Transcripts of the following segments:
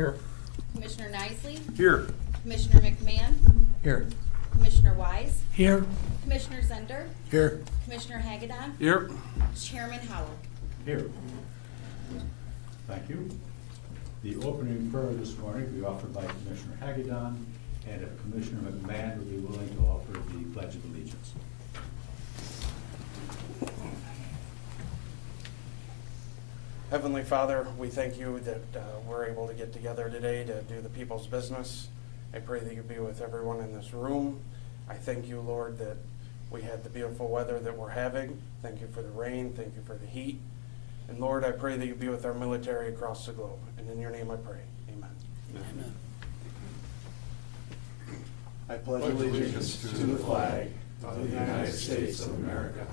Here. Commissioner Nicely, Here. Commissioner McMahon, Here. Commissioner Wise, Here. Commissioner Zender, Here. Commissioner Hagedon, Here. Chairman Howell. Here. Thank you. The opening prayer this morning will be offered by Commissioner Hagedon, and if Commissioner McMahon would be willing to offer the Pledge of Allegiance. Heavenly Father, we thank you that we're able to get together today to do the people's business. I pray that you be with everyone in this room. I thank you, Lord, that we had the beautiful weather that we're having. Thank you for the rain. Thank you for the heat. And Lord, I pray that you be with our military across the globe. And in your name I pray. Amen. Amen. I pledge allegiance to the flag of the United States of America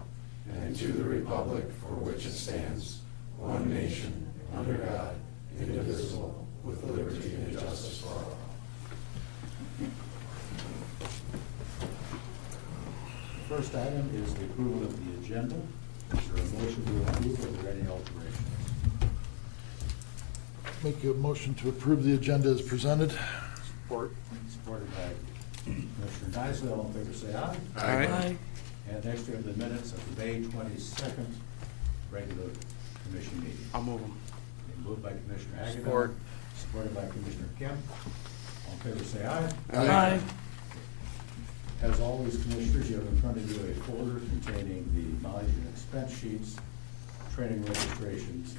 and to the republic for which it stands, one nation, under God, indivisible, with liberty and justice for all. The first item is the approval of the agenda. Is there a motion to approve, or are there any alterations? Make a motion to approve the agenda as presented. Support. Supported by Commissioner Nicely. All in favor say aye. Aye. And next we have the minutes of the May 22nd regular commission meeting. I'll move them. Moved by Commissioner Hagedon. Support. Supported by Commissioner Kemp. All in favor say aye. Aye. As always, Commissioners, you have in front of you a folder containing the mileage and expense sheets, training registrations,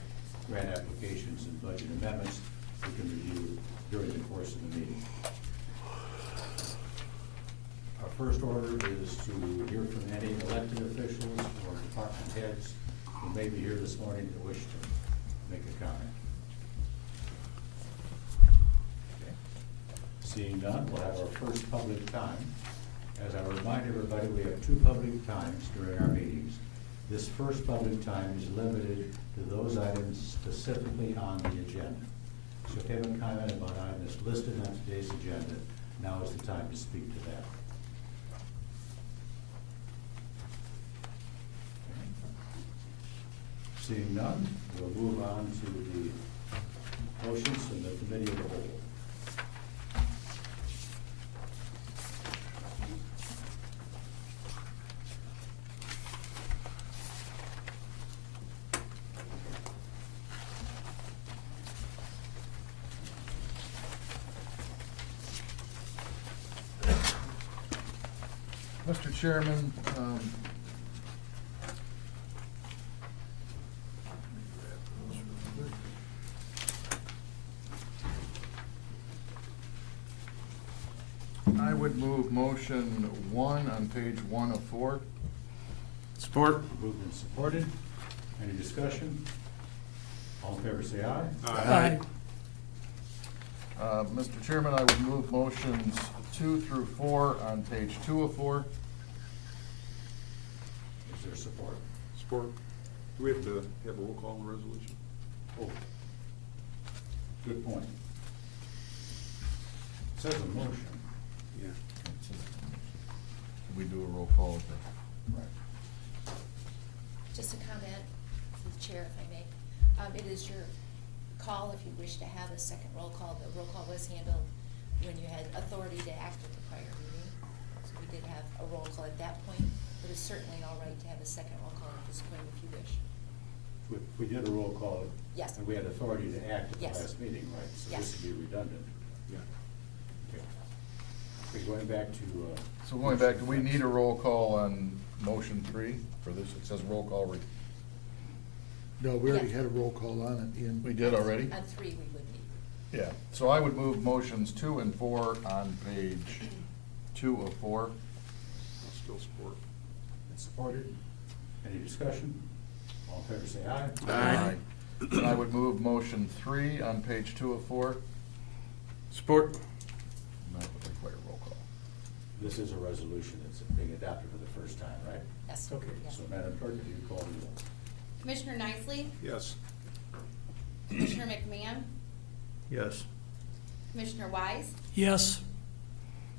grant applications, and budget amendments we can review during the course of the meeting. Our first order is to hear from any elected officials or department heads who may be here this morning that wish to make a comment. Okay. Seeing none, we'll have our first public time. As I remind everybody, we have two public times during our meetings. This first public time is limited to those items specifically on the agenda. So if you have a comment about items listed on today's agenda, now is the time to speak to that. Seeing none, we'll move on to the motions from the committee of the whole. Mr. Chairman, I would move motion 1 on page 1 of 4. Support. Moved and supported. Any discussion? All in favor say aye. Aye. Mr. Chairman, I would move motions 2 through 4 on page 2 of 4. Is there support? Support. Do we have to have a roll call on the resolution? Oh, good point. It says a motion. Yeah. We do a roll call. Right. Just a comment to the chair, if I may. It is your call if you wish to have a second roll call. The roll call was handled when you had authority to act at the prior meeting. So we did have a roll call at that point, but it's certainly all right to have a second roll call at this point if you wish. We did a roll call. Yes. And we had authority to act at the Yes. last meeting, right? So Yes. this would be redundant. Yeah. Okay. Okay, going back to, So going back, do we need a roll call on motion 3 for this? It says roll call. No, we already Yeah. had a roll call on it, Ian. We did already? On 3, we would need. Yeah, so I would move motions 2 and 4 on page 2 of 4. I'll still support. it's supported. Any discussion? All in favor say aye. Aye. And I would move motion 3 on page 2 of 4. Support. Not would require roll call. This is a resolution that's being adopted for the first time, right? Yes. Okay, Yes. so Madam Clerk, if you call the roll. Commissioner Nicely, Yes. Commissioner McMahon, Yes. Commissioner Wise, Yes.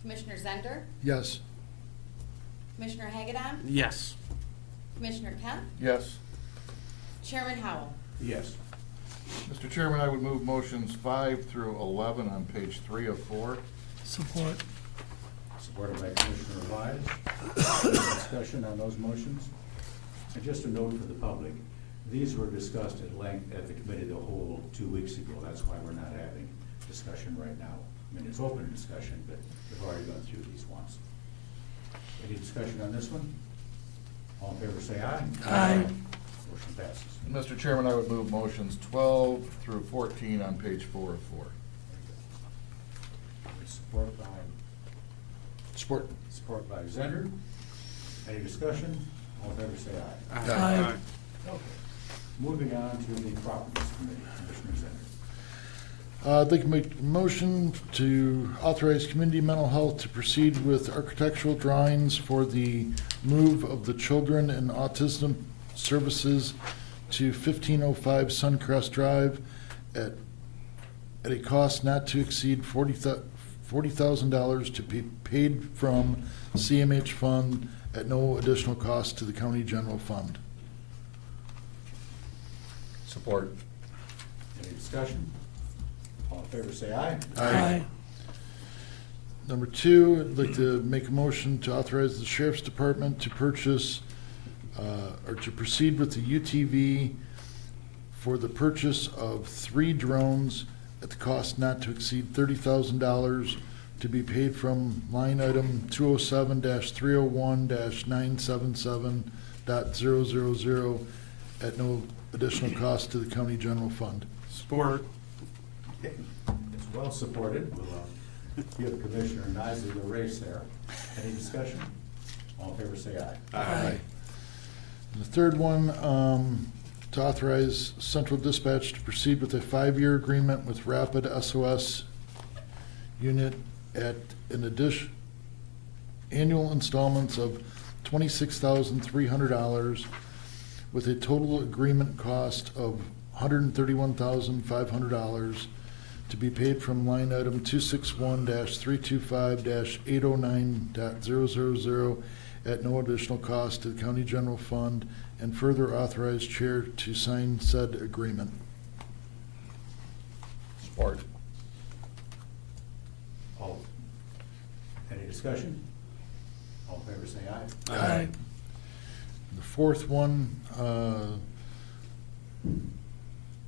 Commissioner Zender, Yes, Commissioner Hagedon, Yes. Commissioner Kemp, Yes. Chairman Howell. Yes. Mr. Chairman, I would move motions 5 through 11 on page 3 of 4. Support. Supported by Commissioner Wise. Any discussion on those motions? And just a note for the public, these were discussed at length at the committee of the whole 2 weeks ago. That's why we're not having discussion right now. I mean, it's open discussion, but we've already gone through these once. Any discussion on this one? All in favor, say aye. Aye. Motion passes. And Mr. Chairman, I would move motions 12 through 14 on page 4 of 4. With support by Zender. Any discussion? All in favor, say aye. Aye. Okay. Moving on to the Properties Committee, Commissioner Zender. I'd like to make a motion to authorize Community Mental Health to proceed with architectural drawings for the move of the Children and Autism Services to 1505 Suncrest Drive at a cost not to exceed $40,000 to be paid from CMH fund at no additional cost to the county general fund. Support. Any discussion? All in favor, say aye. Aye. Number 2, I'd like to make a motion to authorize the Sheriff's Department to purchase, or to proceed with the UTV for the purchase of 3 drones at the cost not to exceed $30,000 to be paid from line item 207-301-977.000 at no additional cost to the county general fund. Support. Okay. It's well supported. We'll give Commissioner Nisley the race there. Any discussion? All in favor, say aye. Aye. And the third one, to authorize Central Dispatch to proceed with a 5-year agreement with Rapid SOS Unit at an addition, annual installments of $26,300 with a total agreement cost of $131,500 to be paid from line item 261-325-809.000 at no additional cost to the county general fund, and further authorize chair to sign said agreement. Support. All, any discussion? All in favor, say aye. Aye. The fourth one,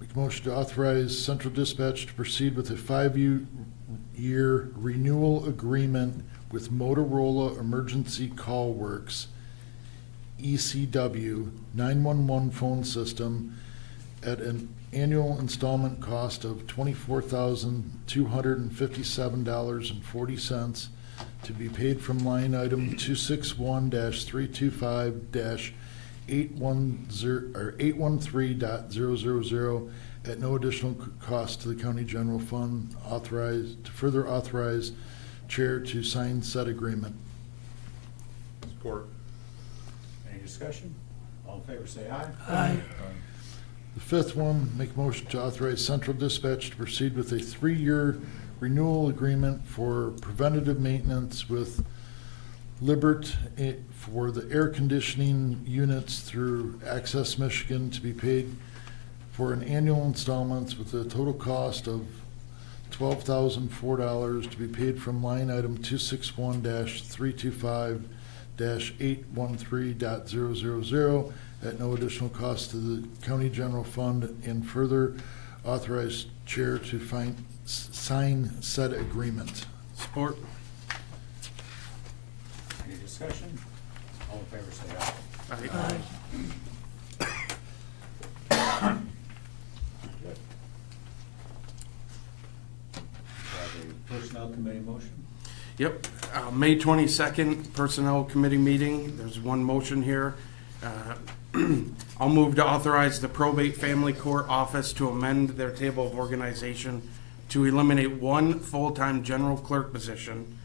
make a motion to authorize Central Dispatch to proceed with a 5-year renewal agreement with Motorola Emergency Call Works, ECW 911 phone system at an annual installment cost of $24,257.40 to be paid from line item 261-325-813.000 at no additional cost to the county general fund. To further authorize chair to sign said agreement. Support. Any discussion? All in favor, say aye. Aye. The fifth one, make a motion to authorize Central Dispatch to proceed with a 3-year renewal agreement for preventative maintenance with Libert for the air conditioning units through Access Michigan to be paid for an annual installments with a total cost of $12,004 to be paid from line item 261-325-813.000 at no additional cost to the county general fund, and further authorize chair to sign said agreement. Support. Any discussion? All in favor, say aye. Good. Have a personnel committee motion? Yep, May 22nd, Personnel Committee meeting. There's one motion here. I'll move to authorize the Probate Family Court Office to amend their table of organization to eliminate 1 full-time general clerk position,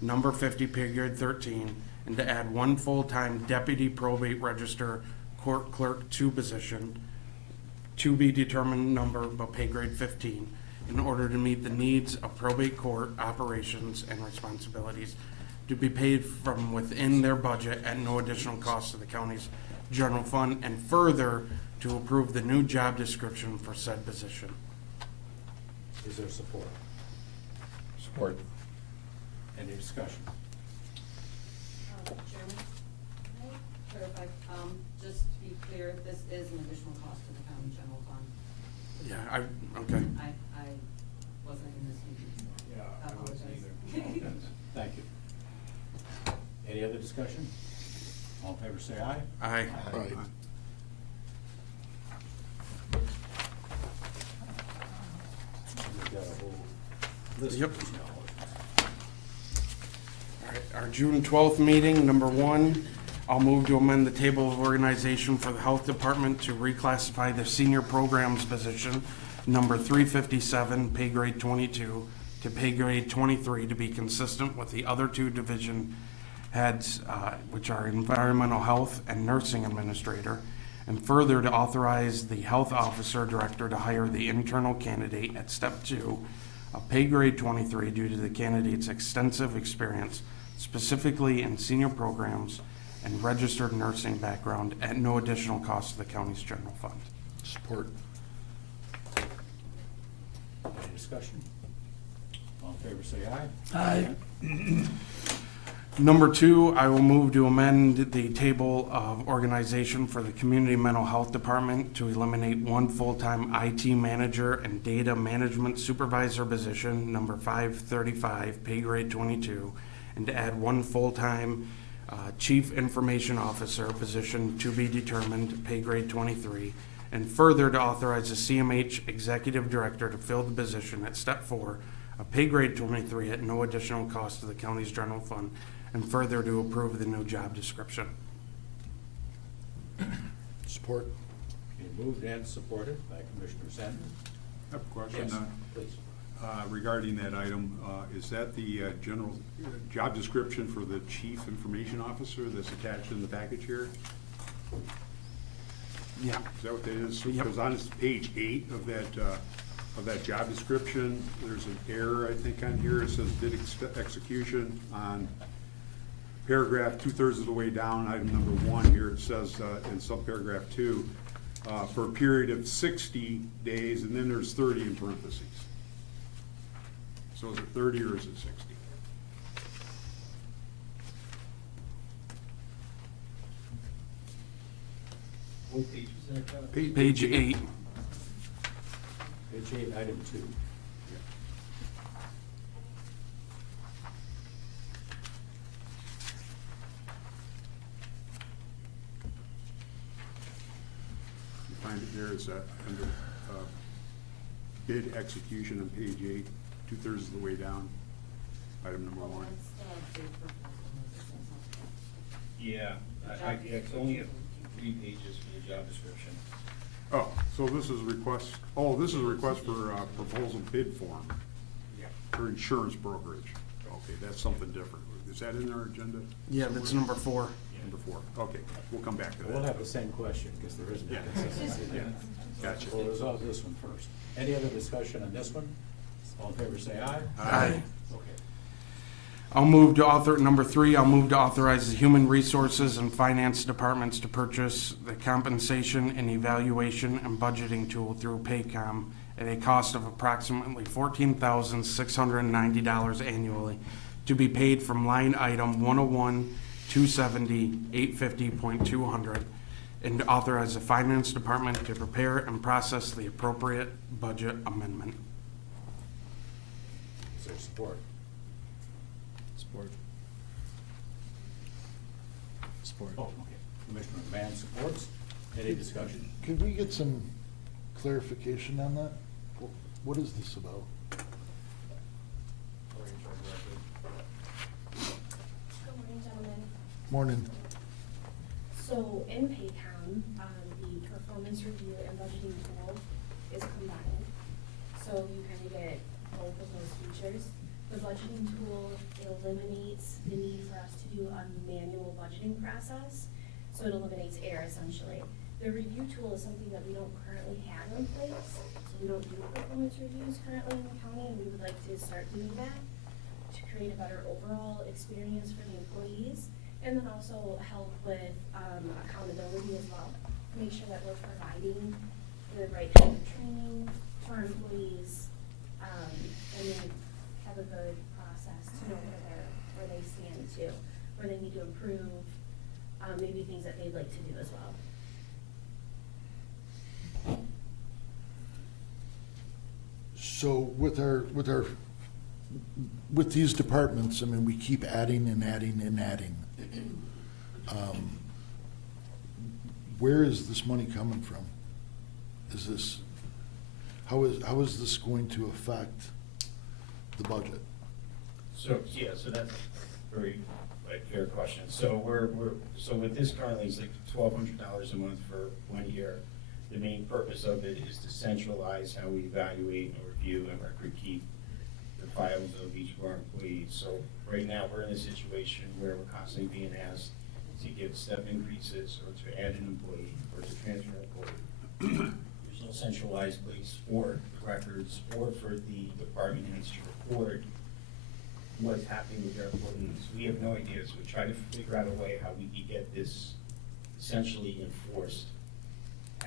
number 50, period 13, and to add 1 full-time deputy probate register court clerk 2 position, to be determined number, but pay grade 15, in order to meet the needs of probate court operations and responsibilities to be paid from within their budget at no additional cost to the county's general fund, and further to approve the new job description for said position. Is there support? Support. Any discussion? Chairman, can I clarify, just to be clear, this is an additional cost to the county general fund. Yeah, okay. I wasn't in this meeting. Yeah, I I wasn't apologize. Thank you. Any other discussion? All in favor, say aye. Aye. Aye. We've got a whole list Yep. of these now. All right, our June 12th meeting, number one, I'll move to amend the table of organization for the Health Department to reclassify the senior programs position, number 357, pay grade 22, to pay grade 23 to be consistent with the other two division heads, which are environmental health and nursing administrator, and further to authorize the health officer director to hire the internal candidate at step 2 of pay grade 23 due to the candidate's extensive experience, specifically in senior programs and registered nursing background at no additional cost to the county's general fund. Support. Any discussion? All in favor, say aye. Aye. Number two, I will move to amend the table of organization for the Community Mental Health Department to eliminate one full-time IT manager and data management supervisor position, number 535, pay grade 22, and to add one full-time chief information officer position to be determined, pay grade 23, and further to authorize the CMH executive director to fill the position at step 4 of pay grade 23 at no additional cost to the county's general fund, and further to approve the new job description. Support. Okay, moved and supported by Commissioner Sanders. I have a question Yes, please. regarding that item. Is that the general job description for the chief information officer that's attached in the package here? Yeah. Is that what that is? Yep. Because on page 8 of that job description, there's an error, I think, on here. It says did execution on paragraph 2/3 of the way down, item number 1 here. It says in subparagraph 2, for a period of 60 days, and then there's 30 in parentheses. So is it 30 or is it 60? What page is that, Kevin? Page 8. Page 8, item 2. You find it there, it's under bid execution on page 8, 2/3 of the way down, item number 1. Yeah, it's only 3 pages for the job description. Oh, so this is a request, this is a request for proposal bid form for insurance brokerage. Okay, that's something different. Is that in our agenda? Yeah, that's number 4. Number 4, okay, we'll come back to that. We'll have the same question, because there isn't a Yeah. consistency Yeah. there. Gotcha. We'll resolve this one first. Any other discussion on this one? All in favor, say aye. Aye. Okay. I'll move to number 3, I'll move to authorize the Human Resources and Finance Departments to purchase the compensation and evaluation and budgeting tool through Paycom at a cost of approximately $14,690 annually, to be paid from line item 101-270-850.200, and to authorize the Finance Department to prepare and process the appropriate budget amendment. Is there support? Support. Support. Oh, okay. Commissioner Mann supports. Any discussion? Could we get some clarification on that? What is this about? Good morning, gentlemen. Morning. So in Paycom, the performance review and budgeting tool is combined. So you kind of get both of those features. The budgeting tool, it eliminates the need for us to do a manual budgeting process. So it eliminates error essentially. The review tool is something that we don't currently have in place. So we don't do performance reviews currently in the county, and we would like to start doing that to create a better overall experience for the employees, and then also help with accountability as well. make sure that we're providing the right type of training for our employees, and then have a good process to know where they stand too, where they need to improve, maybe things that they'd like to do as well. So with these departments, I mean, we keep adding and adding and adding. Where is this money coming from? How is this going to affect the budget? So, yeah, so that's a very, fair question. So so with this currently, it's like $1,200 a month for 1 year. The main purpose of it is to centralize how we evaluate and review and record keep the files of each of our employees. So right now, we're in a situation where we're constantly being asked to give step increases or to add an employee or to transfer an employee. There's no centralized place for records or for the department heads to report what's happening with their employees. We have no idea, so we try to figure out a way how we can get this essentially enforced.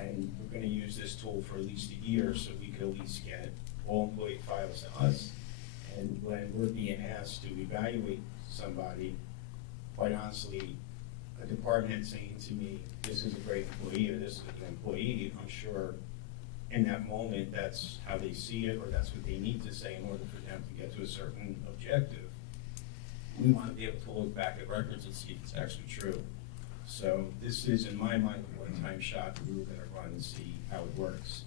And we're gonna use this tool for at least a year, so we could at least get all employee files to us. And when we're being asked to evaluate somebody, quite honestly, a department head saying to me, this is a great employee, or this is a good employee, I'm sure in that moment, that's how they see it, or that's what they need to say in order for them to get to a certain objective. We want to be able to look back at records and see if it's actually true. So this is, in my mind, a one-time shot that we were gonna run and see how it works.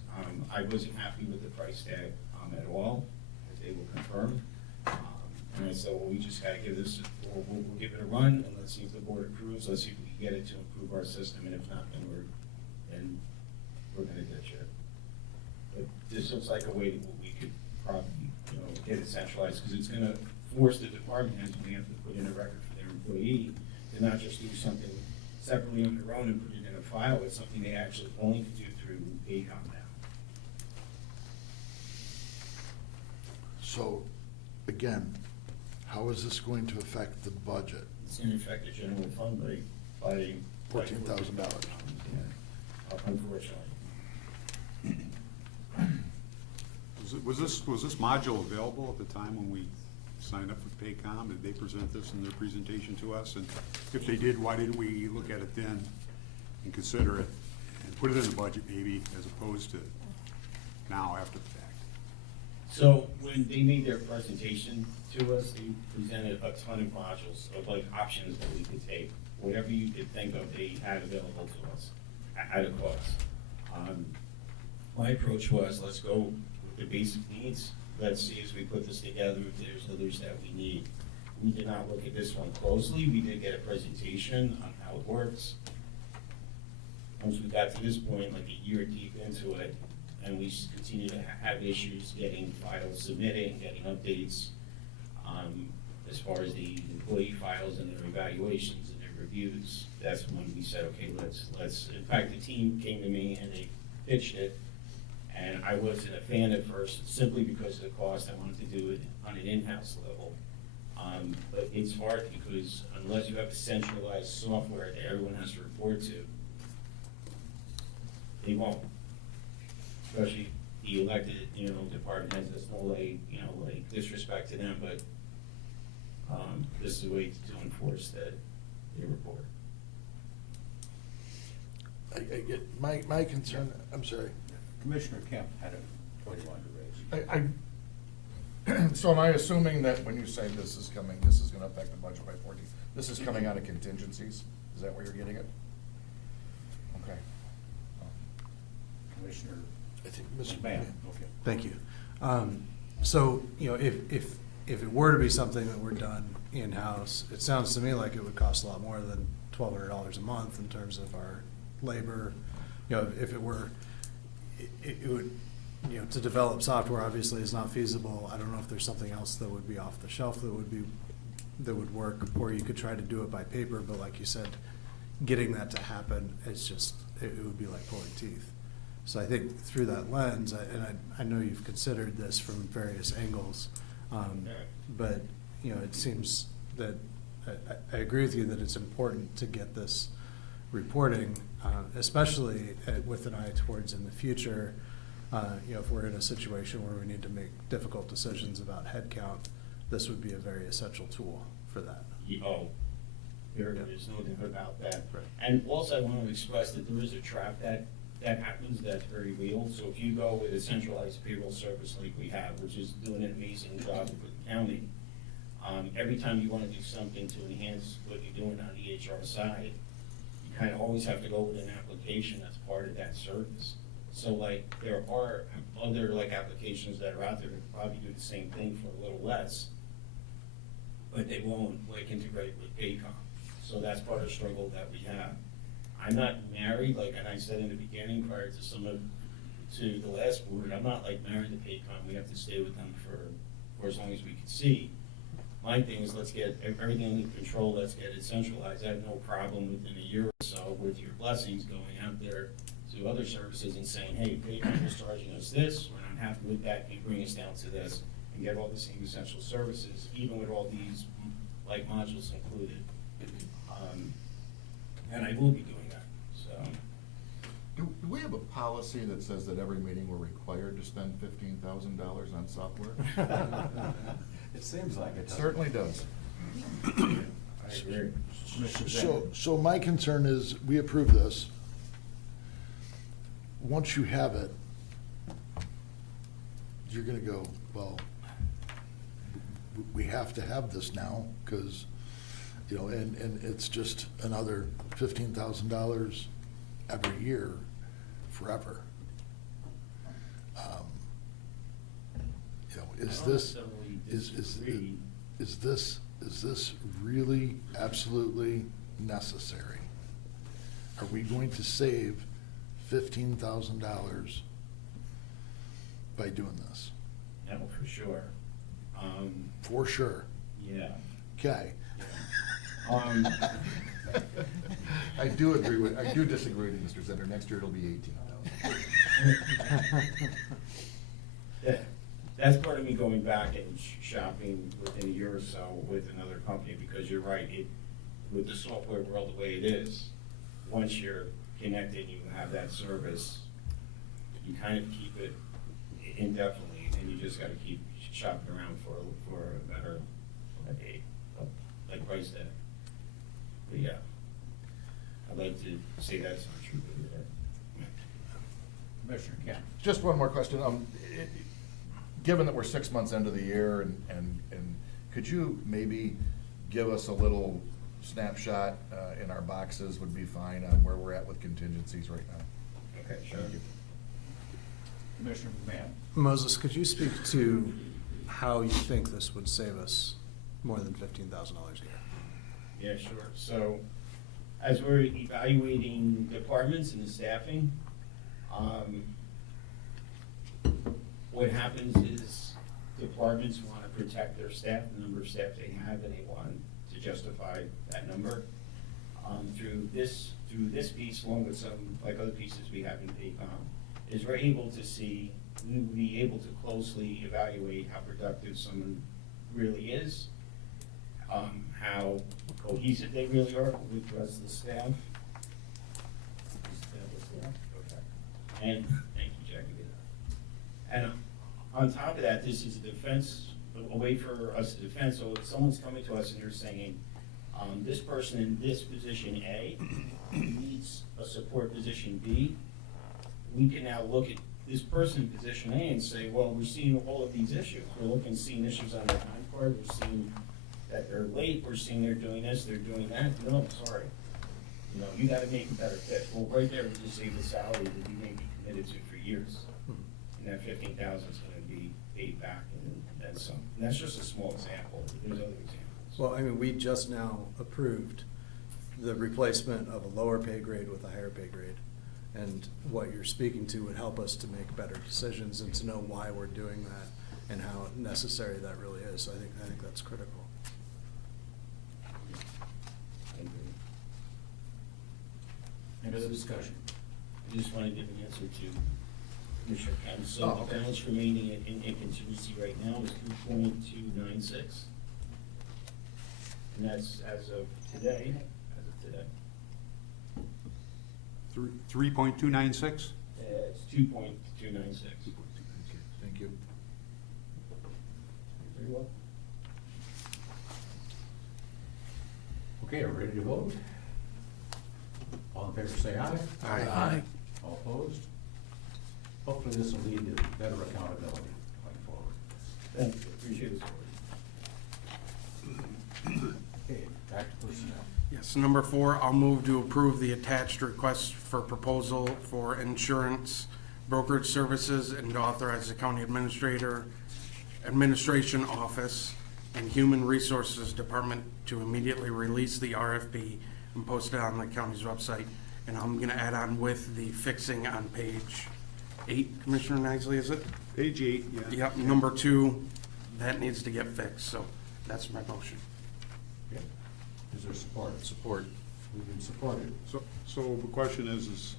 I wasn't happy with the price tag, at all, as they will confirm. And I said, well, we just gotta give this, we'll give it a run, and let's see if the board approves, let's see if we can get it to improve our system, and if not, then we're gonna ditch it. But this looks like a way that we could probably, get it centralized, because it's gonna force the department heads, when they have to put in a record for their employee, to not just do something separately on their own and put it in a file, it's something they actually only can do through ACOM now. So, again, how is this going to affect the budget? It's gonna affect the general fund by $14,000. Yeah, unfortunately. Was this module available at the time when we signed up for Paycom? Did they present this in their presentation to us? And if they did, why didn't we look at it then and consider it and put it in the budget maybe, as opposed to now after the fact? So when they made their presentation to us, they presented a ton of modules of options that we could take. Whatever you could think of, they had available to us at a cost. My approach was, let's go with the basic needs. Let's see as we put this together if there's others that we need. We did not look at this one closely. We did get a presentation on how it works. Once we got to this point, like a year deep into it, and we continue to have issues getting files submitted, getting updates, as far as the employee files and their evaluations and their reviews, that's when we said, okay, let's, in fact, the team came to me and they pitched it, and I wasn't a fan at first, simply because of the cost. I wanted to do it on an in-house level. But it's hard because unless you have a centralized software that everyone has to report to, they won't. Especially the elected, department heads, that's no disrespect to them, but, this is a way to enforce that they report. I get, my concern, I'm sorry. Commissioner Kemp had a point he wanted to raise. So am I assuming that when you say this is gonna affect the budget by 14, this is coming out of contingencies? Is that where you're getting it? Okay. Commissioner I think Mr. Mann, Mann. okay. Thank you. So, if it were to be something that we're done in-house, it sounds to me like it would cost a lot more than $1,200 a month in terms of our labor. If it were, it would, to develop software obviously is not feasible. I don't know if there's something else that would be off the shelf that would work, or you could try to do it by paper, but like you said, getting that to happen, it would be like pulling teeth. So I think through that lens, and I know you've considered this from various angles, but, it seems that, I agree with you that it's important to get this reporting, especially with an eye towards in the future, if we're in a situation where we need to make difficult decisions about headcount, this would be a very essential tool for that. Oh, there is no doubt about that. Right. And also I want to express that there is a trap that happens that's very real. So if you go with a centralized payroll service like we have, which is doing an amazing job for the county, every time you want to do something to enhance what you're doing on the HR side, you kind of always have to go with an application that's part of that service. So like, there are other like applications that are out there that probably do the same thing for a little less, but they won't like integrate with Paycom. So that's part of the struggle that we have. I'm not married, like, and I said in the beginning prior to the last board, I'm not like married to Paycom. We have to stay with them for as long as we can see. My thing is, let's get everything under control, let's get it centralized. I have no problem within a year or so with your blessings going out there to other services and saying, hey, Paycom is charging us this, we're not happy with that, can you bring us down to this, and get all the same essential services, even with all these like modules included. And I will be doing that, so. Do we have a policy that says that every meeting we're required to spend $15,000 on software? It seems like it. It certainly does. I agree. So my concern is, we approve this. Once you have it, you're gonna go, well, we have to have this now, because, and it's just another $15,000 every year, forever. Is this, is this really absolutely necessary? Are we going to save $15,000 by doing this? No, for sure. For sure. Yeah. Okay. I do disagree with you, Mr. Zender. Next year it'll be 18,000. That's part of me going back and shopping within a year or so with another company, because you're right, with the software world the way it is, once you're connected, you have that service, you kind of keep it indefinitely, and you just gotta keep shopping around for a better, like Bryce said. But yeah, I'd like to say that's not true, but Commissioner Kent. Just one more question. Given that we're 6 months into the year, and could you maybe give us a little snapshot in our boxes would be fine on where we're at with contingencies right now? okay, sure. Thank you. Commissioner McMahon. Moses, could you speak to how you think this would save us more than $15,000 a year? Yeah, sure. So, as we're evaluating departments and the staffing, what happens is departments want to protect their staff, the number of staff they have, and they want to justify that number. Through this piece, along with some like other pieces we have in Paycom, is we're able to see, we will be able to closely evaluate how productive someone really is, how cohesive they really are with the rest of the staff. Okay. And, thank you, Jackie. And on top of that, this is a defense, a way for us to defend. So if someone's coming to us and they're saying, this person in this position A needs a support position B, we can now look at this person in position A and say, well, we're seeing all of these issues. We're seeing issues on their time card, we're seeing that they're late, we're seeing they're doing this, they're doing that. No, sorry. You gotta make a better fit. Well, right there, we just save the salary that you may be committed to for years. And that 15,000 is gonna be paid back and then some. And that's just a small example. There's other examples. Well, I mean, we just now approved the replacement of a lower pay grade with a higher pay grade. And what you're speaking to would help us to make better decisions and to know why we're doing that and how necessary that really is. So I think that's critical. Any other discussion? I just want to give an answer to Commissioner Kent. So Oh, the okay. balance remaining in contingency right now is 2.296. And that's as of today, 3.296? It's 2.296. Thank you. Very well. Okay, are we ready to vote? All in favor say aye. Aye. All opposed? Hopefully this will lead to better accountability going forward. Thank you, appreciate it. Okay, back to personnel. Yes, number 4, I'll move to approve the attached request for proposal for insurance brokerage services and to authorize the county administration office and human resources department to immediately release the RFP and post it on the county's website. And I'm gonna add on with the fixing on page 8, Commissioner Nicely, is it? Page 8, yeah. Yep, number 2, that needs to get fixed, so that's my motion. Okay. Is there support? Support. Moved and supported. So the question is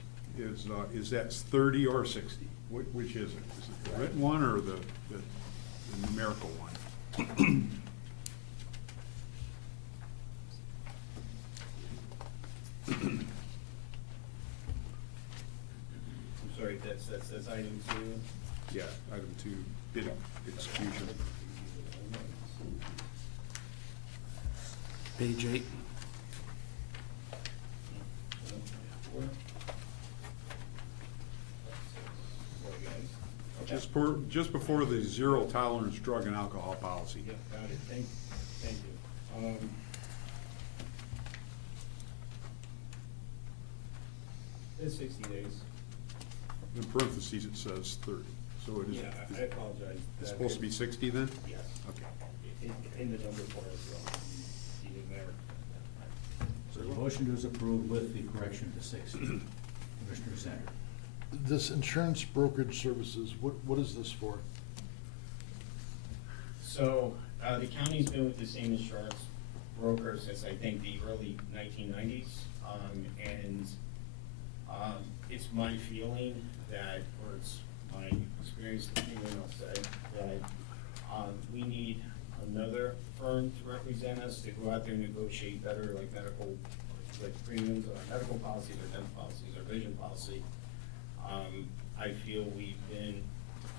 that 30 or 60? Which is it? Is it the written one or the numerical one? I'm sorry, that's item 2. Yeah, item 2, bid execution. Page 8. Just before the zero tolerance drug and alcohol policy. Yeah, got it, thank you. It's 60 days. In parentheses, it says 30, so it is. Yeah, I apologize. It's supposed to be 60 then? Yes. Okay. In the number 4 as well, even there. So the motion is approved with the correction to 60. Commissioner Center. This insurance brokerage services, what is this for? So, the county's been with the same insurance broker since I think the early 1990s. It's my feeling that, or it's my experienced opinion, I'll say, that we need another firm to represent us, to go out there and negotiate better, like medical, like premiums, or medical policies, or dental policies, or vision policy. I feel we've been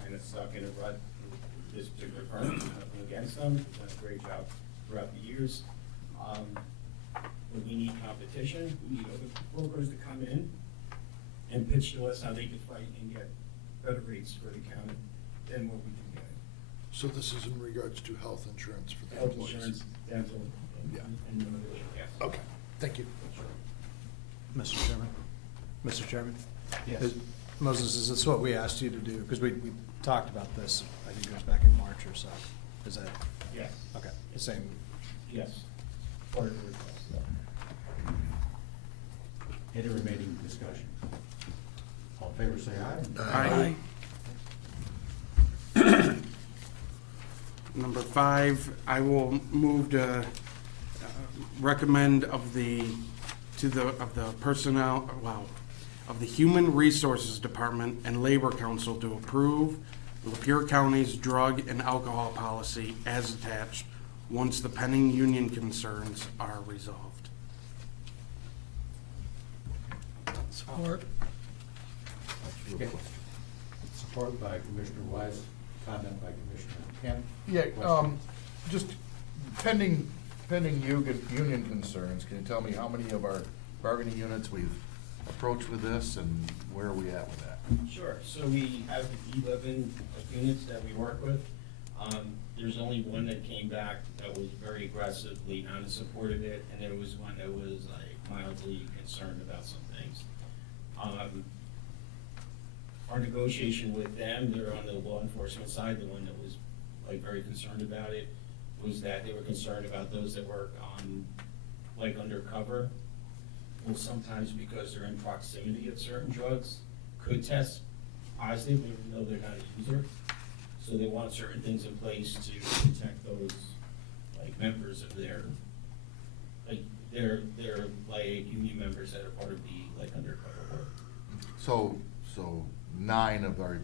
kind of stuck in a rut with this particular firm, nothing against them, they've done a great job throughout the years. But we need competition, we need other brokers to come in and pitch to us how they could fight and get better rates for the county than what we can get. So this is in regards to health insurance for the Health employees? insurance, dental, Yeah. and vision, yes. Okay, thank you. Mr. Chairman? Mr. Chairman? Yes. Moses, is this what we asked you to do? Because we talked about this, I think it was back in March or so. Is that, Yes, okay, the same? yes, part of the request. Any remaining discussion? All in favor say aye. Aye. Number 5, I will move to recommend of the personnel, of the Human Resources Department and Labor Council to approve Lapeer County's drug and alcohol policy as attached once the pending union concerns are resolved. Support. Okay. Support by Commissioner Wise, comment by Commissioner Kent. Yeah, Question? just pending union concerns, can you tell me how many of our bargaining units we've approached with this, and where are we at with that? Sure, so we have 11 units that we work with. There's only one that came back that was very aggressively not in support of it, and there was one that was like mildly concerned about some things. Our negotiation with them, they're on the law enforcement side, the one that was like very concerned about it, was that they were concerned about those that work on, like undercover. Well, sometimes because they're in proximity of certain drugs, could test positive even though they're not a user. So they want certain things in place to protect those, like, members of their, like, they're like union members that are part of the, like, undercover work. So 9 of our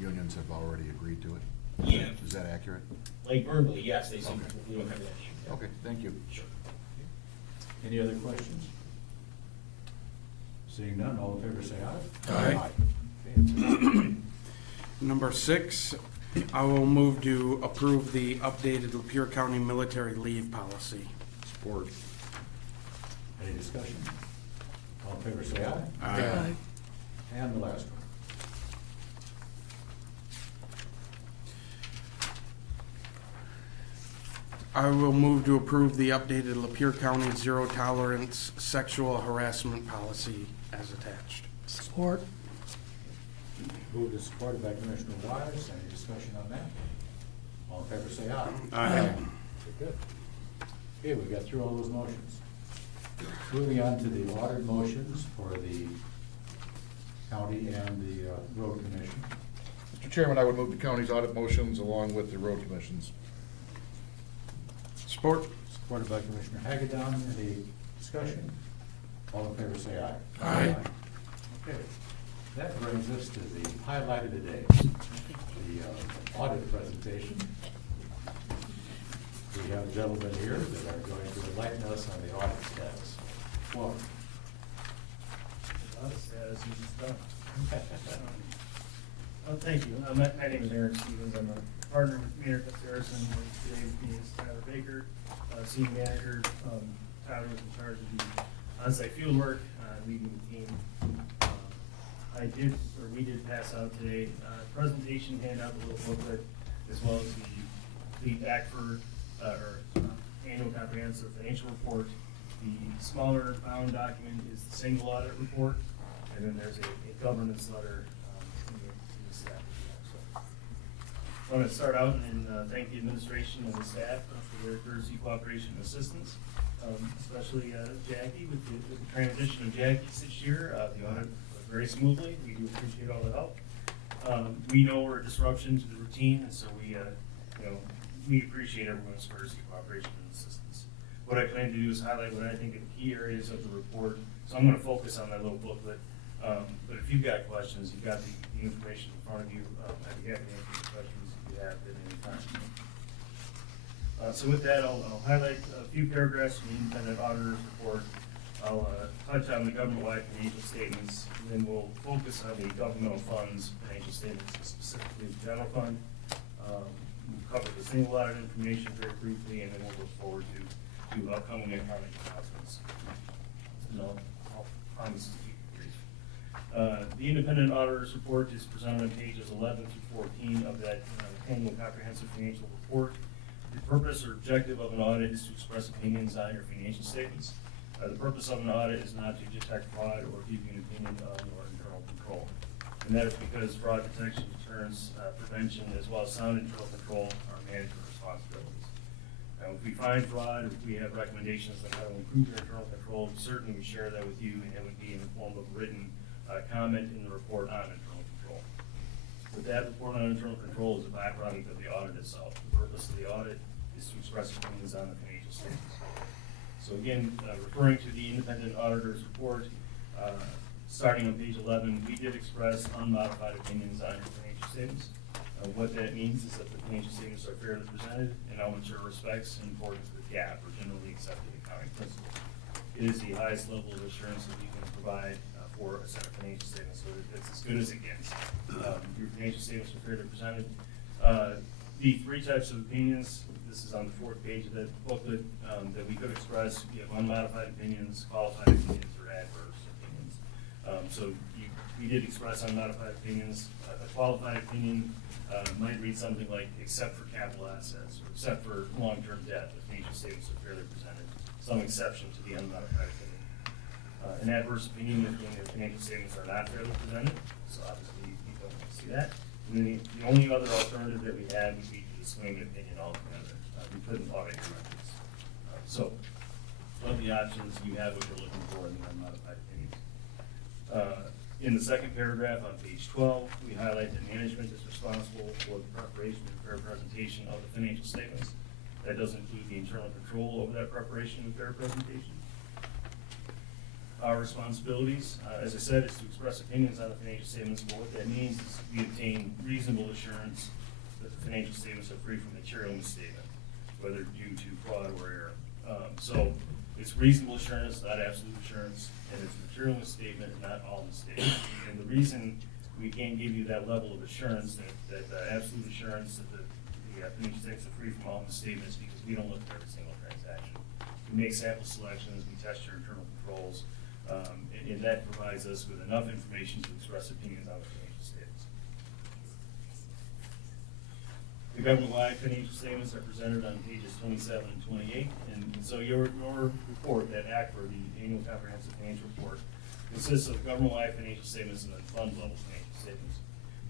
unions have already agreed to it? Yeah. Is that accurate? Like verbally, yes, they said, Okay. we don't have that issue. Okay, thank you. Sure. Any other questions? Seeing none, all in favor say aye. Aye. Okay, it's Number 6, I will move to approve the updated Lapeer County military leave policy. Support. Any discussion? All in favor say aye. Aye. And the last one. I will move to approve the updated Lapeer County zero tolerance sexual harassment policy as attached. Support. Moved and supported by Commissioner Wise. Any discussion on that? All in favor say aye. Aye. Very good. Okay, we got through all those motions. Moving on to the audit motions for the county and the road commission. Mr. Chairman, I would move the county's audit motions along with the road commissions. Support. Supported by Commissioner Hagedorn. Any discussion? All in favor say aye. Aye. Okay, that brings us to the highlight of the day, the audit presentation. We have gentlemen here that are going to enlighten us on the audit status. Welcome. Status is done. Oh, thank you. My name is Aaron Stevens. I'm a partner with Mayor Harrison. Today with me is Tyler Baker, senior manager. Tyler was in charge of the on-site field work, leading the team. We did pass out today a presentation, hand out a little booklet, as well as the complete ACFR, annual comprehensive financial report. The smaller bound document is the single audit report, and then there's a governance letter in the staff. So, I want to start out and thank the administration and the staff for their courtesy, cooperation, and assistance, especially Jackie with the transition of Jackie this year. The audit went very smoothly. We do appreciate all the help. We know we're a disruption to the routine, and so we appreciate everyone's courtesy, cooperation, and assistance. What I plan to do is highlight what I think are the key areas of the report. So I'm going to focus on that little booklet. But if you've got questions, you've got the information in front of you. I'd be happy to answer the questions you have at any time. So with that, I'll highlight a few paragraphs from the independent auditor's report. I'll touch on the government-wide financial statements, and then we'll focus on the governmental funds financial statements, specifically the general fund. We'll cover the single audit information very briefly, and then we'll look forward to upcoming accounting announcements. No, I'll promise to keep it brief. The independent auditor's report is presented on pages 11 through 14 of that annual comprehensive financial report. The purpose or objective of an audit is to express opinions on your financial statements. The purpose of an audit is not to detect fraud or give you an opinion on your internal control. And that is because fraud detection, deterrence, prevention, as well as sound internal control are management responsibilities. If we find fraud, if we have recommendations on how to improve your internal control, certainly we share that with you, and it would be in the form of written comment in the report on internal control. But that report on internal control is a byproduct of the audit itself. The purpose of the audit is to express opinions on the financial statements. So again, referring to the independent auditor's report, starting on page 11, we did express unmodified opinions on your financial statements. What that means is that the financial statements are fairly presented in all mature respects in accordance with GAAP, or generally accepted accounting principles. It is the highest level of assurance that we can provide for a set of financial statements, so it's as good as it gets. Your financial statements are fairly presented. The three types of opinions, this is on the 4th page of that booklet, that we could express. You have unmodified opinions, qualified opinions, or adverse opinions. We did express unmodified opinions. A qualified opinion might read something like, except for capital assets, or except for long-term debt, the financial statements are fairly presented. Some exception to the unmodified opinion. An adverse opinion would mean that financial statements are not fairly presented, so obviously you don't want to see that. And then the only other alternative that we had would be to disclaim an opinion altogether. We couldn't audit your records. So, of the options, you have what you're looking for in the unmodified opinions. In the second paragraph on page 12, we highlight that management is responsible for the preparation and fair presentation of the financial statements. That does include the internal control over that preparation and fair presentation. Our responsibilities, as I said, is to express opinions on the financial statements, but what that means is we obtain reasonable assurance that the financial statements are free from material misstatement, whether due to fraud or error. It's reasonable assurance, not absolute assurance, and it's material misstatement, not all mistakes. And the reason we can't give you that level of assurance, that absolute assurance that the financial statements are free from all misstatements, because we don't look at every single transaction. We make sample selections, we test your internal controls, and that provides us with enough information to express opinions on the financial statements. The government-wide financial statements are presented on pages 27 and 28, and so your report, that ACFR, the Annual Comprehensive Financial Report, consists of government-wide financial statements and then fund-level financial statements.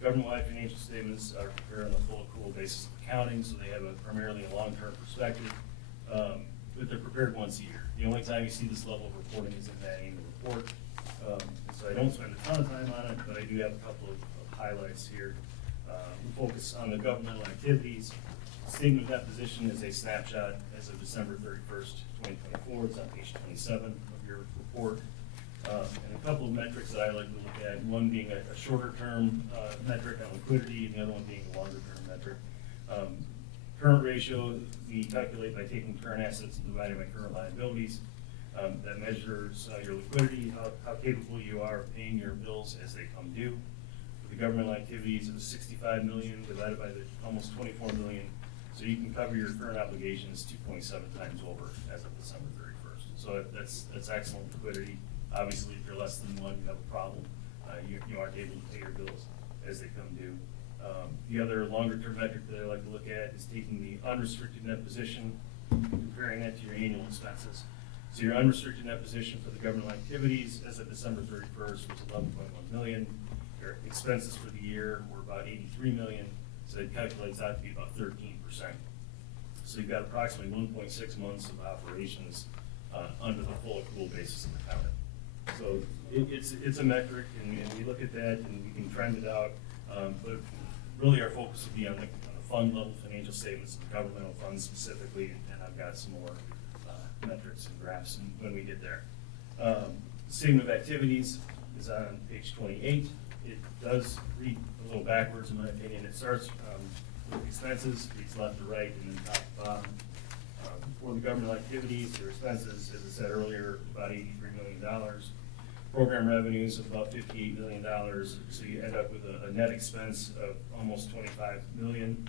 Government-wide financial statements are prepared on a full accrual basis of accounting, so they have primarily a long-term perspective, but they're prepared once a year. The only time you see this level of reporting is in that annual report. So I don't spend a ton of time on it, but I do have a couple of highlights here. We focus on the governmental activities. Statement of that position is a snapshot as of December 31st, 2024. It's on page 27 of your report. And a couple of metrics that I like to look at, one being a shorter term metric on liquidity, and the other one being a longer term metric. Current ratio, we calculate by taking current assets and dividing by current liabilities. That measures your liquidity, how capable you are of paying your bills as they come due. For the governmental activities, it was 65 million divided by the almost 24 million. So you can cover your current obligations 2.7 times over as of December 31st. So that's excellent liquidity. Obviously, if you're less than one, you have a problem. You aren't able to pay your bills as they come due. The other longer-term metric that I like to look at is taking the unrestricted net position, comparing that to your annual expenses. So your unrestricted net position for the governmental activities as of December 31st was 11.1 million. Your expenses for the year were about 83 million, so it calculates out to be about 13%. So you've got approximately 1.6 months of operations under the full accrual basis of accounting. So it's a metric, and we look at that and we can trend it out, but really our focus would be on the fund level financial statements of governmental funds specifically, and I've got some more metrics and graphs when we get there. Statement of activities is on page 28. It does read a little backwards in my opinion. It starts with expenses, reads left to right, and then top to bottom. For the governmental activities, their expenses, as I said earlier, about $83 million. Program revenues of about $58 million, so you end up with a net expense of almost $25 million.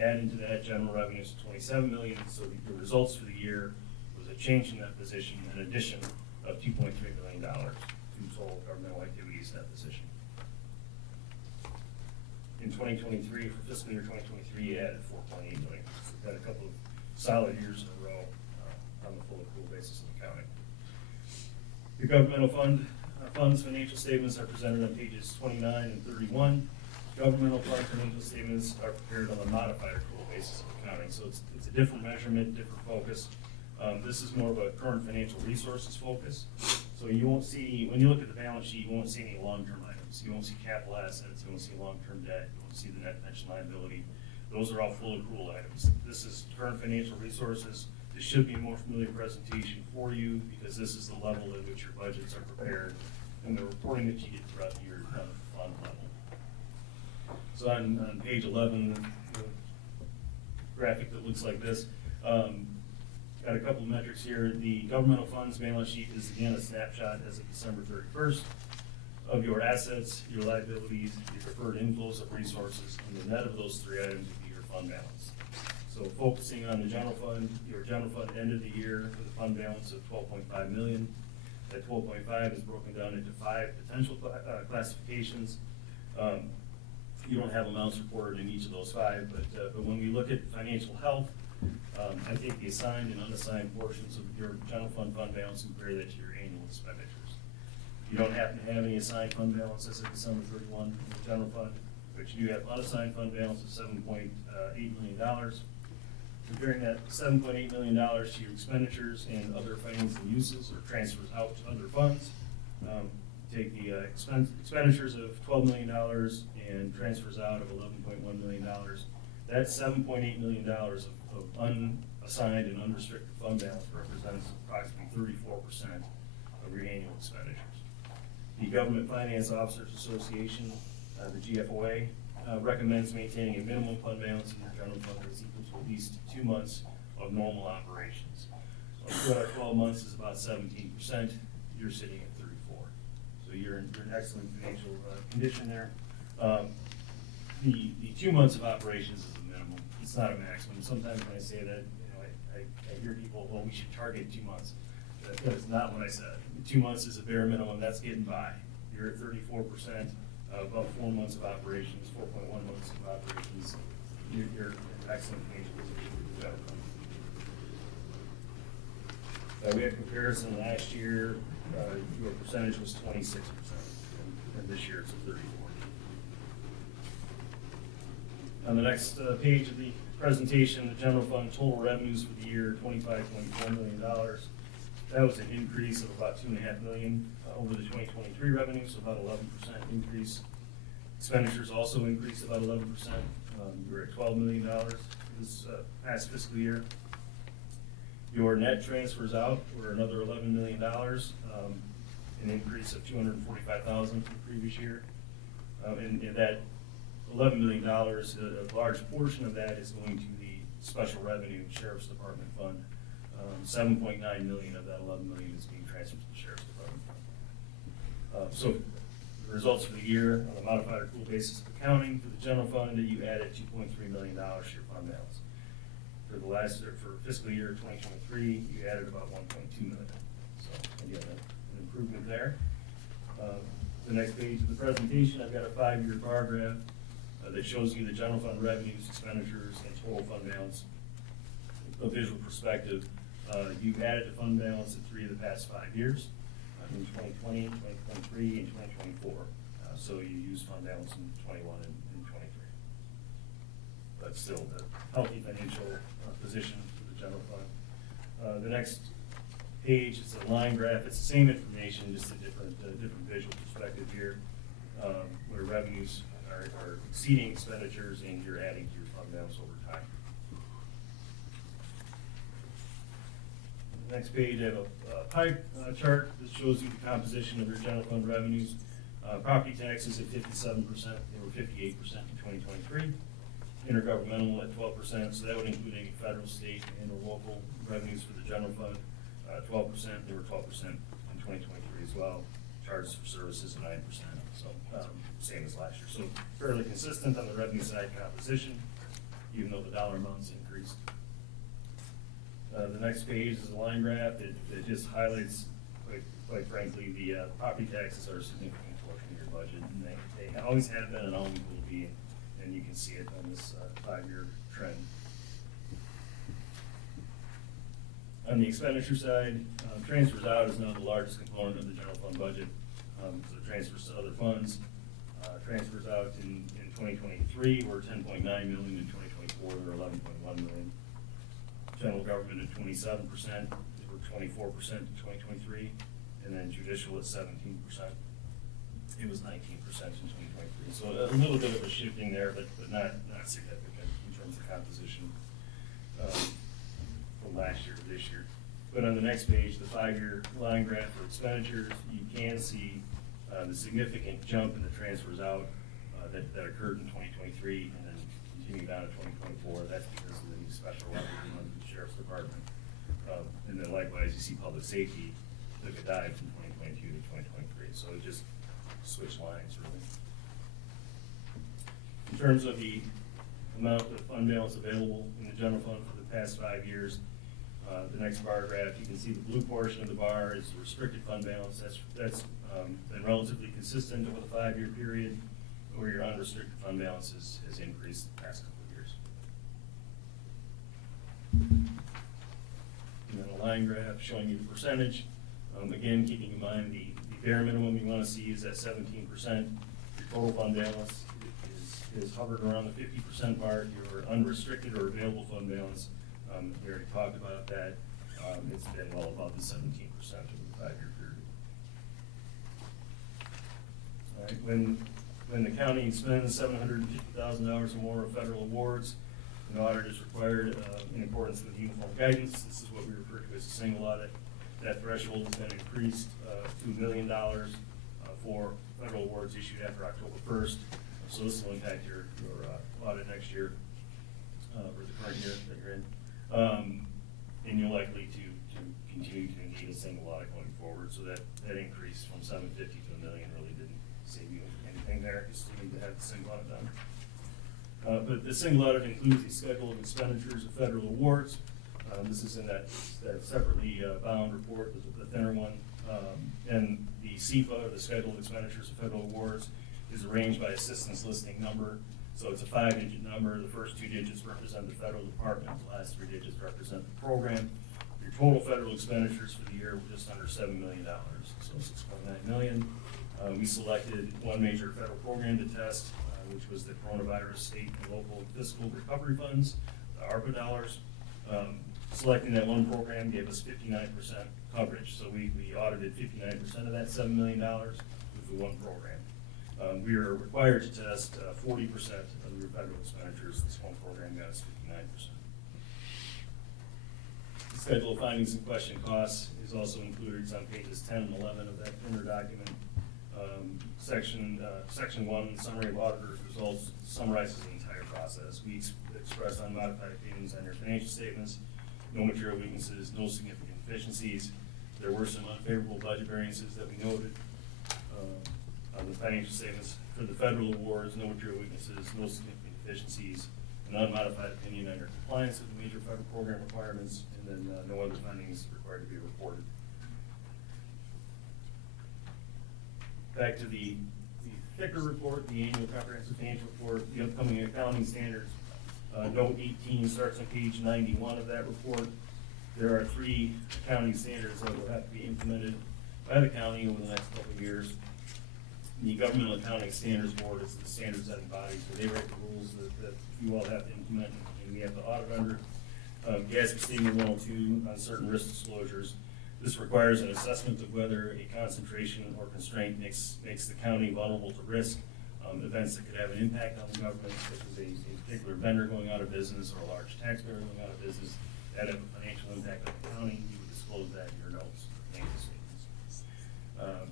Add into that general revenues of $27 million, so the results for the year was a change in that position, an addition of $2.3 million to total governmental activities net position. In 2023, for fiscal year 2023, you added $4.8 million. So we've had a couple of solid years in a row on the full accrual basis of accounting. Your governmental funds financial statements are presented on pages 29 and 31. Governmental fund financial statements are prepared on a modified accrual basis of accounting, so it's a different measurement, different focus. This is more of a current financial resources focus. So you won't see, when you look at the balance sheet, you won't see any long-term items. You won't see capital assets, you won't see long-term debt, you won't see the net pension liability. Those are all full accrual items. This is current financial resources. This should be a more familiar presentation for you because this is the level at which your budgets are prepared and the reporting that you get throughout the year on the fund level. So on page 11, the graphic that looks like this, got a couple of metrics here. The governmental funds balance sheet is again a snapshot as of December 31st of your assets, your liabilities, your deferred inflows of resources, and the net of those three items would be your fund balance. So focusing on the general fund, your general fund ended the year with a fund balance of 12.5 million. That 12.5 is broken down into 5 potential classifications. You don't have amounts reported in each of those 5, but when we look at financial health, I take the assigned and unassigned portions of your general fund balance and compare that to your annual expenditures. You don't happen to have any assigned fund balance as of December 31 in the general fund, but you do have unassigned fund balance of $7.8 million. Comparing that $7.8 million to your expenditures and other financing uses or transfers out to other funds. Take the expenditures of $12 million and transfers out of $11.1 million. That $7.8 million of unassigned and unrestricted fund balance represents approximately 34% of your annual expenditures. The Government Finance Officers Association, the GFOA, recommends maintaining a minimum fund balance in your general fund that's equal to at least 2 months of normal operations. Throughout our 12 months is about 17%, you're sitting at 34. So you're in excellent financial condition there. The 2 months of operations is a minimum, it's not a maximum. Sometimes when I say that, I hear people, well, we should target 2 months. That is not what I said. 2 months is a bare minimum, that's getting by. You're at 34%, about 4 months of operations, 4.1 months of operations. You're in excellent financial position. We have comparison last year, your percentage was 26%, and this year it's a 34%. On the next page of the presentation, the general fund total revenues for the year, $25.4 million. That was an increase of about $2.5 million over the 2023 revenue, so about 11% increase. Expenditures also increased about 11%. We were at $12 million this past fiscal year. Your net transfers out were another $11 million, an increase of $245,000 from the previous year. And that $11 million, a large portion of that is going to the special revenue Sheriff's Department fund. 7.9 million of that 11 million is being transferred to the Sheriff's Department fund. So the results for the year on a modified accrual basis of accounting for the general fund, you added $2.3 million to your fund balance. For fiscal year 2023, you added about 1.2 million. So again, an improvement there. The next page of the presentation, I've got a 5-year bar graph that shows you the general fund revenues, expenditures, and total fund balance. A visual perspective, you've added to fund balance in 3 of the past 5 years, in 2020, 2023, and 2024. So you used fund balance in 21 and 23. But still, the healthy financial position for the general fund. The next page is a line graph. It's the same information, just a different visual perspective here, where revenues are exceeding expenditures and you're adding to your fund balance over time. The next page, I have a pie chart that shows you the composition of your general fund revenues. Property taxes at 57%, they were 58% in 2023. Intergovernmental at 12%, so that would include any federal, state, and or local revenues for the general fund. 12%, they were 12% in 2023 as well. Charges for services at 9%, so same as last year. So fairly consistent on the revenue side composition, even though the dollar amounts increased. The next page is a line graph that just highlights, quite frankly, the property taxes are a significant portion of your budget, and they always have been and always will be. And you can see it on this 5-year trend. On the expenditure side, transfers out is now the largest component of the general fund budget. So transfers to other funds. Transfers out in 2023 were 10.9 million. In 2024, they were 11.1 million. General government at 27%. They were 24% in 2023. And then judicial at 17%. It was 19% in 2023. So a little bit of a shifting there, but not significant in terms of composition from last year to this year. But on the next page, the 5-year line graph for expenditures, you can see the significant jump in the transfers out that occurred in 2023 and then continued on to 2024. That's because of the new special revenue under the Sheriff's Department. And then likewise, you see public safety took a dive from 2022 to 2023. So it just switch lines, really. In terms of the amount of fund balance available in the general fund for the past 5 years, the next bar graph, you can see the blue portion of the bar is the restricted fund balance. That's been relatively consistent over the 5-year period, where your unrestricted fund balance has increased the past couple of years. And then a line graph showing you the percentage. Again, keeping in mind the bare minimum you want to see is at 17%. Your total fund balance is hovered around the 50% mark. Your unrestricted or available fund balance, we already talked about that. It's been well above the 17% over the 5-year period. All right, when the county spends $750,000 or more of federal awards, an audit is required in accordance with uniform guidance. This is what we refer to as a single audit. That threshold has been increased to $1 million for federal awards issued after October 1st. So this will impact your audit next year, or the current year that you're in. and you're likely to continue to need a single audit going forward, so that increase from 750 to $1 million really didn't save you anything there, you still need to have the single audit done. But the single audit includes the schedule of expenditures of federal awards. This is in that separately bound report, the thinner one. And the CFA, or the schedule of expenditures of federal awards, is arranged by assistance listing number. So it's a 5-digit number. The first 2 digits represent the federal department, the last 3 digits represent the program. Your total federal expenditures for the year were just under $7 million, so $6.9 million. We selected one major federal program to test, which was the coronavirus state and local fiscal recovery funds, the ARPA dollars. Selecting that one program gave us 59% coverage, so we audited 59% of that $7 million with the one program. We are required to test 40% of your federal expenditures. This one program got us 59%. The schedule of findings and question costs is also included. It's on pages 10 and 11 of that thinner document. Section 1, summary of auditor's results, summarizes the entire process. We expressed unmodified opinions on your financial statements, no material weaknesses, no significant deficiencies. There were some unfavorable budget variances that we noted on the financial statements. For the federal awards, no material weaknesses, no significant deficiencies, an unmodified opinion on your compliance with the major federal program requirements, and then no other findings required to be reported. Back to the thicker report, the annual comprehensive financial report, the upcoming accounting standards. Note 18 starts on page 91 of that report. There are 3 accounting standards that will have to be implemented by the county over the next couple of years. The Governmental Accounting Standards Board is the standard setting body, so they write the rules that you all have to implement and we have to audit under. GASB Statement 102 on certain risk disclosures. This requires an assessment of whether a concentration or constraint makes the county vulnerable to risk, events that could have an impact on the government, such as a particular vendor going out of business or a large taxpayer going out of business, that have a financial impact on the county. You would disclose that in your notes, financial statements.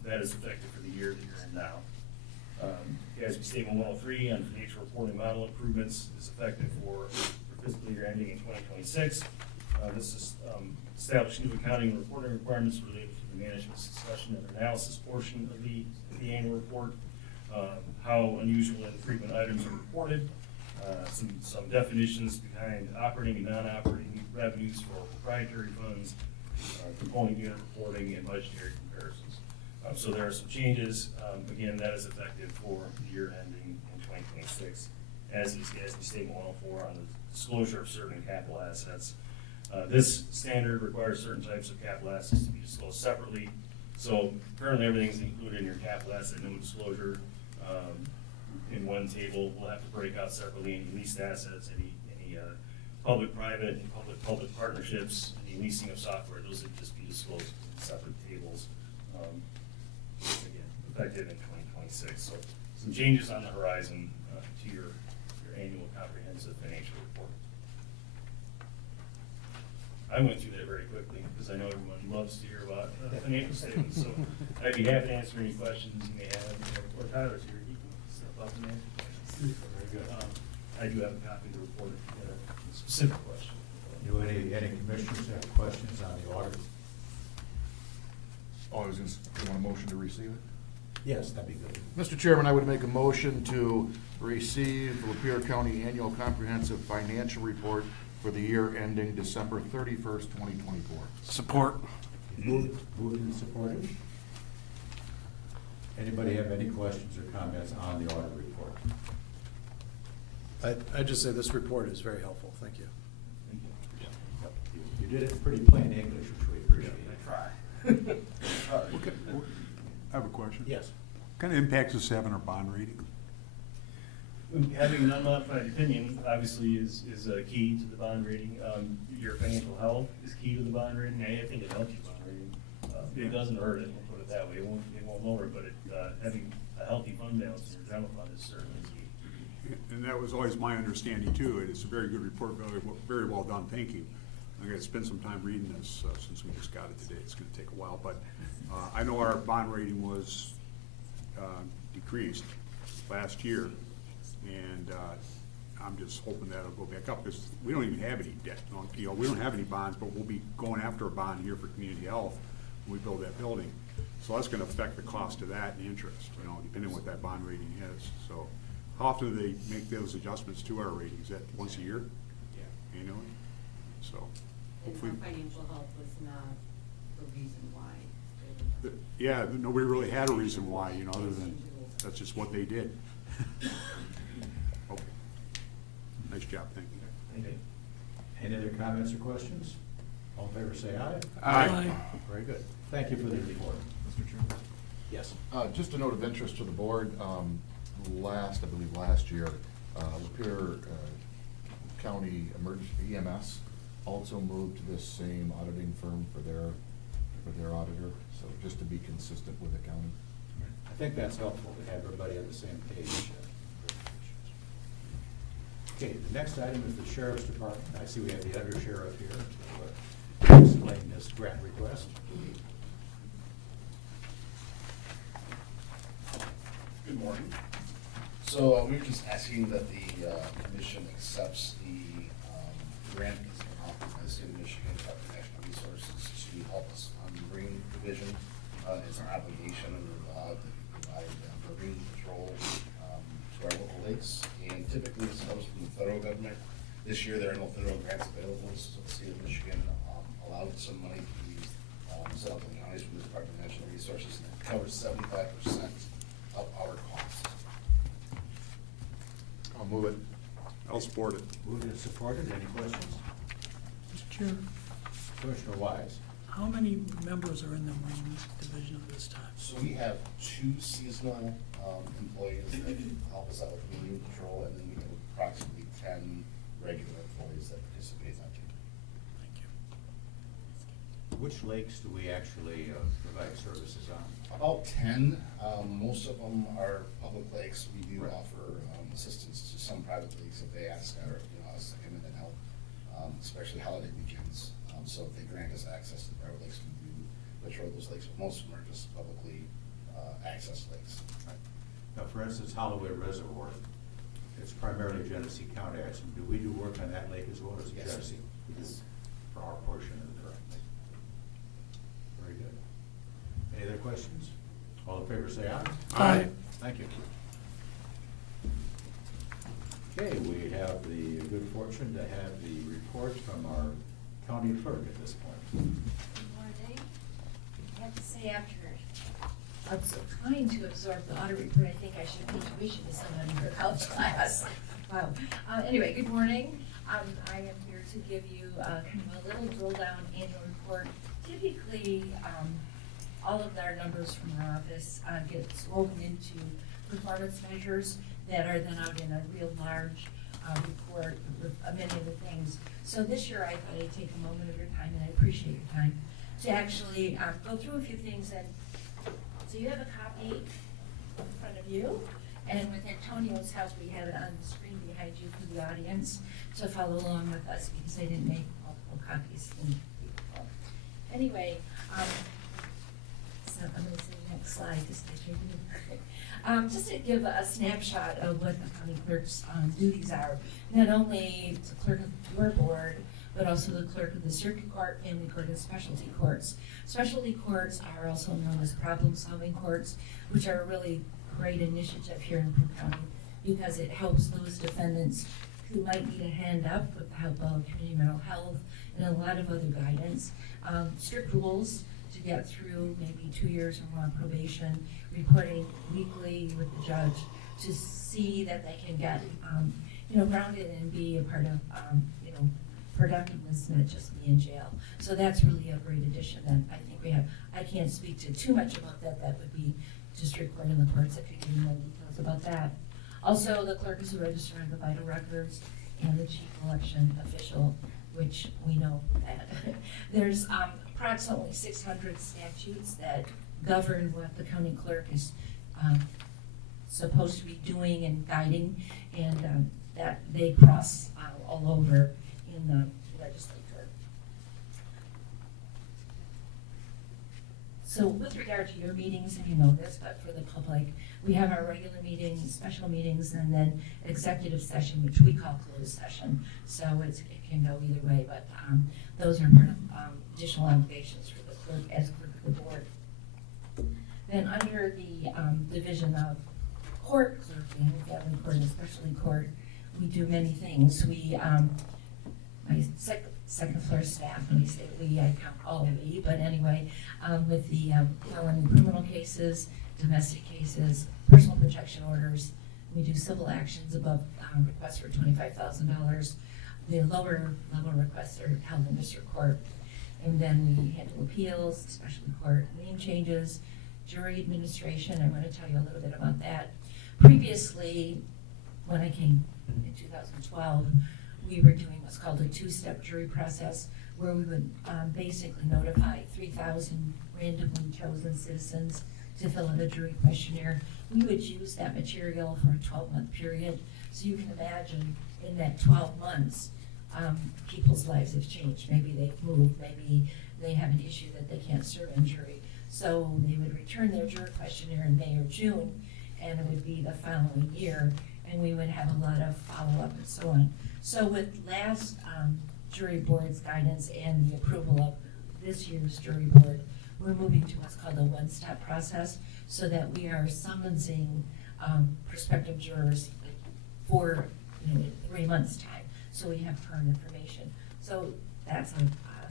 That is effective for the year that you're in now. GASB Statement 103 on financial reporting model improvements is effective for fiscal year ending in 2026. This is establish new accounting and reporting requirements related to the management discussion and analysis portion of the annual report. How unusual and frequent items are reported. Some definitions behind operating and non-operating revenues for proprietary funds, component unit reporting, and budgetary comparisons. So there are some changes. Again, that is effective for the year ending in 2026, as is GASB Statement 104 on the disclosure of certain capital assets. This standard requires certain types of capital assets to be disclosed separately. So currently everything's included in your capital asset no disclosure. In one table, we'll have to break out separately any leased assets, any public-private and public-public partnerships, any leasing of software. Those would just be disclosed in separate tables. Again, effective in 2026. So some changes on the horizon to your annual comprehensive financial report. I went through that very quickly because I know everyone loves to hear about financial statements. So I'd be happy to answer any questions you may have. Or Tyler's here, he can step up and answer questions. Very good. I do have a copy of the report if you have a specific question. Do any commissioners have questions on the audit? Oh, you want a motion to receive it? Yes, that'd be good. Mr. Chairman, I would make a motion to receive the Lapeer County Annual Comprehensive Financial Report for the year ending December 31st, 2024. Support. Moved and supported. Anybody have any questions or comments on the audit report? I just say this report is very helpful. Thank you. You did it in pretty plain English, which we appreciate. Okay, I have a question. Yes. What kind of impact does this have on our bond rating? Having an unmodified opinion obviously is key to the bond rating. Your financial health is key to the bond rating. I think it helps your bond rating. It doesn't hurt it, we'll put it that way. It won't lower it, but having a healthy fund balance in your general fund is certainly key. And that was always my understanding too. It's a very good report, very well done. Thank you. I'm going to spend some time reading this since we just got it today. It's going to take a while, but I know our bond rating was decreased last year, and I'm just hoping that'll go back up, because we don't even have any debt. You know, we don't have any bonds, but we'll be going after a bond here for community health when we build that building. So that's gonna affect the cost of that and the interest, you know, depending on what that bond rating is. So how often do they make those adjustments to our rating? Is that once a year? Yeah. Annually? So And hopefully. our financial health was not the reason why. Yeah, nobody really had a reason why, you know, other than that's just what they did. Okay. Nice job, thank you. Okay. Any other comments or questions? All in favor, say aye. Aye. Very good. Thank you for the report. Mr. Chairman. Yes. Just a note of interest to the board, I believe last year, Lapeer County Emergency EMS also moved to this same auditing firm for their auditor, so just to be consistent with the county. I think that's helpful to have everybody on the same page. Okay, the next item is the Sheriff's Department. I see we have the Under Sheriff here to explain this grant request. Good morning. So we're just asking that the commission accepts the grant that's been offered by the state of Michigan Department of National Resources to help us on the marine division. It's our obligation under law to provide marine patrol to our local lakes. And typically this comes from the federal government. This year there are no federal grants available, so the state of Michigan allowed some money to be set up in counties from the Department of National Resources, and it covers 75% of our cost. I'll move it. I'll support it. Moved and supported. Any questions? Mr. Chair, Commissioner Wise. how many members are in the Marine Division at this time? So we have 2 seasonal employees that help us out with marine patrol, and then we have approximately 10 regular employees that participate in that team. Thank you. Which lakes do we actually provide services on? About 10, most of them are public lakes. We do offer assistance to some private lakes if they ask us to come in and help, especially holiday weekends. So if they grant us access to private lakes, we do patrol those lakes, but most of them are just publicly accessed lakes. Now, for instance, Holloway Reservoir, it's primarily Genesee County. I assume. Do we do work on that lake as well as Yes. Genesee? For our portion of the correct. Very good. Any other questions? All in favor, say aye. Aye. Thank you. Okay, we have the good fortune to have the report from our county clerk at this point. Good morning. I have to say, after I'm so kind to absorb the audit report, I think I should pay tuition to someone in your college class. Wow. Anyway, good morning. I am here to give you kind of a little drill down annual report. Typically, all of our numbers from our office gets woven into performance measures that are then out in a real large report with many of the things. So this year I thought I'd take a moment of your time, and I appreciate your time, to actually go through a few things. And so you have a copy in front of you, and with Antonio's help, we have it on the screen behind you for the audience to follow along with us, because I didn't make multiple copies. Anyway, so I'm going to say next slide, just to give a snapshot of what the county clerk's duties are. Not only the clerk of your board, but also the clerk of the circuit court, family court, and specialty courts. Specialty courts are also known as problem-solving courts, which are a really great initiative here in Cook County, because it helps those defendants who might need a hand up with the help of community mental health and a lot of other guidance. Strict rules to get through maybe 2 years or more on probation, reporting weekly with the judge to see that they can get, grounded and be a part of, productiveness, not just be in jail. So that's really a great addition that I think we have. I can't speak to too much about that. That would be district court and the courts if you give me more details about that. Also, the clerk is a registrar of the vital records and the chief election official, which we know that. There's approximately 600 statutes that govern what the county clerk is supposed to be doing and guiding, and that they cross all over in the legislature. So with regard to your meetings, and you know this, but for the public, we have our regular meetings, special meetings, and then executive session, which we call closed session. So it can go either way, but those are part of additional obligations for the clerk as clerk of the board. Then under the division of court clerking, family court and specialty court, we do many things. We, my second floor staff, when we say we, I count all of we, but anyway, with the felony criminal cases, domestic cases, personal protection orders, we do civil actions above requests for $25,000. The lower level requests are held in district court. And then we handle appeals, specialty court, name changes, jury administration. I want to tell you a little bit about that. Previously, when I came in 2012, we were doing what's called a two-step jury process, where we would basically notify 3,000 randomly chosen citizens to fill out a jury questionnaire. We would use that material for a 12-month period. So you can imagine in that 12 months, people's lives have changed. Maybe they've moved, maybe they have an issue that they can't serve in jury. So they would return their jury questionnaire in May or June, and it would be the following year, and we would have a lot of follow-up and so on. So with last jury board's guidance and the approval of this year's jury board, we're moving to what's called a one-step process, so that we are summoning prospective jurors for 3 months' time, so we have current information. So that's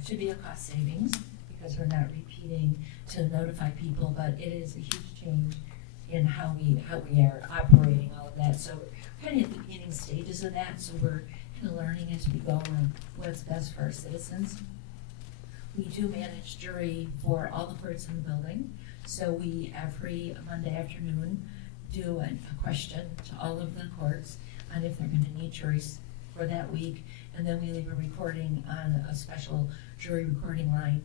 should be a cost savings, because we're not repeating to notify people, but it is a huge change in how we are operating all of that. So we're kind of at the beginning stages of that, so we're kind of learning as we go on what's best for our citizens. We do manage jury for all the courts in the building, so we every Monday afternoon do a question to all of the courts on if they're going to need juries for that week, and then we leave a recording on a special jury recording line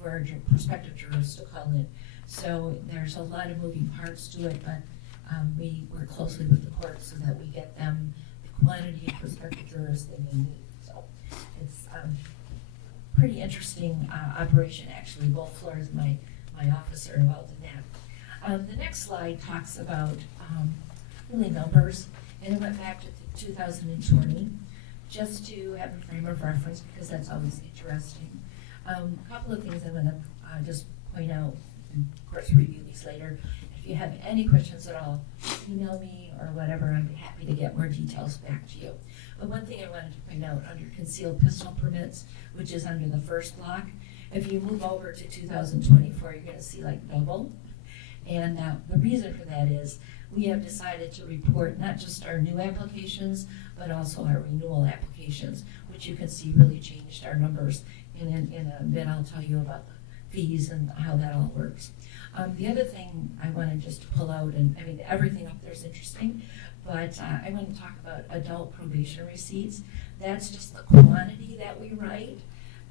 for our prospective jurors to call in. So there's a lot of moving parts to it, but we work closely with the courts so that we get them the quantity of prospective jurors they may need. So it's pretty interesting operation, actually. Both floors of my office are involved in that. The next slide talks about really numbers, and it went back to 2020, just to have a frame of reference, because that's always interesting. A couple of things I'm going to just point out, and of course review these later. If you have any questions at all, email me or whatever. I'd be happy to get more details back to you. But one thing I wanted to point out under concealed pistol permits, which is under the first block, if you move over to 2024, you're going to see like double. And the reason for that is we have decided to report not just our new applications, but also our renewal applications, which you can see really changed our numbers. And in a bit, I'll tell you about the fees and how that all works. The other thing I wanted just to pull out, and I mean, everything up there is interesting, but I want to talk about adult probation receipts. That's just the quantity that we write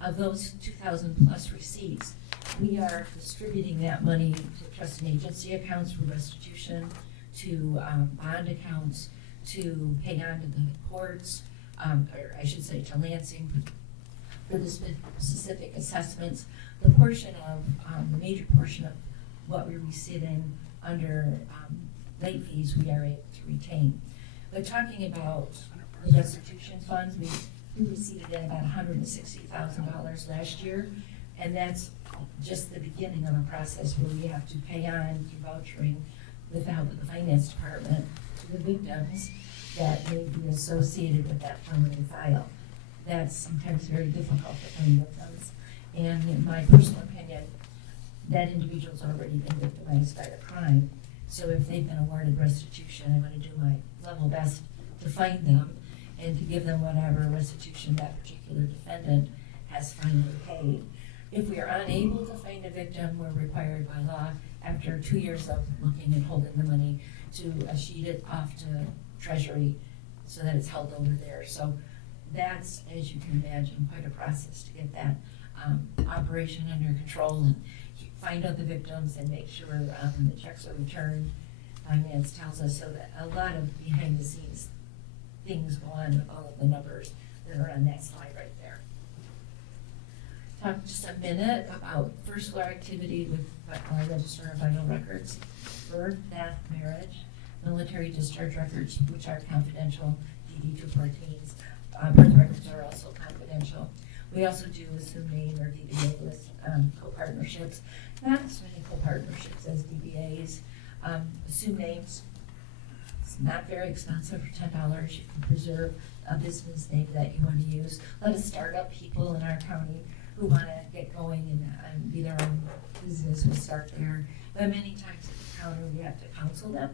of those 2,000 plus receipts. We are distributing that money to trust and agency accounts for restitution, to bond accounts, to pay on to the courts, or I should say to Lansing for the specific assessments. The portion of, the major portion of what we're receiving under late fees, we are able to retain. But talking about the restitution funds, we received in about $160,000 last year, and that's just the beginning of a process where we have to pay on through vouchering with the help of the finance department to the victims that may be associated with that felony file. That's sometimes very difficult to find victims, and in my personal opinion, that individual's already been victimized by the crime. So if they've been awarded restitution, I'm going to do my level best to find them and to give them whatever restitution that particular defendant has finally paid. If we are unable to find a victim, we're required by law, after 2 years of looking and holding the money, to sheet it off to Treasury so that it's held over there. So that's, as you can imagine, quite a process to get that operation under control and find out the victims and make sure the checks are returned. Finance tells us, so that a lot of behind the scenes things go on with all of the numbers that are on that slide right there. talk just a minute about first floor activity with our Register of Vital Records, birth, death, marriage, military discharge records, which are confidential, DD-214s. Birth records are also confidential. We also do assume name or DBA with co-partnerships, not as many co-partnerships as DBAs. Assume names, it's not very expensive, for $10 you can preserve a business name that you want to use. A lot of startup people in our county who want to get going and be their own business will start there. But many times at the counter, we have to counsel them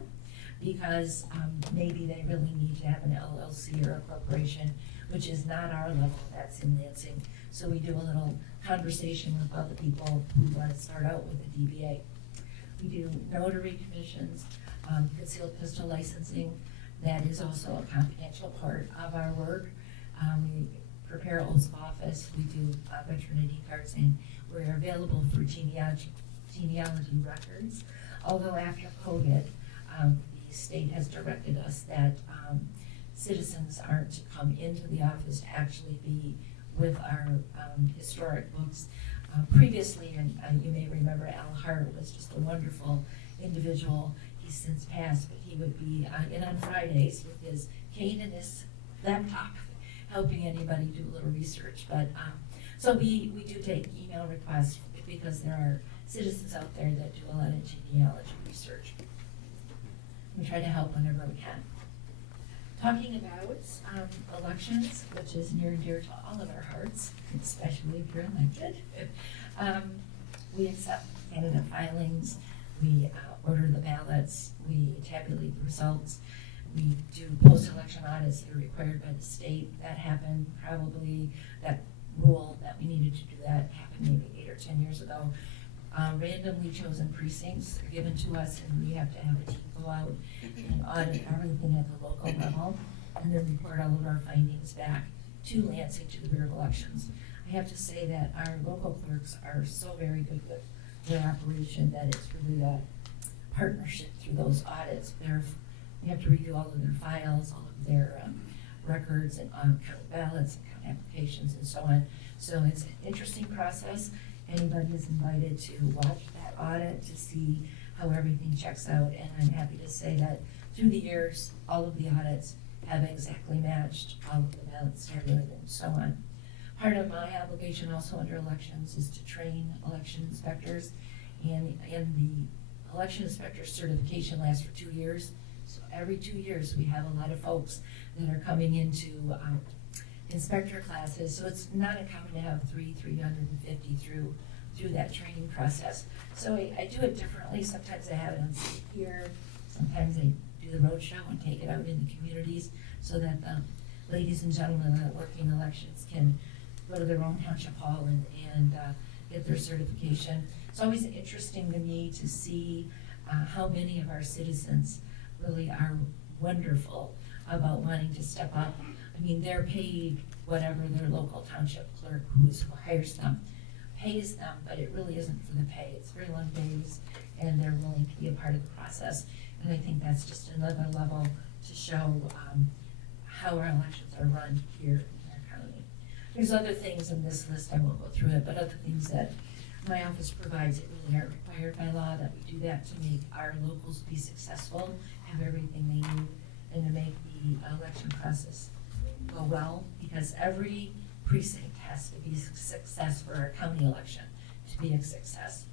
because maybe they really need to have an LLC or a corporation, which is not our level, that's in Lansing. So we do a little conversation with other people who want to start out with a DBA. We do notary commissions, concealed pistol licensing. That is also a confidential part of our work. We prepare oaths of office, we do veteran ID cards, and we're available for genealogy records. Although after COVID, the state has directed us that citizens aren't to come into the office to actually be with our historic books. Previously, and you may remember Al Hart was just a wonderful individual. He's since passed, but he would be in on Fridays with his cane and his laptop, helping anybody do a little research. But so we do take email requests because there are citizens out there that do a lot of genealogy research. We try to help whenever we can. Talking about elections, which is near and dear to all of our hearts, especially if you're elected. We accept candidate filings, we order the ballots, we tabulate the results, we do post-election audits that are required by the state. That happened probably, that rule that we needed to do that happened maybe 8 or 10 years ago. Randomly chosen precincts are given to us, and we have to have a team go out and audit everything at the local level, and then report all of our findings back to Lansing, to the Bureau of Elections. I have to say that our local clerks are so very good with their operation that it's really a partnership through those audits. We have to review all of their files, all of their records, and count ballots, and count applications, and so on. So it's an interesting process. Anybody is invited to watch that audit to see how everything checks out, and I'm happy to say that through the years, all of the audits have exactly matched all of the ballots tabulated and so on. Part of my obligation also under elections is to train election inspectors, and the election inspector certification lasts for 2 years. So every 2 years, we have a lot of folks that are coming into inspector classes, so it's not uncommon to have 350 through that training process. So I do it differently. Sometimes I have it on site here, sometimes I do the road show and take it out in the communities so that the ladies and gentlemen that are working elections can go to their own township hall and get their certification. It's always interesting to me to see how many of our citizens really are wonderful about wanting to step up. I mean, they're paid whatever their local township clerk who hires them pays them, but it really isn't for the pay. It's very long days, and they're willing to be a part of the process. And I think that's just another level to show how our elections are run here in our county. There's other things in this list, I won't go through it, but other things that my office provides that really aren't required by law, that we do that to make our locals be successful, have everything they need, and to make the election process go well, because every precinct has to be a success for our county election to be a success.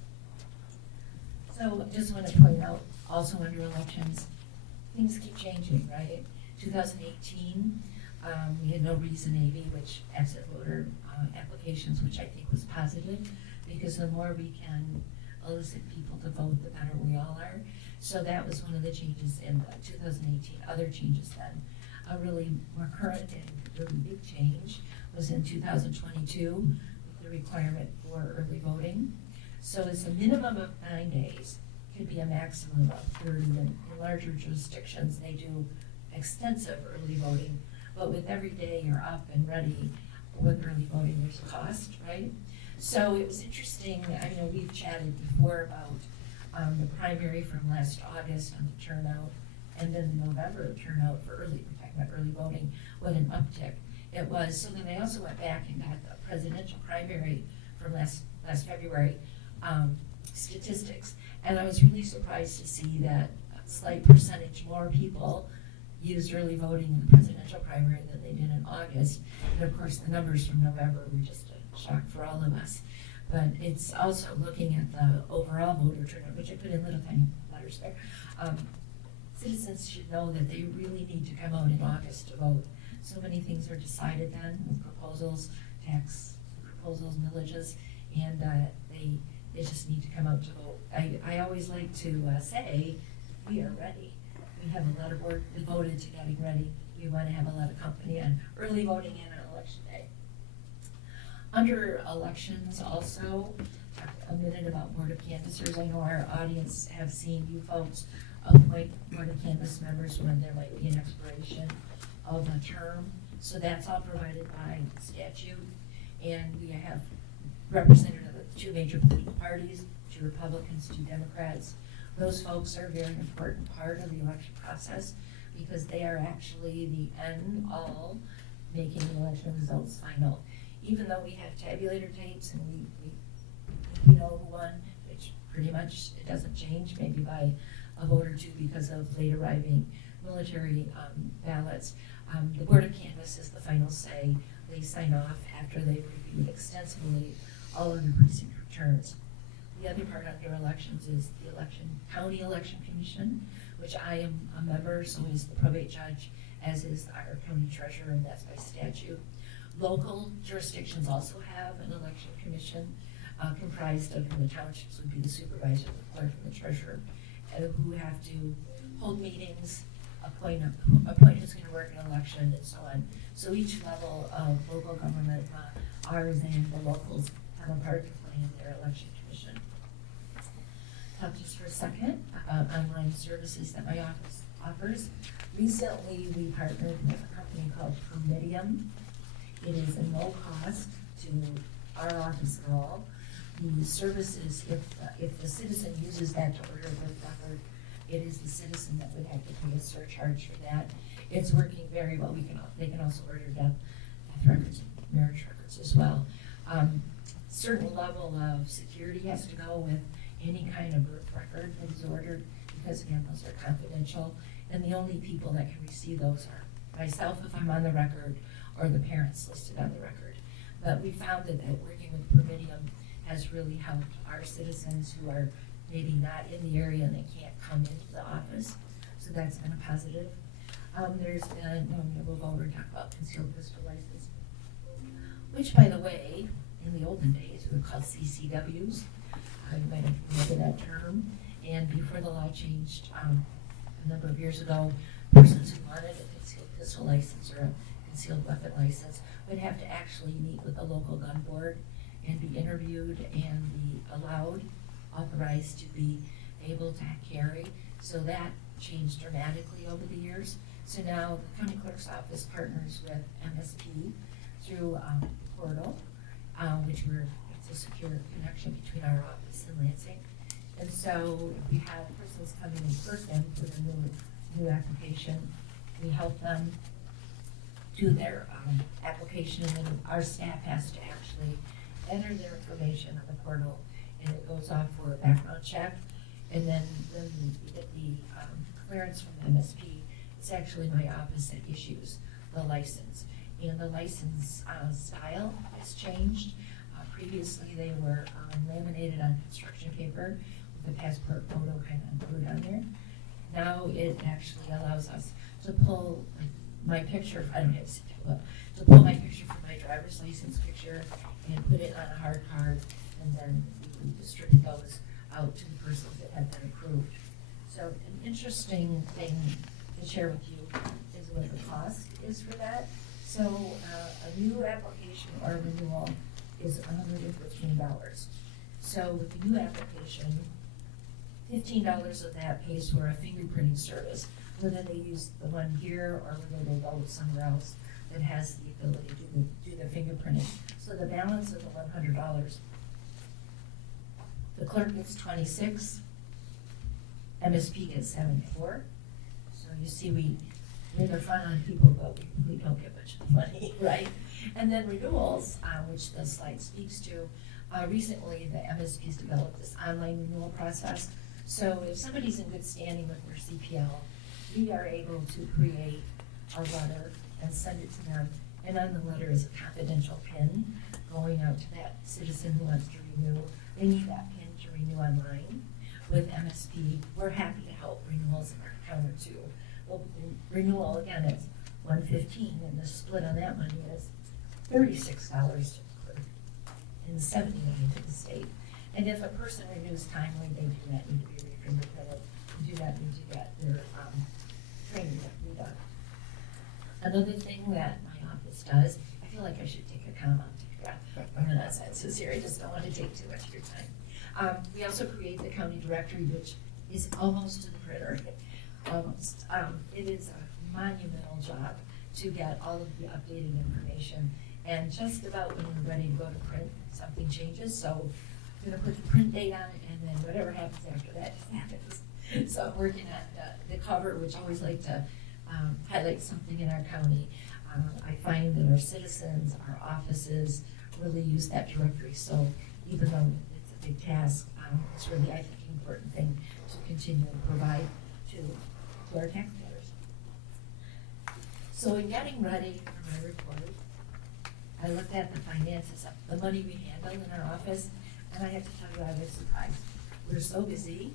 So I just want to point out, also under elections, things keep changing, right? 2018, we had no reason AV, which exit voter applications, which I think was positive, because the more we can elicit people to vote, the better we all are. So that was one of the changes in 2018. Other changes then, a really more current and really big change was in 2022 with the requirement for early voting. So it's a minimum of 9 days, could be a maximum of 30. In larger jurisdictions, they do extensive early voting, but with every day you're up and ready with early voting, there's a cost, right? So it was interesting. I know we've chatted before about the primary from last August on the turnout, and then the November turnout for early voting, what an uptick it was. So then I also went back and got the presidential primary from last February, statistics. And I was really surprised to see that a slight percentage more people used early voting in the presidential primary than they did in August. And of course, the numbers from November were just a shock for all of us. But it's also looking at the overall voter turnout, which I put in little tiny letters there. Citizens should know that they really need to come out in August to vote. So many things are decided then with proposals, tax proposals, millages, and they just need to come out to vote. I always like to say, we are ready. We have a lot of work devoted to getting ready. We want to have a lot of company on early voting and on election day. Under elections also, talk a minute about Board of Canvassers. I know our audience have seen you folks appoint Board of Canvass members when there might be an expiration of a term. So that's all provided by statute. And we have representatives of two major political parties, 2 Republicans, 2 Democrats. Those folks are a very important part of the election process because they are actually the end all making the election results final. Even though we have tabulator tapes and we know who won, which pretty much it doesn't change, maybe by a vote or 2 because of late arriving military ballots. The Board of Canvass is the final say. They sign off after they've reviewed extensively all of the precinct returns. The other part under elections is the County Election Commission, which I am a member, so is the probate judge, as is our county treasurer, and that's by statute. Local jurisdictions also have an election commission comprised of, in the townships would be the supervisor, the clerk, and the treasurer, who have to hold meetings, appoint who's going to work an election, and so on. So each level of local government, ours and the locals, have a part to play in their election commission. Talk just for a second about online services that my office offers. Recently, we partnered with a company called Permitium. It is a no cost to our office at all. The service is, if the citizen uses that to order a birth record, it is the citizen that would have to pay a surcharge for that. It's working very well. They can also order death records, marriage records as well. Certain level of security has to go with any kind of birth record that is ordered because again, those are confidential. And the only people that can receive those are myself if I'm on the record or the parents listed on the record. But we found that working with Permitium has really helped our citizens who are maybe not in the area and they can't come into the office. So that's been a positive. There's been, I'm going to move over and talk about concealed pistol license, which by the way, in the olden days, we were called CCWs. You might have remember that term. And before the law changed a number of years ago, persons who wanted a concealed pistol license or a concealed weapon license would have to actually meet with the local gun board and be interviewed and be allowed, authorized to be able to carry. So that changed dramatically over the years. So now the county clerk's office partners with MSP through the portal, which it's a secure connection between our office and Lansing. And so if we have persons coming in person for the new application, we help them do their application, and then our staff has to actually enter their information on the portal, and it goes off for a background check. And then when we get the clearance from MSP, it's actually my office that issues the license. And the license style has changed. Previously, they were laminated on construction paper with a passport photo kind of glued on there. Now it actually allows us to pull my picture, I don't have to pull my picture from my driver's license picture and put it on a hard card, and then we distribute those out to the persons that have been approved. So an interesting thing to share with you is what the cost is for that. So a new application or renewal is $115. So with the new application, $15 of that pays for a fingerprinting service, whether they use the one here or whether they go somewhere else that has the ability to do the fingerprinting. So the balance of the $100, the clerk gets $26, MSP gets $74. So you see, we're fun on people, but we don't get much money, right? And then renewals, which the slide speaks to, Recently, the MSP's developed this online renewal process. So if somebody's in good standing with their CPL, we are able to create a letter and send it to them. And on the letter is a confidential PIN going out to that citizen who wants to renew. They need that PIN to renew online. With MSP, we're happy to help renewals in our counter too. Well, renewal, again, is $115, and the split on that money is $36 to the clerk and $70 to the state. And if a person renews timely, they do not need to be refingerprinted. They do not need to get their training redone. Another thing that my office does, I feel like I should take a comma from the nonsense here. I just don't want to take too much of your time. We also create the county directory, which is almost to the printer. Almost. It is a monumental job to get all of the updated information. And just about when we're ready to go to print, something changes. So I'm going to put the print date on it, and then whatever happens after that just happens. So I'm working on the cover, which I always like to highlight something in our county. I find that our citizens, our offices really use that directory. So even though it's a big task, it's really, I think, an important thing to continue to provide to our taxpayers. So in getting ready for my report, I looked at the finances, the money we handle in our office, and I have to tell you, I was surprised. We're so busy,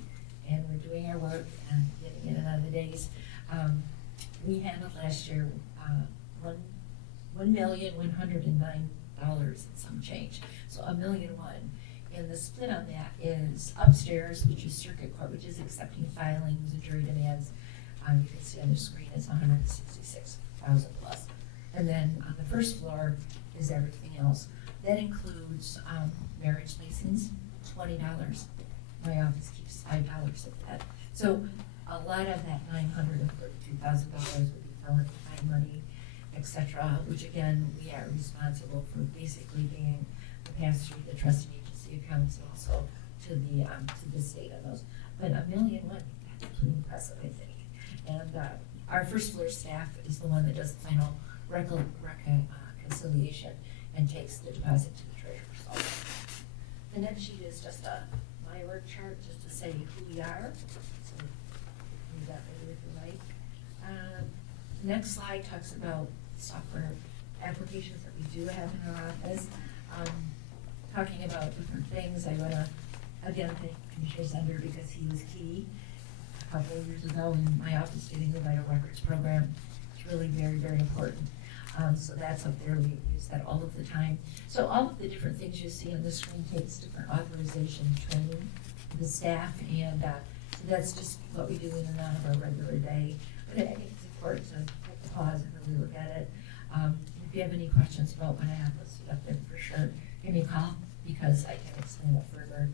and we're doing our work and getting in and out of the days. We handled last year $1,109 and some change, so $1,000,001. And the split on that is upstairs, which is circuit court, which is accepting filings and jury demands. You can see on the screen it's 166,000 plus. And then on the first floor is everything else. That includes marriage license, $20. My office keeps $5 of that. So a lot of that $942,000 would be felony fine money, et cetera, which again, we are responsible for basically being the pass-through, the trust and agency accounts, and also to the state on those. But $1,000,001, that's pretty impressive, I think. And our first floor staff is the one that does the final reconciliation and takes the deposit to the treasurer. So the next sheet is just my work chart, just to say who we are. So you got maybe if you like. Next slide talks about software applications that we do have in our office. Talking about different things, I want to again thank Commissioner Zender because he was key a couple of years ago in my office doing the Vital Records program. It's really very, very important. So that's up there. We use that all of the time. So all of the different things you see on the screen takes different authorization training for the staff, and so that's just what we do in and out of our regular day. But I think it's important to take a pause and really look at it. If you have any questions about what I have listed up there, for sure, give me a call because I can explain it further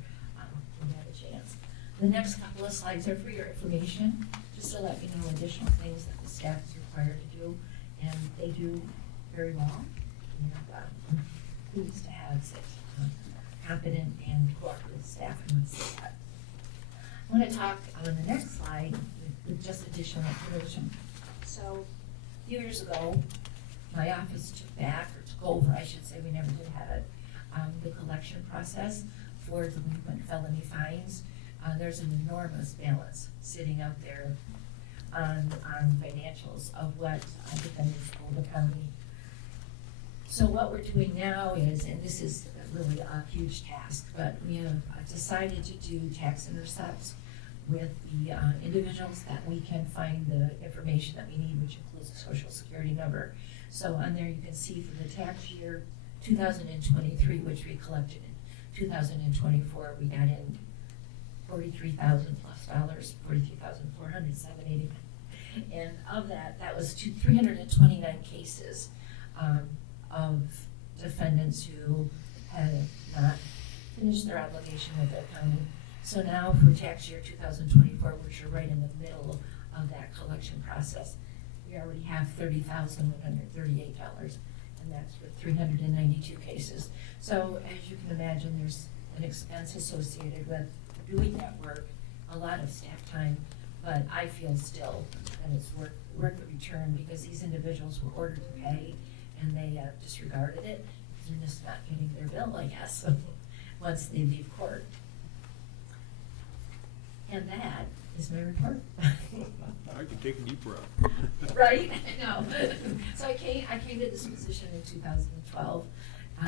when you have a chance. The next couple of slides are for your information, just to let you know additional things that the staff is required to do, and they do very well. And I'm pleased to have such competent and cooperative staff in the state. I want to talk on the next slide with just additional information. So a few years ago, my office took back, or took over, I should say, we never did have it, the collection process for delinquent felony fines. There's an enormous balance sitting out there on financials of what defendants owe the county. So what we're doing now is, and this is really a huge task, but we have decided to do tax intercepts with the individuals that we can find the information that we need, which includes a social security number. So on there you can see for the tax year 2023, which we collected in 2024, we got in $43,000 plus, $43,400, $780. And of that, that was 329 cases of defendants who had not finished their obligation with their county. So now for tax year 2024, which are right in the middle of that collection process, we already have $30,138, and that's for 392 cases. So as you can imagine, there's an expense associated with doing that work, a lot of staff time, but I feel still that it's worth the return because these individuals were ordered to pay and they disregarded it because they're just not getting their bill, I guess, once they leave court. And that is my report. I can take a deep breath. Right, I know. So I came to this position in 2012.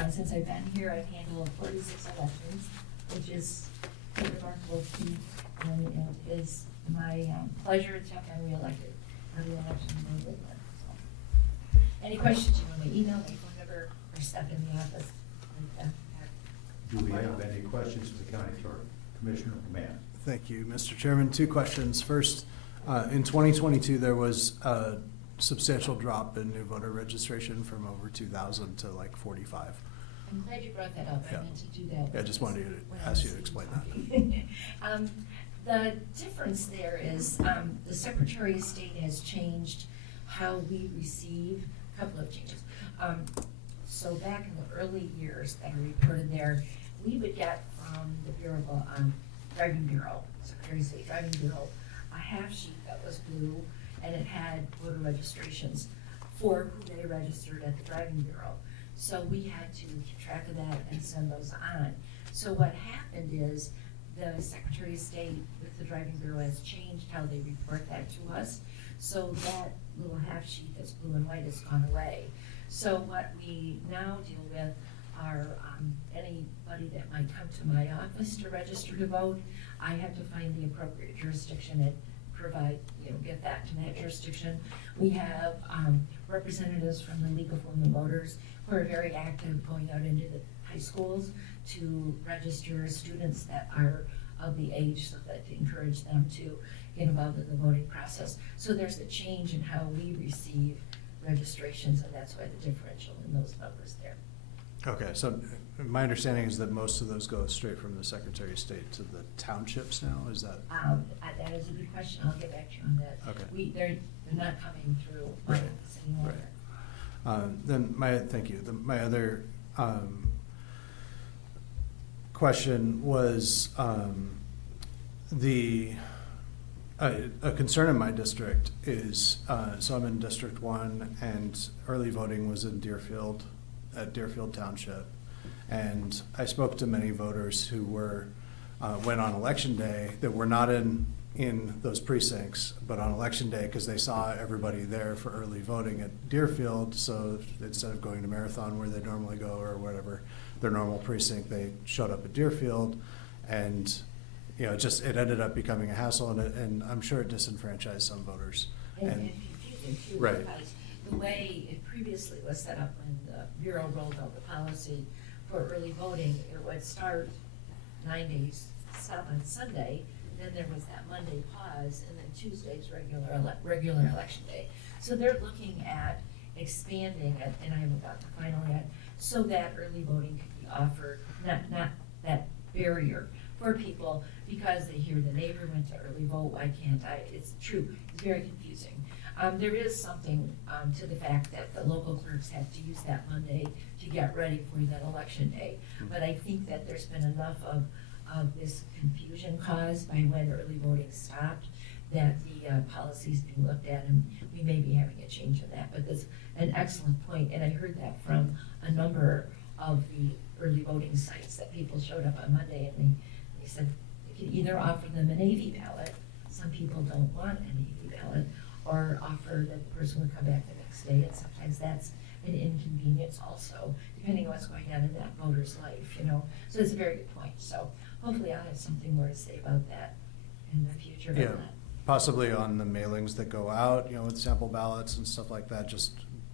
Since I've been here, I've handled 46 elections, which is a remarkable feat, and it is my pleasure to have been reelected on the election day with them. So, any questions, you know, my email, my phone number, or step in the office. Do we have any questions for the county clerk? Commissioner Command. Thank you, Mr. Chairman. Two questions. First, in 2022, there was a substantial drop in new voter registration from over 2,000 to like 45. I'm glad you brought that up. I Yeah. meant to do that. Yeah, I just wanted when to I ask was you to explain that. The difference there is, the Secretary of State has changed how we receive, a couple of changes. So back in the early years that are reported there, we would get from the Bureau of, Driving Bureau, Secretary of State Driving Bureau, a half sheet that was blue, and it had voter registrations for who they registered at the Driving Bureau. So we had to keep track of that and send those on. So what happened is the Secretary of State with the Driving Bureau has changed how they report that to us. So that little half sheet that's blue and white has gone away. So what we now deal with are anybody that might come to my office to register to vote. I have to find the appropriate jurisdiction and provide, get that to that jurisdiction. We have representatives from the League of Women Voters who are very active going out into the high schools to register students that are of the age, so that to encourage them to get involved in the voting process. So there's a change in how we receive registrations, and that's why the differential in those numbers there. Okay, so my understanding is that most of those go straight from the Secretary of State to the townships now, is that? That is a good question. I'll get back to you on that. Okay. They're not coming through my Right. office anymore. Right. Thank you. My other question was a concern in my district is, so I'm in District 1, and early voting was in Deerfield, at Deerfield Township. And I spoke to many voters who went on election day that were not in those precincts, but on election day, because they saw everybody there for early voting at Deerfield, so instead of going to Marathon where they normally go or whatever, their normal precinct, they showed up at Deerfield, and it ended up becoming a hassle, and I'm sure it disenfranchised some voters. And confusing too, Right. because the way it previously was set up when the Bureau rolled out the policy for early voting, it would start 9 days, stop on Sunday, then there was that Monday pause, and then Tuesday's regular election day. So they're looking at expanding it, and I haven't got the final yet, so that early voting could be offered, not that barrier for people, because they hear the neighbor went to early vote, why can't I? It's true, it's very confusing. There is something to the fact that the local clerks have to use that Monday to get ready for that election day. But I think that there's been enough of this confusion caused by when early voting stopped, that the policy's being looked at, and we may be having a change in that. But that's an excellent point, and I heard that from a number of the early voting sites, that people showed up on Monday and they said they can either offer them an AV ballot, some people don't want an AV ballot, or offer that the person would come back the next day, and sometimes that's an inconvenience also, depending on what's going on in that voter's life, So it's a very good point. So hopefully I'll have something more to say about that in the future. Yeah, possibly on the mailings that go out, with sample ballots and stuff like that, just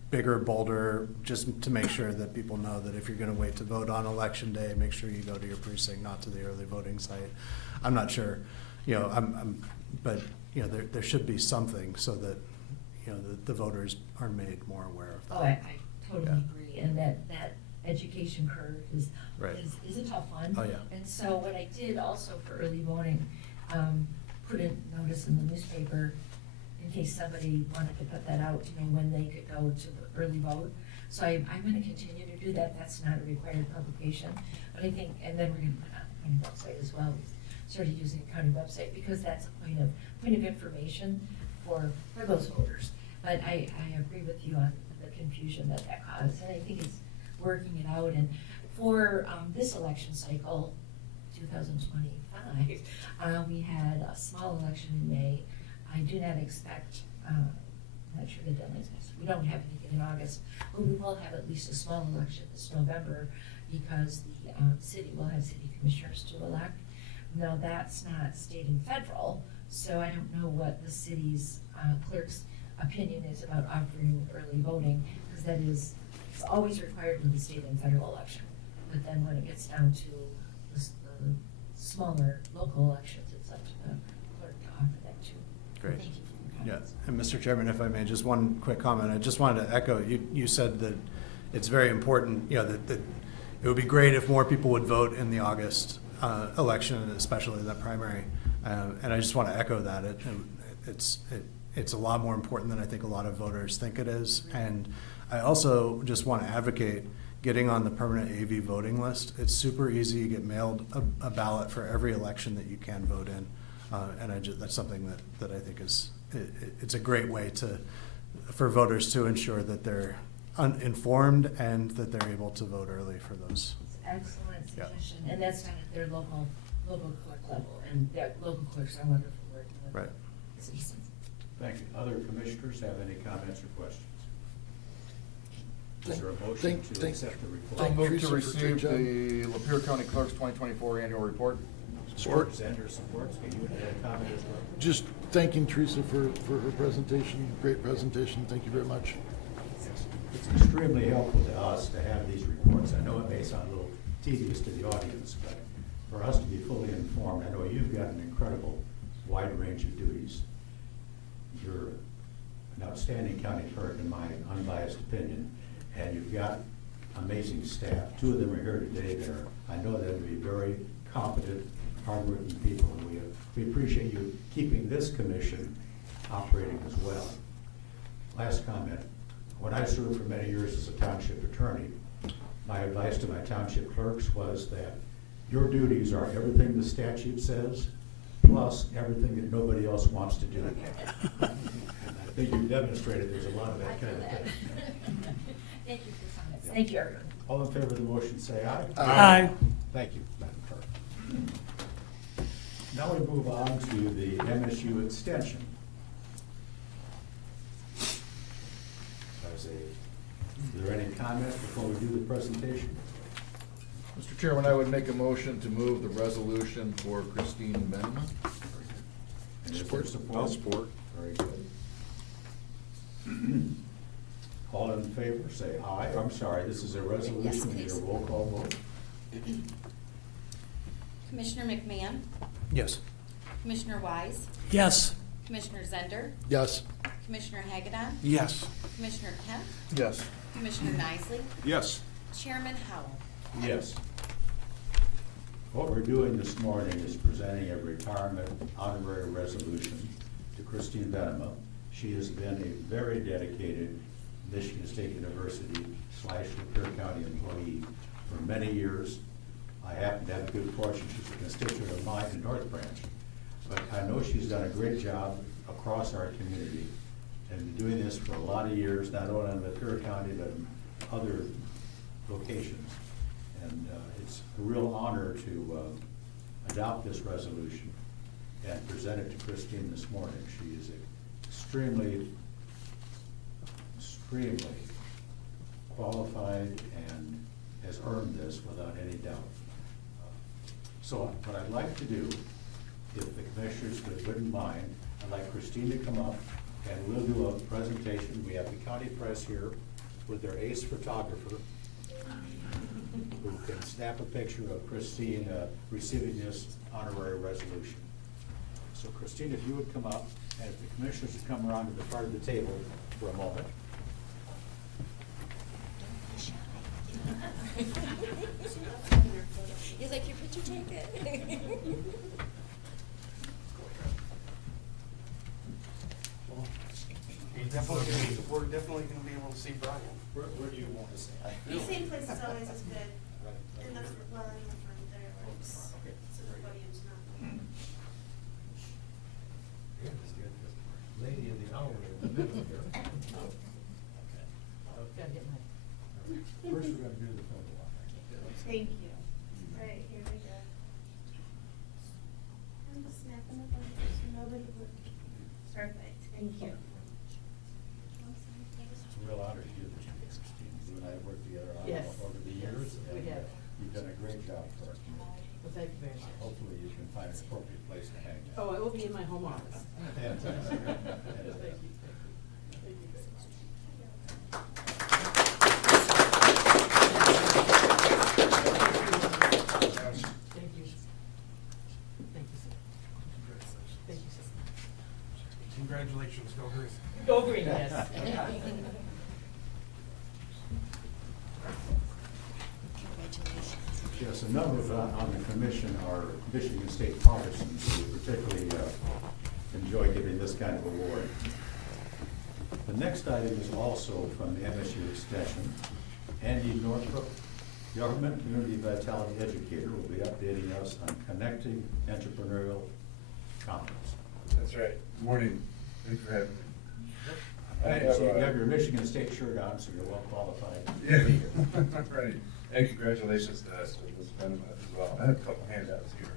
bigger, bolder, just to make sure that people know that if you're gonna wait to vote on election day, make sure you go to your precinct, not to the early voting site. I'm not sure, but there should be something so that, the voters are made more aware of that. Oh, I totally agree, and that education curve is Right. is a tough one. Oh, yeah. And so what I did also for early voting, put a notice in the newspaper in case somebody wanted to put that out, when they could go to the early vote. So I'm gonna continue to do that. That's not a required publication, but I think, and then we're gonna put it on the county website as well. We started using the county website because that's a point of information for those voters. But I agree with you on the confusion that caused, and I think it's working it out. And For this election cycle, 2025, we had a small election in May. I do not expect, I'm not sure the deadline is, we don't have anything in August, but we will have at least a small election this November because the city will have city commissioners to elect. Now, that's not state and federal, so I don't know what the city's clerk's opinion is about offering early voting, because that is, it's always required with the state and federal election. But then when it gets down to the smaller local elections, it's up to the clerk to offer that too. Great. Thank you for your Yeah, comments. and Mr. Chairman, if I may, just one quick comment. I just wanted to echo, you said that it's very important, you know, that it would be great if more people would vote in the August election, especially that primary. And I just want to echo that. It's a lot more important than I think a lot of voters think it is. And I also just want to advocate getting on the permanent AV voting list. It's super easy. You get mailed a ballot for every election that you can vote in. And that's something that I think is, it's a great way for voters to ensure that they're informed and that they're able to vote early for those. It's an excellent Yeah. suggestion, and that's done at their local clerk level, and their local clerks are wonderful working with Right. citizens. Thank you. Other commissioners have any comments or questions? Is Thank- there a motion thank- to thank- accept the report? I'll move Teresa to for receive good the Lapeer County Clerk's 2024 annual report. Support. Xander supports. Okay, you had a comment as well? Just thanking Teresa for her presentation, great presentation, thank you very much. It's extremely helpful to us to have these reports. I know it may sound a little tedious to the audience, but for us to be fully informed, I know you've got an incredible wide range of duties. You're an outstanding county clerk, in my unbiased opinion, and you've got amazing staff. Two of them are here today that are, I know them to be very competent, hardworking people, and we appreciate you keeping this commission operating as well. Last comment. When I served for many years as a township attorney, my advice to my township clerks was that your duties are everything the statute says, plus everything that nobody else wants to do. And I think you've demonstrated there's a lot of that kind of thing. Thank you for your comments. Thank you, everyone. All in favor of the motion, say aye. Aye. Thank you, Madam Clerk. Now we move on to the MSU extension. Is there any comments before we do the presentation? Mr. Chairman, I would make a motion to move the resolution for Christine Benema. And is there support? I'll support. Very good. All in favor, say aye. I'm sorry, this is a resolution. Yes, We need a please. roll call vote. Commissioner McMahon, Yes. Commissioner Wise, Yes. Commissioner Zender, Yes. Commissioner Hagedon, Yes. Commissioner Kemp, Yes. Commissioner Nicely, Yes. Chairman Howell. Yes. What we're doing this morning is presenting a retirement honorary resolution to Christine Benema. She has been a very dedicated Michigan State University / Lapeer County employee for many years. I happen to have the good fortune, she's a constituent of mine in North Branch. But I know she's done a great job across our community and been doing this for a lot of years, not only in Lapeer County, but in other locations. And it's a real honor to adopt this resolution and present it to Christine this morning. She is extremely qualified and has earned this without any doubt. So what I'd like to do, if the commissioners wouldn't mind, I'd like Christine to come up and we'll do a presentation. We have the county press here with their ace photographer who can snap a picture of Christine receiving this honorary resolution. So Christine, if you would come up, and if the commissioners would come around to the front of the table for a moment. You like your picture taken? We're definitely gonna be able to see Brian. Where do you want to say? The same place is always as good, in the, well, in the front there, like, so the podium's not. Lady in the hour in the middle here. First, we're gonna do the photo op. Congratulations, go Green. Go Green, yes. Congratulations. Yes, a number of, on the commission are Michigan State partisans who particularly enjoy giving this kind of award. The next item is also from the MSU Extension. Andy Northrop, Government Community Vitality Educator, will be updating us on Connecting Entrepreneurial Conference. That's right. Good morning. Thanks for having me. So you have your Michigan State shirt on, so you're well qualified to Yeah, be here. right. And congratulations to us for this benefit as well. I have a couple handouts here.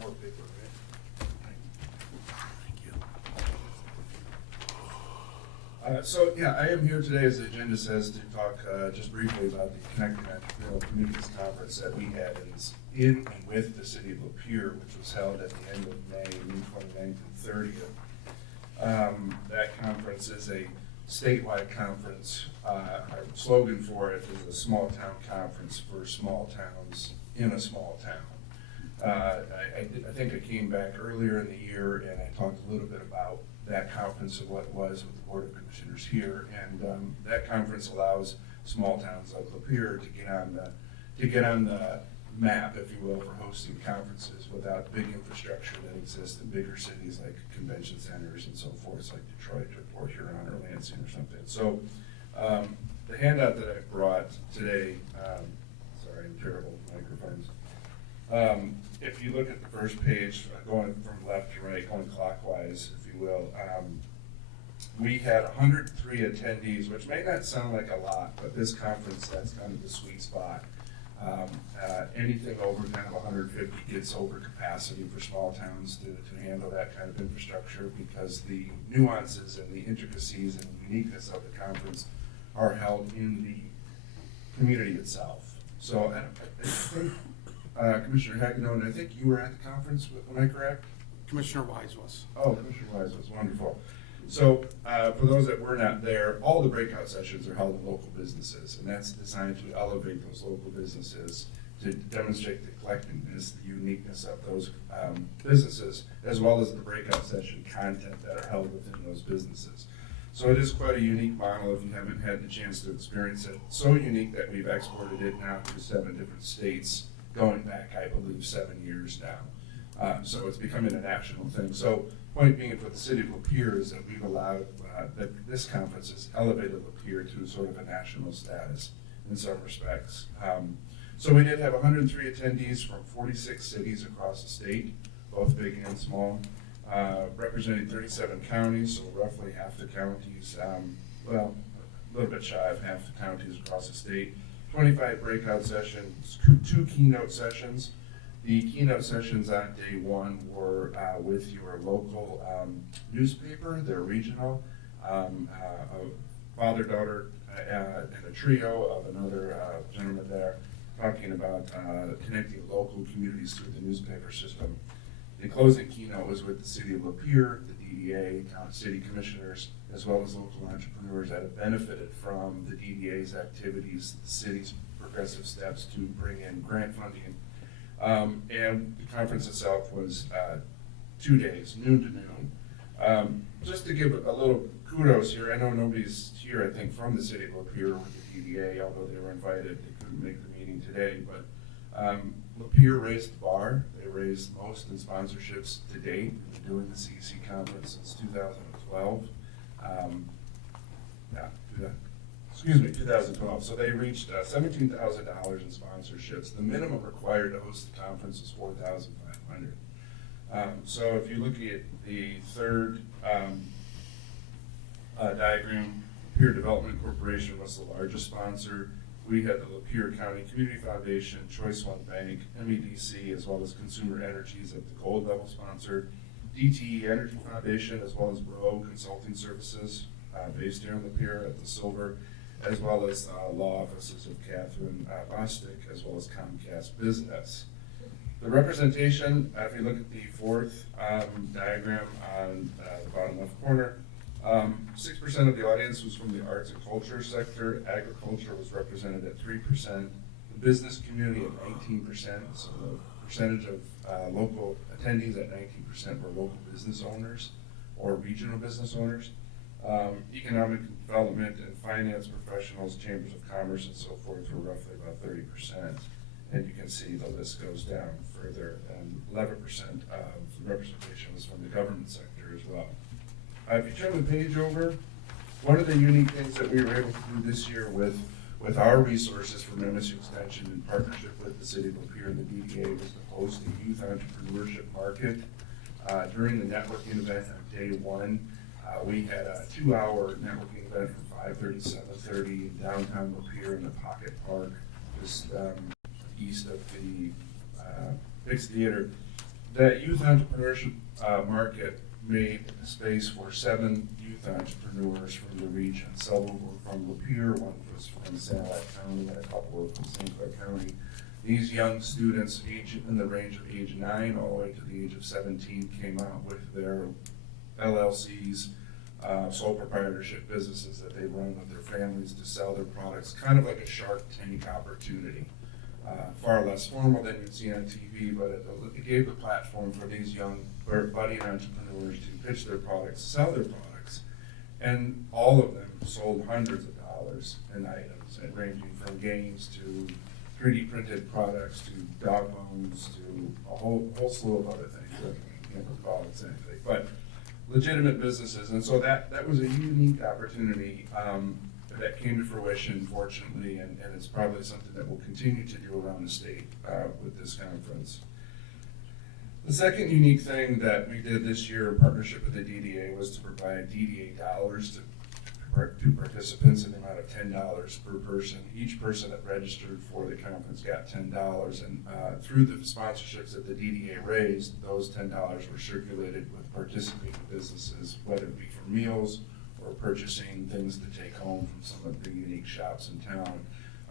More paper, right? Thank you. So, yeah, I am here today, as the agenda says, to talk just briefly about the Connecting Entrepreneurial Communities Conference that we had in and with the city of Lapeer, which was held at the end of May, June 29th and 30th. That conference is a statewide conference. Our slogan for it is a small town conference for small towns in a small town. I think I came back earlier in the year and I talked a little bit about that conference and what it was with the Board of Commissioners here. And that conference allows small towns like Lapeer to get on the map, if you will, for hosting conferences without big infrastructure that exists in bigger cities like convention centers and so forth, like Detroit or Huron or Lansing or something. So the handout that I brought today, sorry, I'm terrible with microphones. If you look at the first page, going from left to right, going clockwise, if you will, we had 103 attendees, which may not sound like a lot, but this conference, that's kind of the sweet spot. Anything over kind of 150 gets over capacity for small towns to handle that kind of infrastructure, because the nuances and the intricacies and uniqueness of the conference are held in the community itself. So I think, Commissioner Hagedorn, I think you were at the conference, am I correct? Commissioner Wise was. Oh, Commissioner Wise was wonderful. So for those that were not there, all the breakout sessions are held in local businesses, and that's designed to elevate those local businesses, to demonstrate the collectiveness, the uniqueness of those businesses, as well as the breakout session content that are held within those businesses. So it is quite a unique model if you haven't had the chance to experience it. So unique that we've exported it now to 7 different states, going back, I believe, 7 years now. So it's becoming a national thing. So point being, for the city of Lapeer, is that we've allowed, that this conference has elevated Lapeer to sort of a national status in some respects. So we did have 103 attendees from 46 cities across the state, both big and small, representing 37 counties, so roughly half the counties, well, a little bit shy of half the counties across the state. 25 breakout sessions, 2 keynote sessions. The keynote sessions on day one were with your local newspaper, their regional, a father-daughter, and a trio of another gentleman there, talking about connecting local communities through the newspaper system. The closing keynote was with the city of Lapeer, the DDA, city commissioners, as well as local entrepreneurs that have benefited from the DDA's activities, the city's progressive steps to bring in grant funding. And the conference itself was 2 days, noon to noon. Just to give a little kudos here, I know nobody's here, I think, from the city of Lapeer with the DDA, although they were invited, they couldn't make the meeting today, but Lapeer raised the bar. They raised most in sponsorships to date. We've been doing the CEC conference since 2012. 2012. So they reached $17,000 in sponsorships. The minimum required to host the conference is $4,500. So if you look at the third diagram, Lapeer Development Corporation was the largest sponsor. We had the Lapeer County Community Foundation, Choice One Bank, MEDC, as well as Consumer Energies at the gold level sponsor, DTE Energy Foundation, as well as Bro Consulting Services, based here in Lapeer at the silver, as well as law offices of Catherine Bostic, as well as Comcast Business. The representation, if you look at the fourth diagram on the bottom left corner, 6% of the audience was from the arts and culture sector. Agriculture was represented at 3%. The business community at 19%. So the percentage of local attendees at 19% were local business owners or regional business owners. Economic development and finance professionals, chambers of commerce, and so forth were roughly about 30%. And you can see the list goes down further, and 11% of representation was from the government sector as well. If you turn the page over, one of the unique things that we were able to do this year with our resources from MSU Extension in partnership with the City of Lapeer and the DDA was to host a youth entrepreneurship market. During the networking event on day one, we had a 2-hour networking event from 5:30 to 7:30 in downtown Lapeer in the Pocket Park, just east of the Hicks Theater. That youth entrepreneurship market made space for 7 youth entrepreneurs from the region. Several were from Lapeer, one was from Sanilac County, and a couple were from St. Clair County. These young students, each in the range of age 9 all the way to the age of 17, came out with their LLCs, sole proprietorship businesses that they run with their families to sell their products, kind of like a Shark Tank opportunity. Far less formal than you'd see on TV, but it gave the platform for these young budding entrepreneurs to pitch their products, sell their products, and all of them sold hundreds of dollars in items, and ranging from games to 3D printed products to dog bones to a whole slew of other things that we can't recall exactly, but legitimate businesses. And so that was a unique opportunity that came to fruition, fortunately, and it's probably something that we'll continue to do around the state with this conference. The second unique thing that we did this year in partnership with the DDA was to provide DDA dollars to participants in the amount of $10 per person. Each person that registered for the conference got $10, and through the sponsorships that the DDA raised, those $10 were circulated with participating businesses, whether it be for meals or purchasing things to take home from some of the unique shops in town.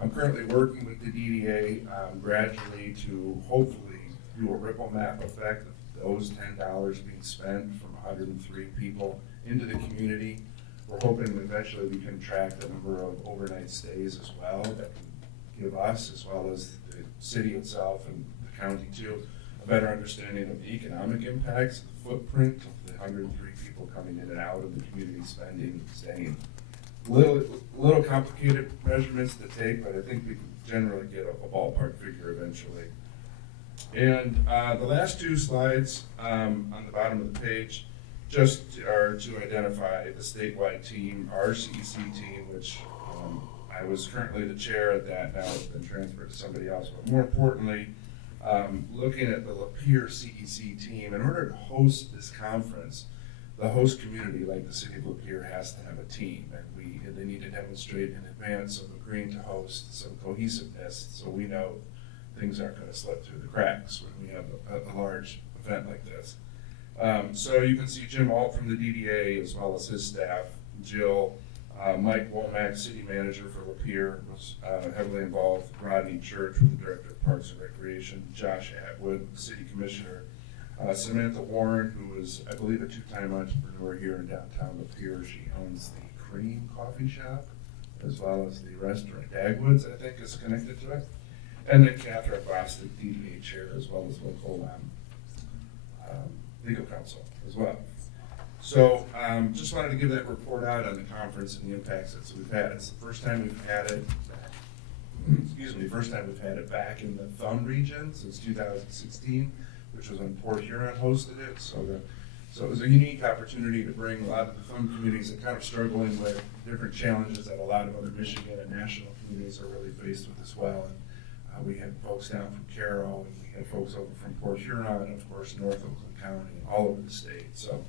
I'm currently working with the DDA gradually to hopefully do a ripple map effect of those $10 being spent from 103 people into the community. We're hoping eventually we can track the number of overnight stays as well that can give us, as well as the city itself and the county too, a better understanding of the economic impacts, the footprint of the 103 people coming in and out of the community spending and staying. Little complicated measurements to take, but I think we can generally get a ballpark figure eventually. And the last 2 slides on the bottom of the page just are to identify the statewide team, our CEC team, which I was currently the chair at that, now it's been transferred to somebody else. But more importantly, looking at the Lapeer CEC team, in order to host this conference, the host community, like the city of Lapeer, has to have a team, and they need to demonstrate in advance of agreeing to host some cohesiveness, so we know things aren't going to slip through the cracks when we have a large event like this. So you can see Jim Alt from the DDA, as well as his staff, Jill, Mike Womack, city manager for Lapeer, was heavily involved, Rodney Church, with the director of Parks and Recreation, Josh Atwood, city commissioner, Samantha Warren, who is, I believe, a 2-time entrepreneur here in downtown Lapeer. She owns the Cream Coffee Shop, as well as the restaurant Dagwoods, I think, is connected to it. And then Catherine Bostic, DDA chair, as well as local legal counsel as well. So just wanted to give that report out on the conference and the impacts that we've had. It's the first time we've had it, first time we've had it back in the Thumb region since 2016, which was when Port Huron hosted it. So it was a unique opportunity to bring a lot of the Thumb communities that kind of struggling with different challenges that a lot of other Michigan and national communities are really faced with as well. And we had folks down from Carroll, and we had folks over from Port Huron, and of course North Oakland County, and all over the state. So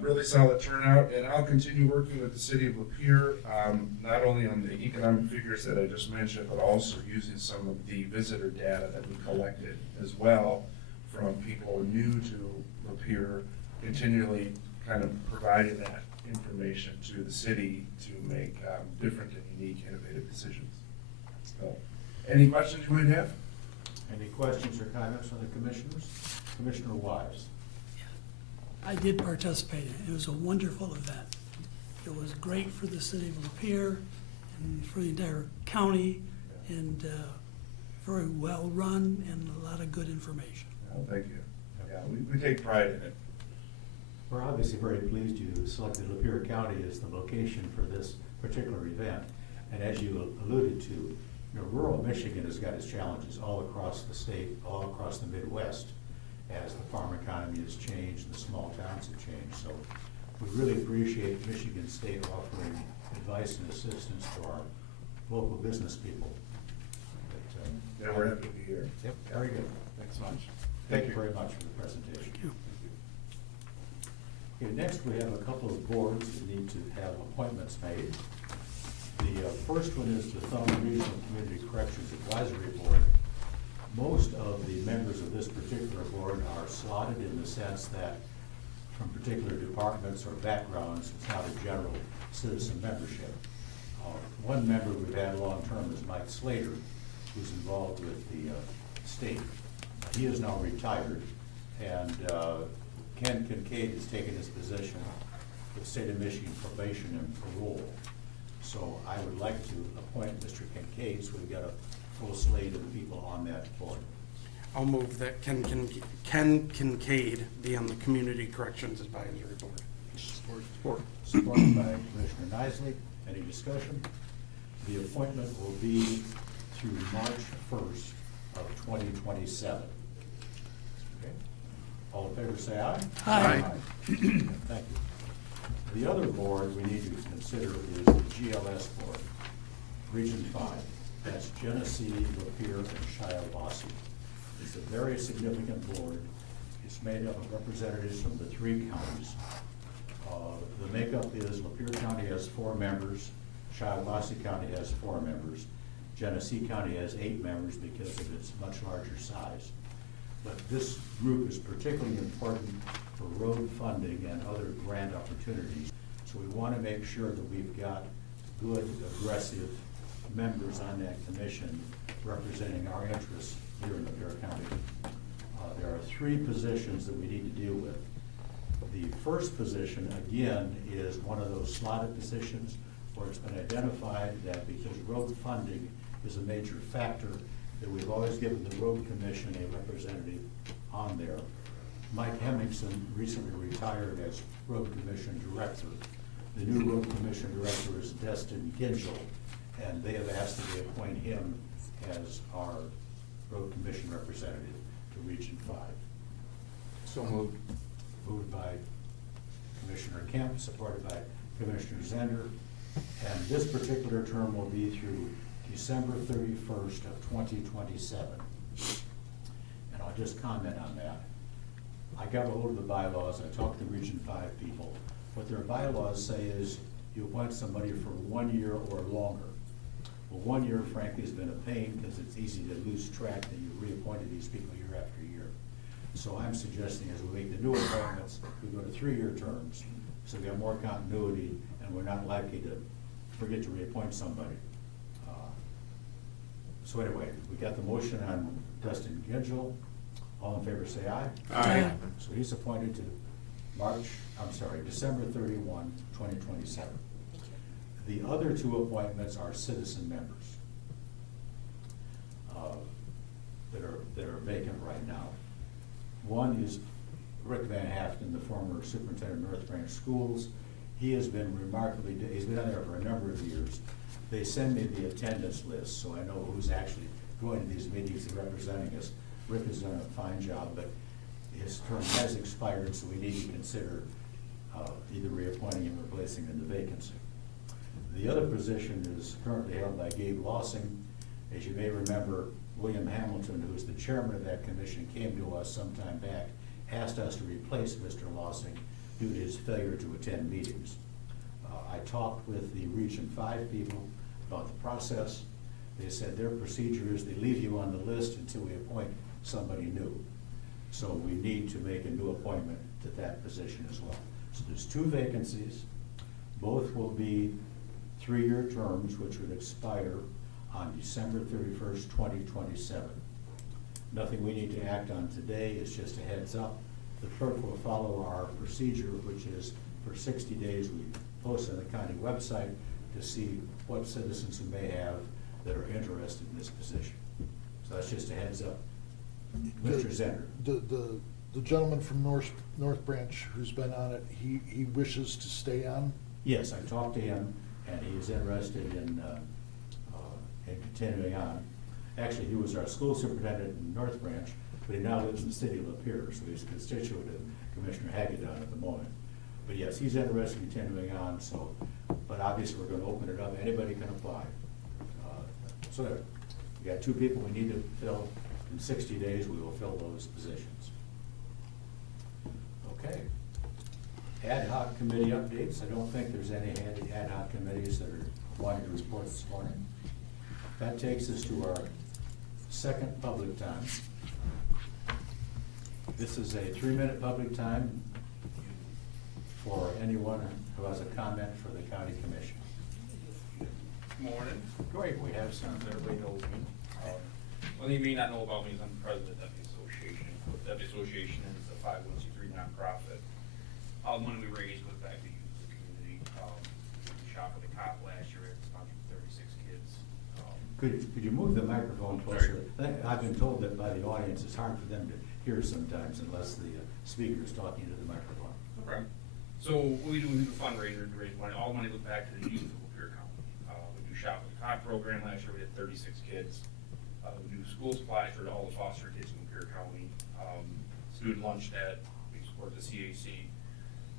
really solid turnout, and I'll continue working with the city of Lapeer, not only on the economic figures that I just mentioned, but also using some of the visitor data that we collected as well from people new to Lapeer, continually kind of providing that information to the city to make different and unique, innovative decisions. So, any questions you might have? Any questions or comments from the commissioners? Commissioner Wise. I did participate in it. It was a wonderful event. It was great for the city of Lapeer and for the entire county, and very well run and a lot of good information. Well, thank you. Yeah, we take pride in it. We're obviously very pleased you selected Lapeer County as the location for this particular event. And as you alluded to, you know, rural Michigan has got its challenges all across the state, all across the Midwest, as the farm economy has changed and the small towns have changed. So we really appreciate Michigan State offering advice and assistance to our local business people. But, Yeah, we're happy to be here. Yep, very good. Thanks much. Thank you very much for the presentation. Thank you. Okay, next we have a couple of boards that need to have appointments made. The first one is the Thumb Regional Community Corrections Advisory Board. Most of the members of this particular board are slotted in the sense that from particular departments or backgrounds, it's not a general citizen membership. One member we've had long-term is Mike Slater, who's involved with the state. He is now retired, and Ken Kincaid has taken his position with State of Michigan Probation and Parole. So I would like to appoint Mr. Kincaid, so we've got a full slate of people on that board. I'll move that Ken Kincaid be on the Community Corrections Advisory Board. Support. Supported by Commissioner Nisley. Any discussion? The appointment will be through March 1st of 2027. Okay. All in favor, say aye. Aye. Thank you. The other board we need to consider is the GLS board, Region 5. That's Genesee, Lapeer, and Shiawassee. It's a very significant board. It's made up of representatives from the 3 counties. The makeup is Lapeer County has 4 members, Shiawassee County has 4 members, Genesee County has 8 members because of its much larger size. But this group is particularly important for road funding and other grant opportunities. So we want to make sure that we've got good, aggressive members on that commission representing our interests here in Lapeer County. There are 3 positions that we need to deal with. The first position, again, is one of those slotted positions where it's been identified that because road funding is a major factor, that we've always given the road commission a representative on there. Mike Hemmingson recently retired as road commission director. The new road commission director is Destin Gingell, and they have asked that we appoint him as our road commission representative to Region 5. So moved. Moved by Commissioner Kemp, supported by Commissioner Zender. And this particular term will be through December 31st of 2027. And I'll just comment on that. I got a hold of the bylaws, I talked to Region 5 people. What their bylaws say is you appoint somebody for 1 year or longer. Well, 1 year frankly has been a pain because it's easy to lose track that you reappointed these people year after year. So I'm suggesting as we make the new appointments, we go to 3-year terms, so we have more continuity and we're not likely to forget to reappoint somebody. So anyway, we got the motion on Dustin Gingell. All in favor say aye. Aye. So he's appointed to December 31, 2027. The other 2 appointments are citizen members that are vacant right now. One is Rick Van Haften, the former superintendent of North Branch Schools. He has been remarkably, he's been on there for a number of years. They send me the attendance list, so I know who's actually going to these meetings and representing us. Rick has done a fine job, but his term has expired, so we need to consider either reappointing him or replacing him in the vacancy. The other position is currently held by Gabe Lossing. As you may remember, William Hamilton, who is the chairman of that commission, came to us some time back, asked us to replace Mr. Lossing due to his failure to attend meetings. I talked with the Region 5 people about the process. They said their procedure is they leave you on the list until we appoint somebody new. So we need to make a new appointment to that position as well. So there's 2 vacancies. Both will be 3-year terms, which would expire on December 31st, 2027. Nothing we need to act on today, it's just a heads up. the clerk will follow our procedure, which is for 60 days, we post on the county website to see what citizens who may have that are interested in this position. So that's just a heads up. Mr. Zender. The gentleman from North Branch who's been on it, he wishes to stay on? Yes, I talked to him, and he is interested in continuing on. Actually, he was our school superintendent in North Branch, but he now lives in the city of Lapeer, so he's a constituent of Commissioner Hagedorn at the moment. But yes, he's interested in continuing on, so, but obviously we're gonna open it up, anybody can apply. So there, we got 2 people we need to fill. In 60 days, we will fill those positions. Okay. Ad hoc committee updates. I don't think there's any ad hoc committees that are wanting to report this morning. That takes us to our second public time. This is a 3-minute public time for anyone who has a comment for the county commission. Morning. Great, we have some. Everybody knows me. Well, you may not know about me is I'm the president of the Deputy Association. The Deputy Association is a 501c3 nonprofit. All the money we raise goes back to the youth of the community. We shot for the cop last year, we had sponsored 36 kids. Could you move the microphone closer? I've been told that by the audience, it's hard for them to hear sometimes unless the speaker is talking to the microphone. Okay. So what we do is we do fundraisers to raise money. All the money goes back to the youth of Lapeer County. We do shop with the cop program last year. We had 36 kids. We do school supplies for all the foster kids in Lapeer County. Student lunch that we support the CAC.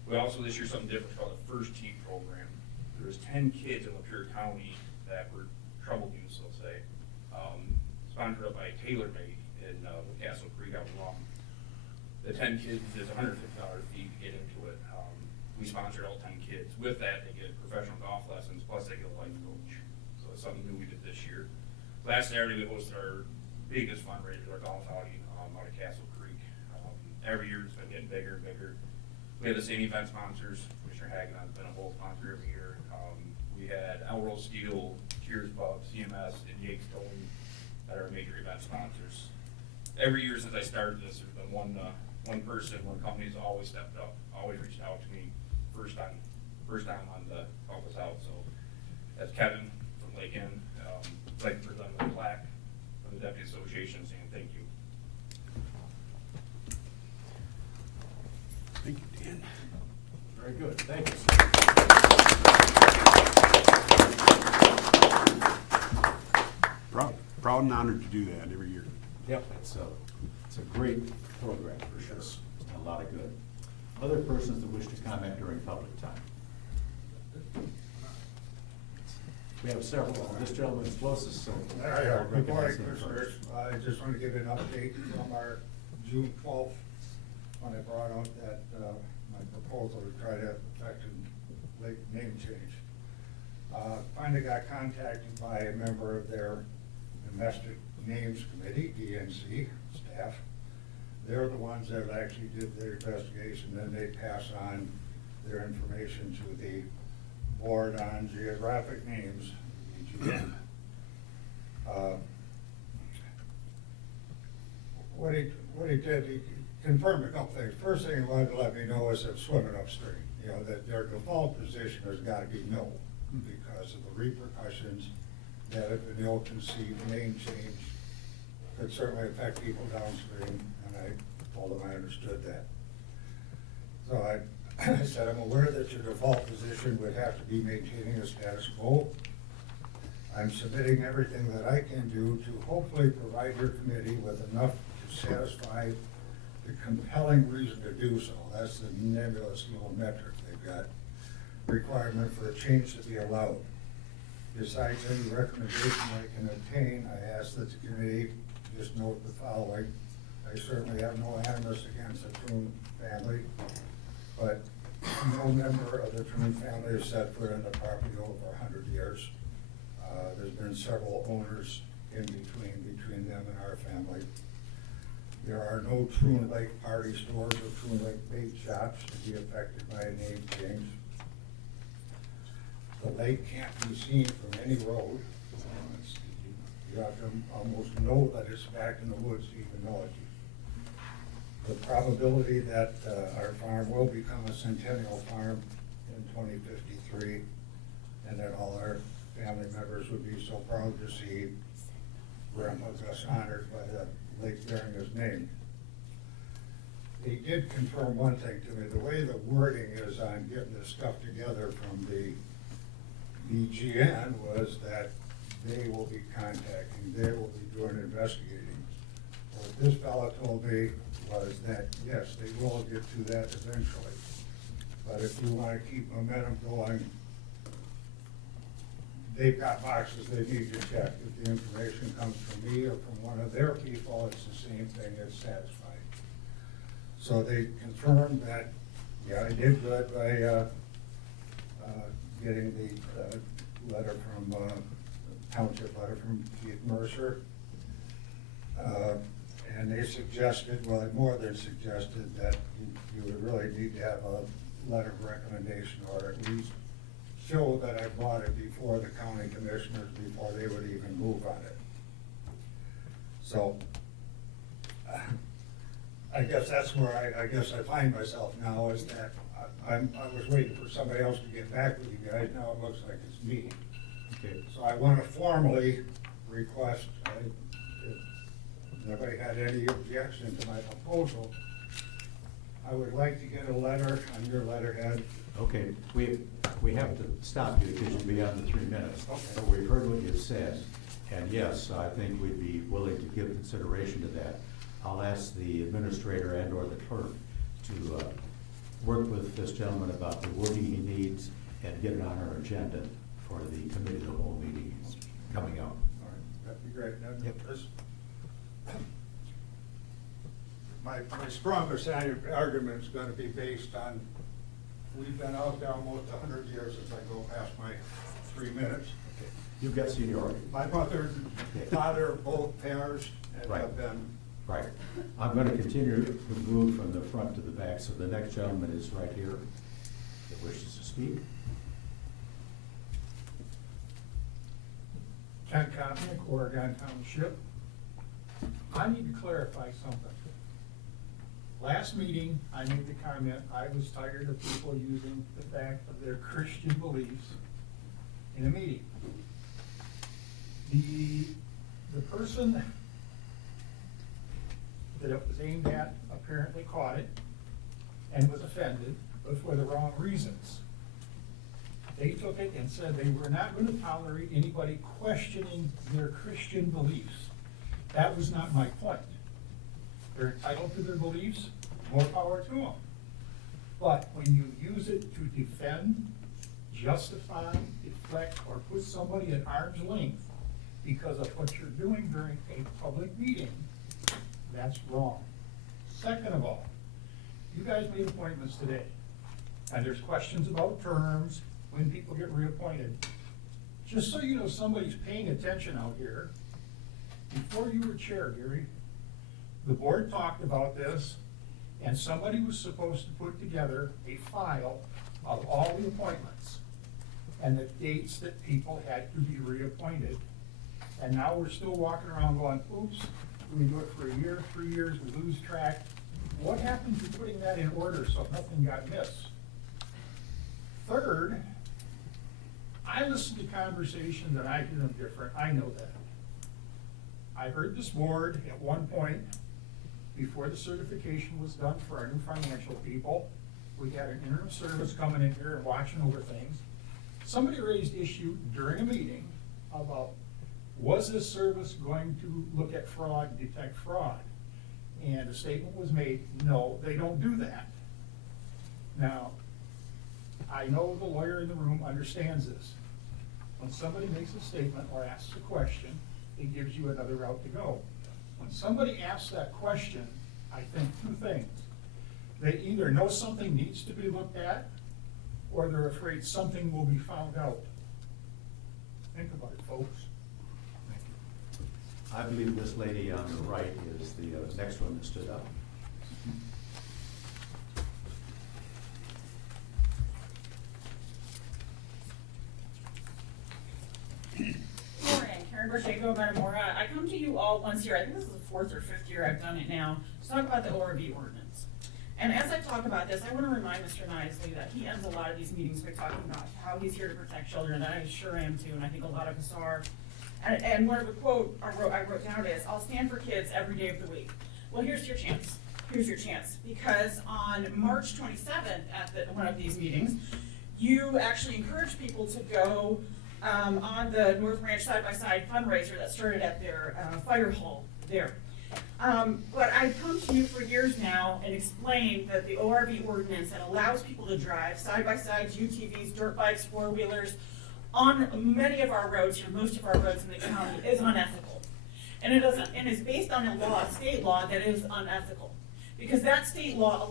We also this year something different called the First Tee program. There was 10 kids in Lapeer County that were troubled youth, so say. Sponsored up by Taylor Made in Castle Creek out in Long. The 10 kids, there's a $150 fee to get into it. We sponsored all 10 kids. With that, they get professional golf lessons, plus they get a life coach. So it's something new we did this year. Last Saturday, we hosted our biggest fundraiser, our golf outing out of Castle Creek. Every year, it's been getting bigger and bigger. We have the same event sponsors. Commissioner Hagedorn's been a whole sponsor every year. We had Elroy Steel, Cheers Pub, CMS, and Yates Towing that are major event sponsors. Every year since I started this, there's been one person, one company has always stepped up, always reached out to me first time on to help us out. So that's Kevin from Lake Inn. I'd like to present a plaque from the Deputy Association saying thank you. Thank you, Dan. Very good, thank you. Proud and honored to do that every year. Yep, it's a great program for sure. It's done a lot of good. Other persons that wish to comment during public time? We have several. This gentleman is closest, so. I'll Good morning, recognize him Commissioners. first. I just want to give you an update from our June 12th, when I brought out that, my proposal to try to effect a late name change. Finally got contacted by a member of their Domestic Names Committee, DNC staff. They're the ones that actually did their investigation, then they pass on their information to the Board on Geographic Names, BGN. What he did, he confirmed a couple things. First thing he wanted to let me know is that swimming upstream, you know, that their default position has got to be no, because of the repercussions that if an ill-conceived name change could certainly affect people downstream, and I told him I understood that. So I said, I'm aware that your default position would have to be maintaining a status quo. I'm submitting everything that I can do to hopefully provide your committee with enough to satisfy the compelling reason to do so. That's the nebulous little metric they've got. Requirement for a change to be allowed. Besides any recommendation I can obtain, I ask that the committee just note the following. I certainly have no animus against the Troon family, but no member of the Troon family has set foot in the property over 100 years. There's been several owners in between them and our family. There are no Troon Lake party stores or Troon Lake bait shops to be affected by a name change. The lake can't be seen from any road. You have to almost know that it's back in the woods to even know it. the probability that our farm will become a centennial farm in 2053, and that all our family members would be so proud to see Grandpa Gus honored by the lake bearing his name. He did confirm one thing to me, the way the wording is on getting this stuff together from the BGN was that they will be contacting, they will be doing investigating. What this fella told me was that, yes, they will get to that eventually. But if you want to keep momentum going, they've got boxes they need to check. If the information comes from me or from one of their people, it's the same thing, it's satisfied. So they confirmed that, yeah, I did good by getting the letter from, township letter from Keith Mercer. And they suggested, well, they more than suggested that you would really need to have a letter of recommendation, or at least show that I bought it before the county commissioners, before they would even move on it. So, I guess that's where I guess I find myself now, is that I was waiting for somebody else to get back with you guys, now it looks like it's me. Okay. So I want to formally request, if nobody had any objection to my proposal, I would like to get a letter on your letterhead. Okay, we have to stop you because you'll be on the 3 minutes. Okay. So we've heard what you've said, and yes, I think we'd be willing to give consideration to that. I'll ask the administrator and or the clerk to work with this gentleman about the wording he needs and get it on our agenda for the committee of the whole meeting coming up. All right, that'd be great. Yep. My strongest argument is gonna be based on, we've been out there almost 100 years as I go past my 3 minutes. Okay. You've got seniority. My mother and father, both pairs, and Right. have been. Right. I'm going to continue to move from the front to the back, so the next gentleman is right here that wishes to speak. Ken Kopnick, Oregon Township. I need to clarify something. Last meeting, I made the comment, I was tired of people using the fact of their Christian beliefs in a meeting. The person that it was aimed at apparently caught it and was offended, but for the wrong reasons. They took it and said they were not going to tolerate anybody questioning their Christian beliefs. That was not my point. They're entitled to their beliefs, more power to them. But when you use it to defend, justify, deflect, or put somebody at arm's length because of what you're doing during a public meeting, that's wrong. Second of all, you guys made appointments today, and there's questions about terms, when people get reappointed. Just so you know, somebody's paying attention out here. Before you were chair, Gary, the board talked about this, and somebody was supposed to put together a file of all the appointments and the dates that people had to be reappointed. And now we're still walking around going, oops, we do it for a year, 3 years, we lose track. What happened to putting that in order so nothing got missed? Third, I listen to conversations and I hear them different, I know that. I heard this board at one point, before the certification was done for our new financial people, we had an interim service coming in here and watching over things. Somebody raised issue during a meeting about, was this service going to look at fraud, detect fraud? And a statement was made, no, they don't do that. Now, I know the lawyer in the room understands this. When somebody makes a statement or asks a question, it gives you another route to go. When somebody asks that question, I think two things. They either know something needs to be looked at, or they're afraid something will be found out. Think about it, folks. I believe this lady on the right is the next one that stood up. Morning, Mary Borshego, Metamora. I come to you all once a year, I think this is the 4th or 5th year I've done it now, to talk about the ORV ordinance. And as I talk about this, I want to remind Mr. Nisley that he ends a lot of these meetings by talking about how he's here to protect children, and I sure am too, and I think a lot of us are. And one of the quote I wrote down is, "I'll stand for kids every day of the week." Well, here's your chance. Here's your chance. Because on March 27th at one of these meetings, you actually encouraged people to go on the North Branch side-by-side fundraiser that started at their fire hall there. But I've come to you for years now and explained that the ORV ordinance that allows people to drive side-by-sides, UTVs, dirt bikes, four-wheelers on many of our roads here, most of our roads in the county, is unethical. And is based on a law, a state law, that is unethical. Because that state law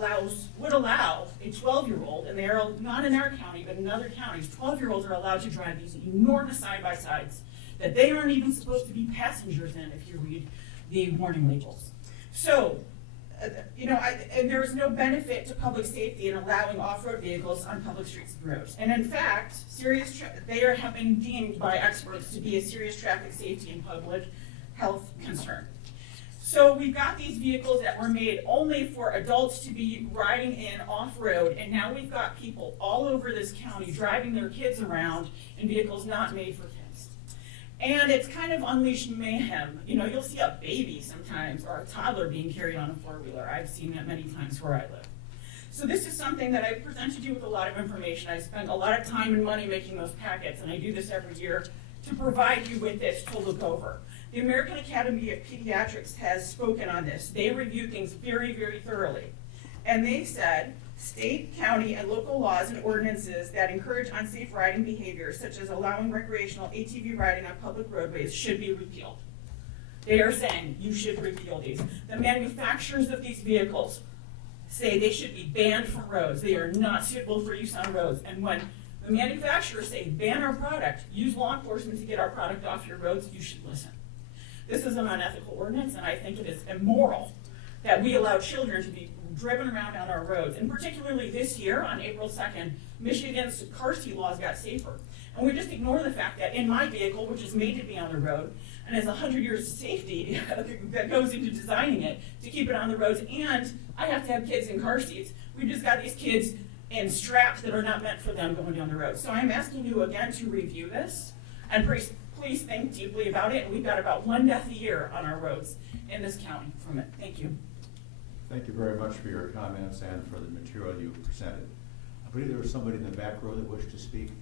would allow a 12-year-old, and they are not in our county, but in other counties, 12-year-olds are allowed to drive these enormous side-by-sides that they aren't even supposed to be passengers in if you read the warning labels. So, and there's no benefit to public safety in allowing off-road vehicles on public streets and roads. And in fact, have been deemed by experts to be a serious traffic safety and public health concern. So we've got these vehicles that were made only for adults to be riding in off-road, and now we've got people all over this county driving their kids around in vehicles not made for kids. And it's kind of unleashed mayhem. You'll see a baby sometimes, or a toddler being carried on a four-wheeler. I've seen that many times where I live. So this is something that I've presented you with a lot of information. I spent a lot of time and money making those packets, and I do this every year to provide you with this to look over. The American Academy of Pediatrics has spoken on this. They review things very, very thoroughly. And they said, state, county, and local laws and ordinances that encourage unsafe riding behaviors, such as allowing recreational ATV riding on public roadways, should be repealed. They are saying you should repeal these. The manufacturers of these vehicles say they should be banned from roads. They are not suitable for use on roads. And when the manufacturers say ban our product, use law enforcement to get our product off your roads, you should listen. This is an unethical ordinance, and I think it is immoral that we allow children to be driven around on our roads. And particularly this year, on April 2nd, Michigan's car seat laws got safer. And we just ignore the fact that in my vehicle, which is made to be on the road, and has 100 years of safety that goes into designing it to keep it on the roads, and I have to have kids in car seats. We've just got these kids in straps that are not meant for them going down the road. So I'm asking you again to review this, and please think deeply about it. And we've got about 1 death a year on our roads in this county from it. Thank you. Thank you very much for your comments and for the material you presented. I believe there was somebody in the back row that wished to speak.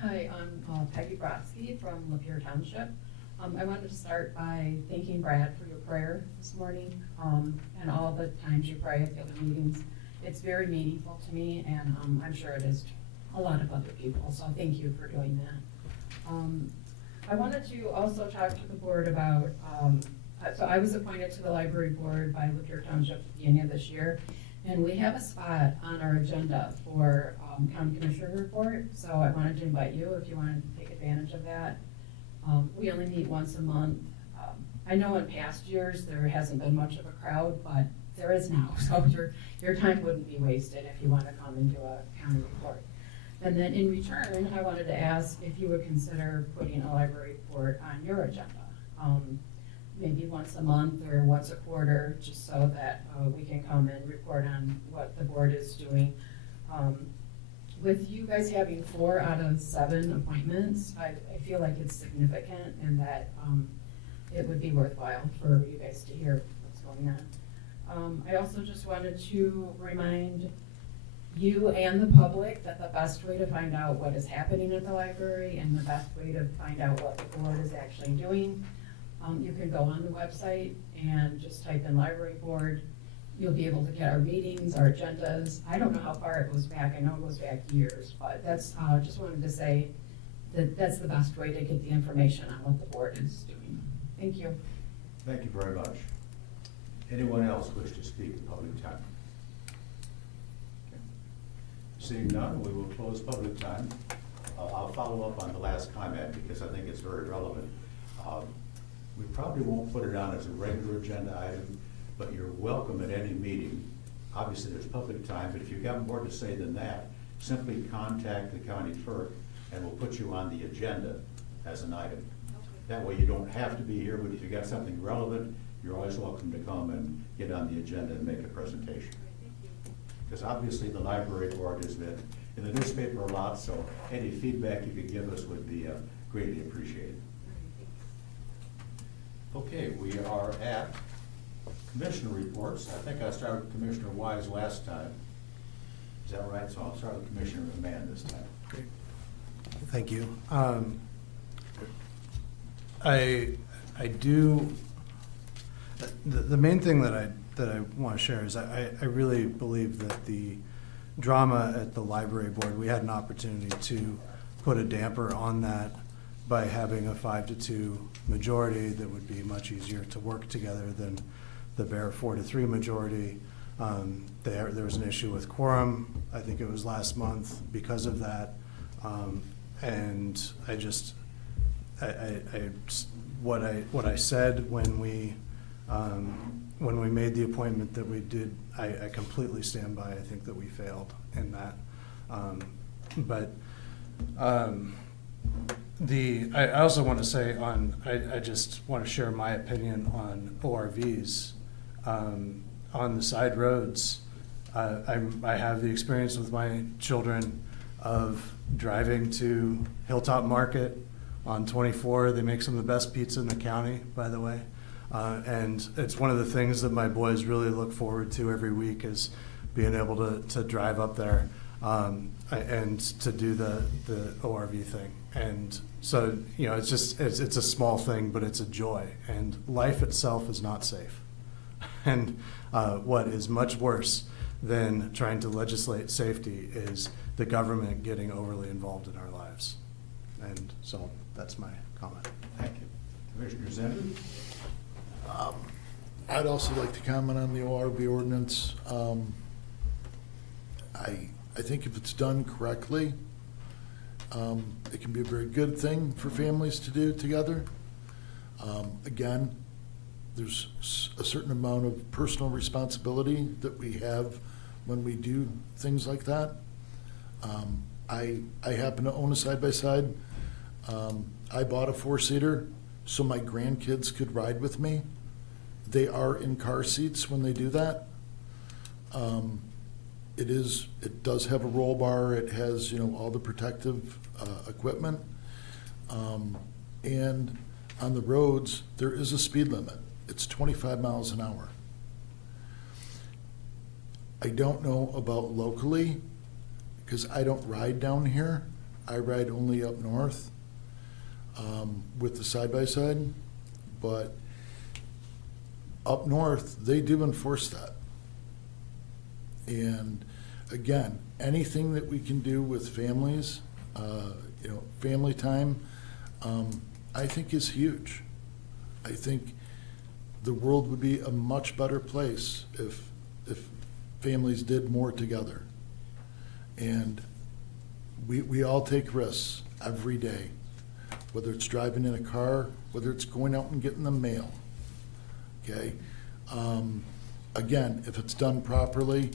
Hi, I'm Peggy Brodsky from Lapeer Township. I wanted to start by thanking Brad for your prayer this morning and all the times you pray at the other meetings. It's very meaningful to me, and I'm sure it is to a lot of other people, so thank you for doing that. I wanted to also talk to the board about, so I was appointed to the library board by Lapeer Township at the beginning of this year, and we have a spot on our agenda for county commissioner report, so I wanted to invite you if you wanted to take advantage of that. We only meet once a month. I know in past years there hasn't been much of a crowd, but there is now, so your time wouldn't be wasted if you want to come and do a county report. And then in return, I wanted to ask if you would consider putting a library report on your agenda. Maybe once a month or once a quarter, just so that we can come and report on what the board is doing. With you guys having 4 out of 7 appointments, I feel like it's significant and that it would be worthwhile for you guys to hear what's going on. I also just wanted to remind you and the public that the best way to find out what is happening at the library and the best way to find out what the board is actually doing, you can go on the website and just type in library board. You'll be able to get our meetings, our agendas. I don't know how far it goes back. I know it goes back years, but that's, just wanted to say that that's the best way to get the information on what the board is doing. Thank you. Thank you very much. Anyone else wish to speak at public time? Okay. Seeing none, we will close public time. I'll follow up on the last comment because I think it's very relevant. We probably won't put it on as a regular agenda item but you're welcome at any meeting. Obviously, there's public time, but if you've got more to say than that, simply contact the county clerk and we'll put you on the agenda as an item. That way you don't have to be here, but if you got something relevant, you're always welcome to come and get on the agenda and make a presentation. Because obviously the library board has been in the newspaper a lot, so any feedback you could give us would be greatly appreciated. Okay, we are at commissioner reports. I think I started with Commissioner Wise last time. Is that right? So I'll start with Commissioner McMahon this time. Great. Thank you. I do, the main thing that I want to share is I really believe that the drama at the library board, we had an opportunity to put a damper on that by having a 5-2 majority that would be much easier to work together than the bare 4-3 majority. There was an issue with quorum, I think it was last month, because of that. And what I said when we made the appointment that we did, I completely stand by. I think that we failed in that. I also want to say I just want to share my opinion on ORVs on the side roads. I have the experience with my children of driving to Hilltop Market on 24. They make some of the best pizza in the county, by the way. And it's one of the things that my boys really look forward to every week is being able to drive up there and to do the ORV thing. And so, you know, it's a small thing, but it's a joy. And life itself is not safe. And what is much worse than trying to legislate safety is the government getting overly involved in our lives. And so that's my comment. Thank you. Commissioner Zender? I'd also like to comment on the ORV ordinance. I think if it's done correctly, it can be a very good thing for families to do together. Again, there's a certain amount of personal responsibility that we have when we do things like that. I happen to own a side-by-side. I bought a 4-seater so my grandkids could ride with me. They are in car seats when they do that. It does have a roll bar. It has, you know, all the protective equipment. And on the roads, there is a speed limit. It's 25 miles an hour. I don't know about locally because I don't ride down here. I ride only up north with the side-by-side. But up north, they do enforce that. And again, anything that we can do with families, you know, family time, I think is huge. I think the world would be a much better place if families did more together. And we all take risks every day, whether it's driving in a car, whether it's going out and getting the mail. Okay? Again, if it's done properly,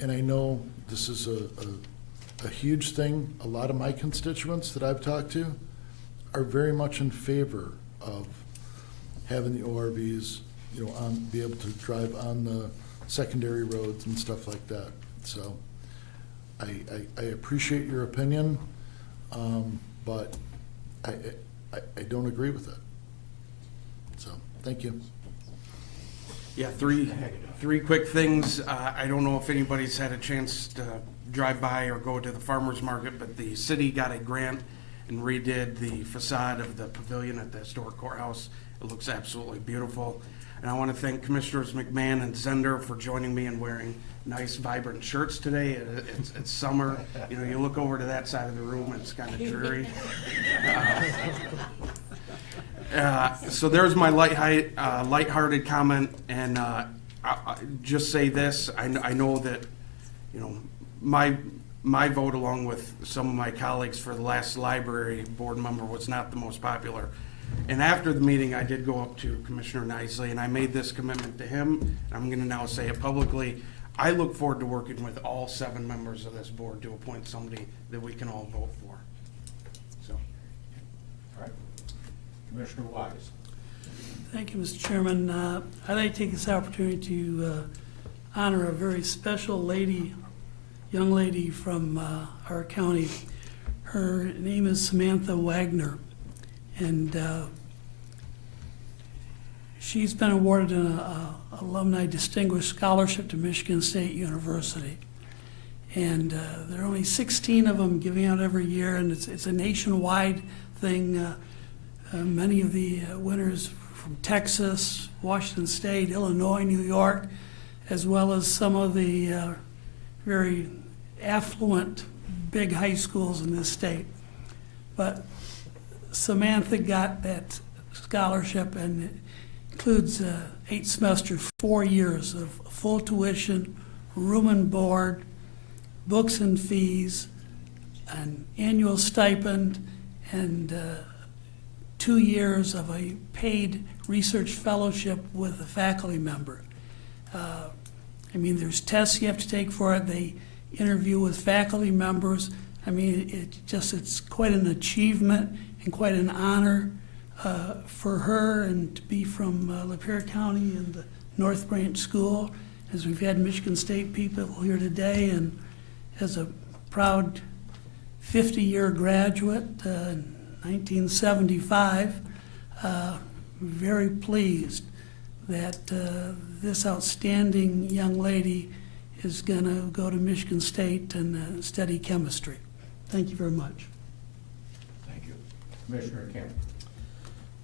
and I know this is a huge thing, a lot of my constituents that I've talked to are very much in favor of having the ORVs, you know, be able to drive on the secondary roads and stuff like that. So I appreciate your opinion, but I don't agree with it. So, thank you. Yeah, three quick things. I don't know if anybody's had a chance to drive by or go to the farmer's market, but the city got a grant and redid the facade of the pavilion at the historic courthouse. It looks absolutely beautiful. And I want to thank Commissioners McMahon and Zender for joining me in wearing nice, vibrant shirts today. It's summer. You know, you look over to that side of the room, it's kind of dreary. So there's my lighthearted comment, and I just say this. I know that, you know, my vote, along with some of my colleagues for the last library board member, was not the most popular. And after the meeting, I did go up to Commissioner Nicely, and I made this commitment to him. I'm gonna now say it publicly. I look forward to working with all 7 members of this board to appoint somebody that we can all vote for. So, All right. Commissioner Wise. Thank you, Mr. Chairman. I'd like to take this opportunity to honor a very special lady, young lady from our county. Her name is Samantha Wagner, and she's been awarded an Alumni Distinguished Scholarship to Michigan State University. And there are only 16 of them giving out every year, and it's a nationwide thing. Many of the winners from Texas, Washington State, Illinois, New York, as well as some of the very affluent big high schools in this state. But Samantha got that scholarship, and it includes 8 semesters, 4 years of full tuition, room and board, books and fees, an annual stipend, and 2 years of a paid research fellowship with a faculty member. I mean, there's tests you have to take for it. They interview with faculty members. I mean, it's quite an achievement and quite an honor for her, and to be from Lapeer County and the North Branch School, as we've had Michigan State people here today, and as a proud 50-year graduate, 1975, very pleased that this outstanding young lady is going to go to Michigan State and study chemistry. Thank you very much. Thank you. Commissioner Kemp.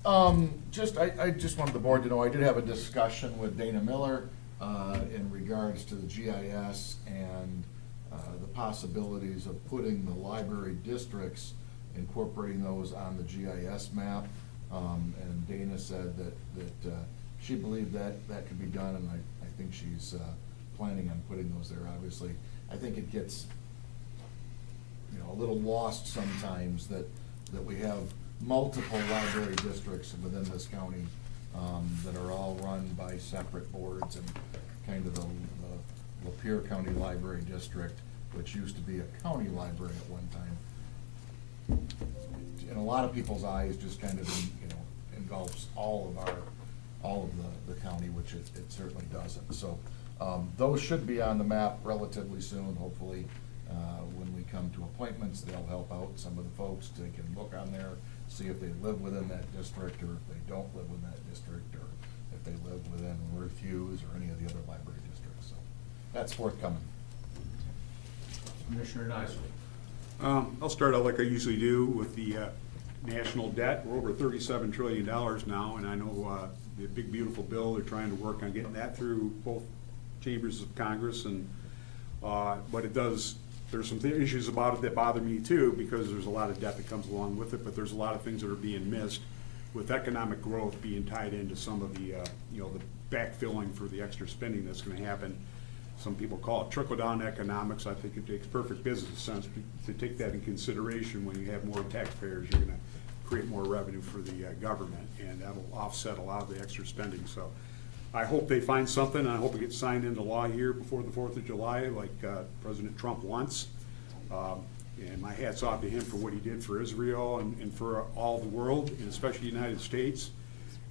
I just wanted the board to know, I did have a discussion with Dana Miller in regards to the GIS and the possibilities of putting the library districts, incorporating those on the GIS map. And Dana said that she believed that could be done, and I think she's planning on putting those there. Obviously, I think it gets, a little lost sometimes that we have multiple library districts within this county that are all run by separate boards, and kind of the Lapeer County Library District, which used to be a county library at one time, in a lot of people's eyes, just kind of engulfs all of the county, which it certainly doesn't. So those should be on the map relatively soon, hopefully. When we come to appointments, they'll help out some of the folks. They can look on there, see if they live within that district, or if they don't live within that district, or if they live within Worth Hughes or any of the other library districts. So that's forthcoming. Commissioner Nicely. I'll start out like I usually do with the national debt. We're over $37 trillion now, and I know the big beautiful bill, they're trying to work on getting that through both chambers of Congress, and but it does, there's some issues about it that bother me too, because there's a lot of debt that comes along with it, but there's a lot of things that are being missed with economic growth being tied into some of the the backfilling for the extra spending that's going to happen. Some people call it trickle-down economics. I think it makes perfect business sense to take that in consideration. When you have more taxpayers, you're going to create more revenue for the government, and that will offset a lot of the extra spending. So I hope they find something. I hope it gets signed into law here before the 4th of July, like President Trump wants. And my hat's off to him for what he did for Israel and for all the world, and especially the United States.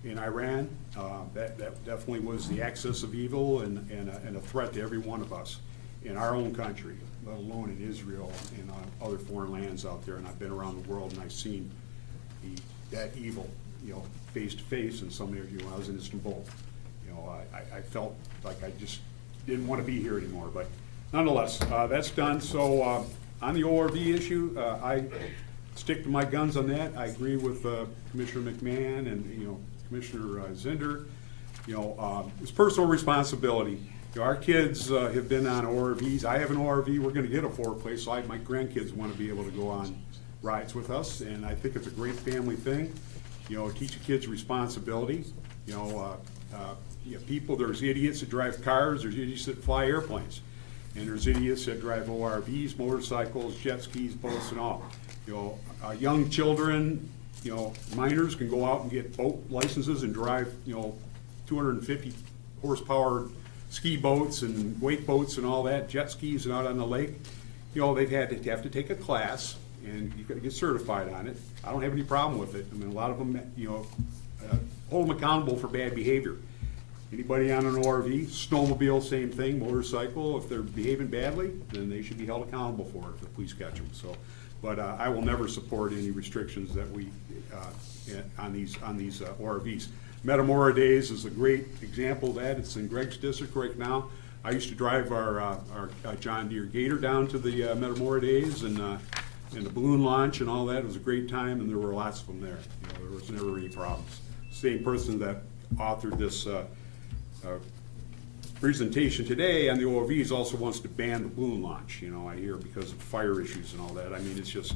In Iran, that definitely was the axis of evil and a threat to every one of us in our own country, let alone in Israel and on other foreign lands out there. And I've been around the world, and I've seen that evil, face to face. And some of you, when I was in Istanbul, I felt like I just didn't want to be here anymore. But nonetheless, that's done. So on the ORV issue, I stick to my guns on that. I agree with Commissioner McMahon and Commissioner Zinder. It's personal responsibility. Our kids have been on ORVs. I have an ORV. We're going to get a 4-place. So my grandkids want to be able to go on rides with us, and I think it's a great family thing. Teach the kids responsibility. People, there's idiots that drive cars, there's idiots that fly airplanes, and there's idiots that drive ORVs, motorcycles, jet skis, boats, and all. Young children minors can go out and get boat licenses and drive, 250 horsepower ski boats and wake boats and all that, jet skis and out on the lake. They've had to have to take a class, and you've got to get certified on it. I don't have any problem with it. I mean, a lot of them, hold them accountable for bad behavior. Anybody on an ORV, snowmobile, same thing, motorcycle, if they're behaving badly, then they should be held accountable for it if the police catch them. So, but I will never support any restrictions that we, on these ORVs. Metamora Days is a great example of that. It's in Greg's district right now. I used to drive our John Deere Gator down to the Metamora Days and the balloon launch and all that. It was a great time, and there were lots of them there. There was never any problems. Same person that authored this presentation today on the ORVs also wants to ban the balloon launch, I hear, because of fire issues and all that. I mean, it's just,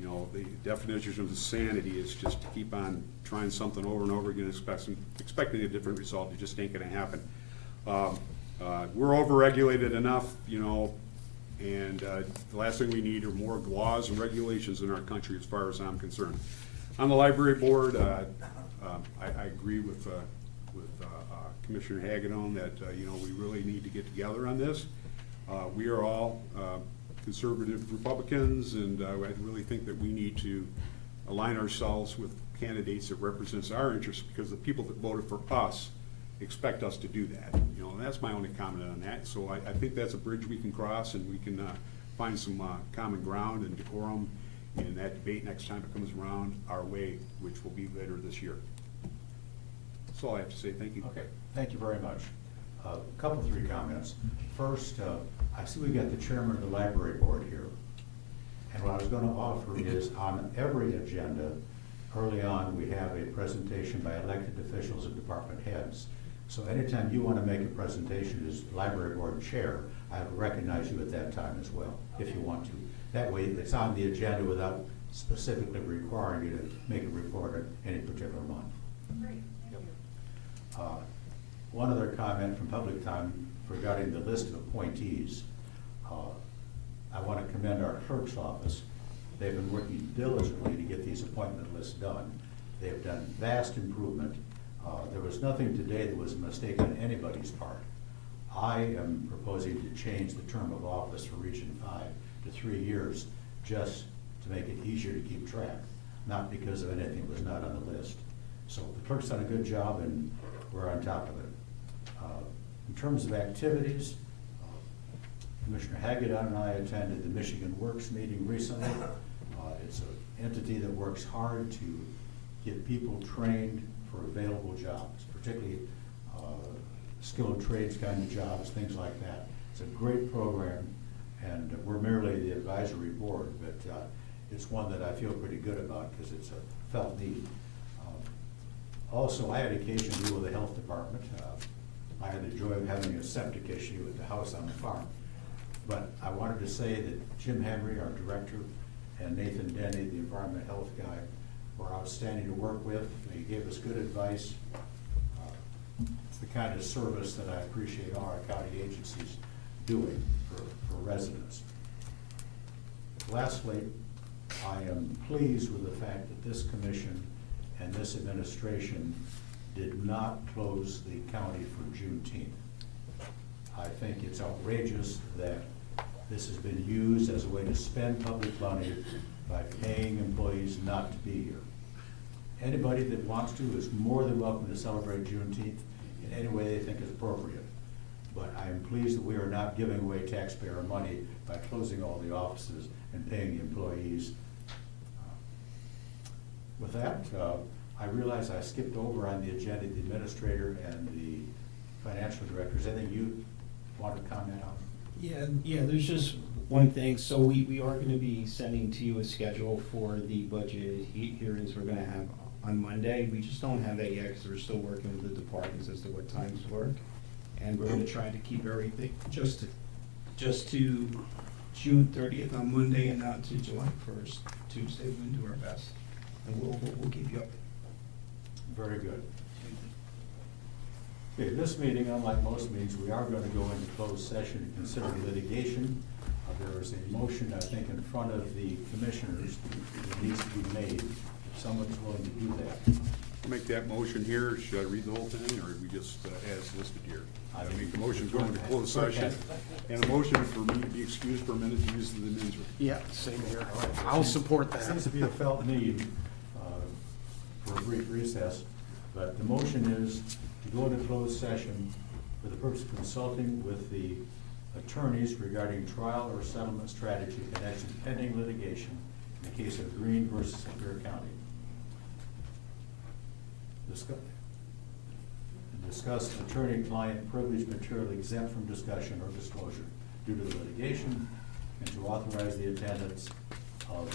the definition of insanity is just to keep on trying something over and over again, expecting a different result. It just ain't gonna happen. We're overregulated enough, and the last thing we need are more laws and regulations in our country as far as I'm concerned. On the library board, I agree with Commissioner Hagedorn that, we really need to get together on this. We are all conservative Republicans, and I really think that we need to align ourselves with candidates that represents our interests, because the people that voted for us expect us to do that. And that's my only comment on that. So I think that's a bridge we can cross, and we can find some common ground and decorum in that debate next time it comes around our way, which will be later this year. That's all I have to say. Thank you. Okay, thank you very much. A couple, 3 comments. First, I see we got the chairman of the library board here. And what I was gonna offer is, on every agenda, early on, we have a presentation by elected officials and department heads. So anytime you wanna make a presentation as library board chair, I will recognize you at that time as well, if you want to. That way, it's on the agenda without specifically requiring you to make a report at any particular month. Great. One other comment from public time regarding the list of appointees. I want to commend our clerk's office. They've been working diligently to get these appointment lists done. They've done vast improvement. There was nothing today that was a mistake on anybody's part. I am proposing to change the term of office for Region 5 to 3 years, just to make it easier to keep track, not because of anything that was not on the list. So the clerk's done a good job, and we're on top of it. In terms of activities, Commissioner Hagedorn and I attended the Michigan Works meeting recently. It's an entity that works hard to get people trained for available jobs, particularly skilled trades kind of jobs, things like that. It's a great program, and we're merely the advisory board, but it's one that I feel pretty good about because it's a felt need. Also, I had occasion to deal with the health department. I had the joy of having a septic issue at the house on the farm. But I wanted to say that Jim Henry, our director, and Nathan Denny, the environment health guy, were outstanding to work with. They gave us good advice. It's the kind of service that I appreciate all our county agencies doing for residents. Lastly, I am pleased with the fact that this commission and this administration did not close the county for Juneteenth. I think it's outrageous that this has been used as a way to spend public money by paying employees not to be here. Anybody that wants to is more than welcome to celebrate Juneteenth in any way they think is appropriate. But I am pleased that we are not giving away taxpayer money by closing all the offices and paying the employees. With that, I realize I skipped over on the agenda the administrator and the financial director. Is there anything you want to comment on? Yeah, there's just one thing. So we are gonna be sending to you a schedule for the budget hearings we're gonna have on Monday. We just don't have that yet because we're still working with the departments as to what times work. And we're gonna try to keep everything just to June 30th on Monday and not to July 1st, Tuesday. We're gonna do our best, and we'll keep you up. Very good. Okay, this meeting, unlike most meetings, we are going to go into closed session and consider litigation. There is a motion, I think, in front of the commissioners that needs to be made to someone's willing to do that. I'll make that motion here. Should I read the whole thing, or we just, as listed here? I make the motion going to closed session, and a motion for me to be excused for a minute to use the men's room. Yeah, same here. I'll support that. Seems to be a felt need for a brief recess, but the motion is to go into closed session for the purpose of consulting with the attorneys regarding trial or settlement strategy in connection with pending litigation in the case of Green versus Lapeer County. Discuss attorney-client privilege material exempt from discussion or disclosure due to the litigation, and to authorize the attendance of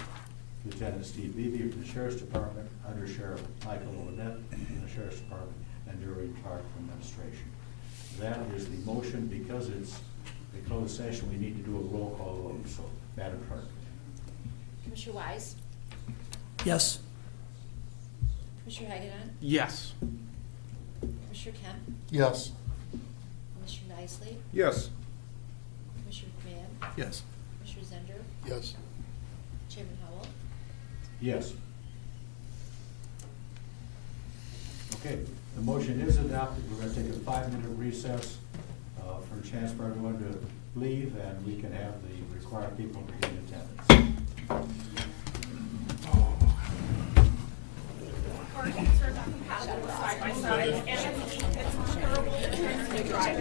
Lieutenant Steve Beebe from the Sheriff's Department, Under Sheriff Michael Lynette from the Sheriff's Department, and Doreen Clark from Administration. That is the motion. Because it's a closed session, we need to do a roll call vote, so Madam Clerk. Commissioner Wise? Yes. Commissioner Hagedorn? Yes. Commissioner Kemp? Yes. Commissioner Nicely? Yes. Commissioner McMahon? Yes. Commissioner Zender? Yes. Chairman Howell? Yes. Okay, the motion is adopted. We're going to take a 5-minute recess for a chance for everyone to leave, and we can have the required people to be in attendance. Side by side, and it's terrible to drive.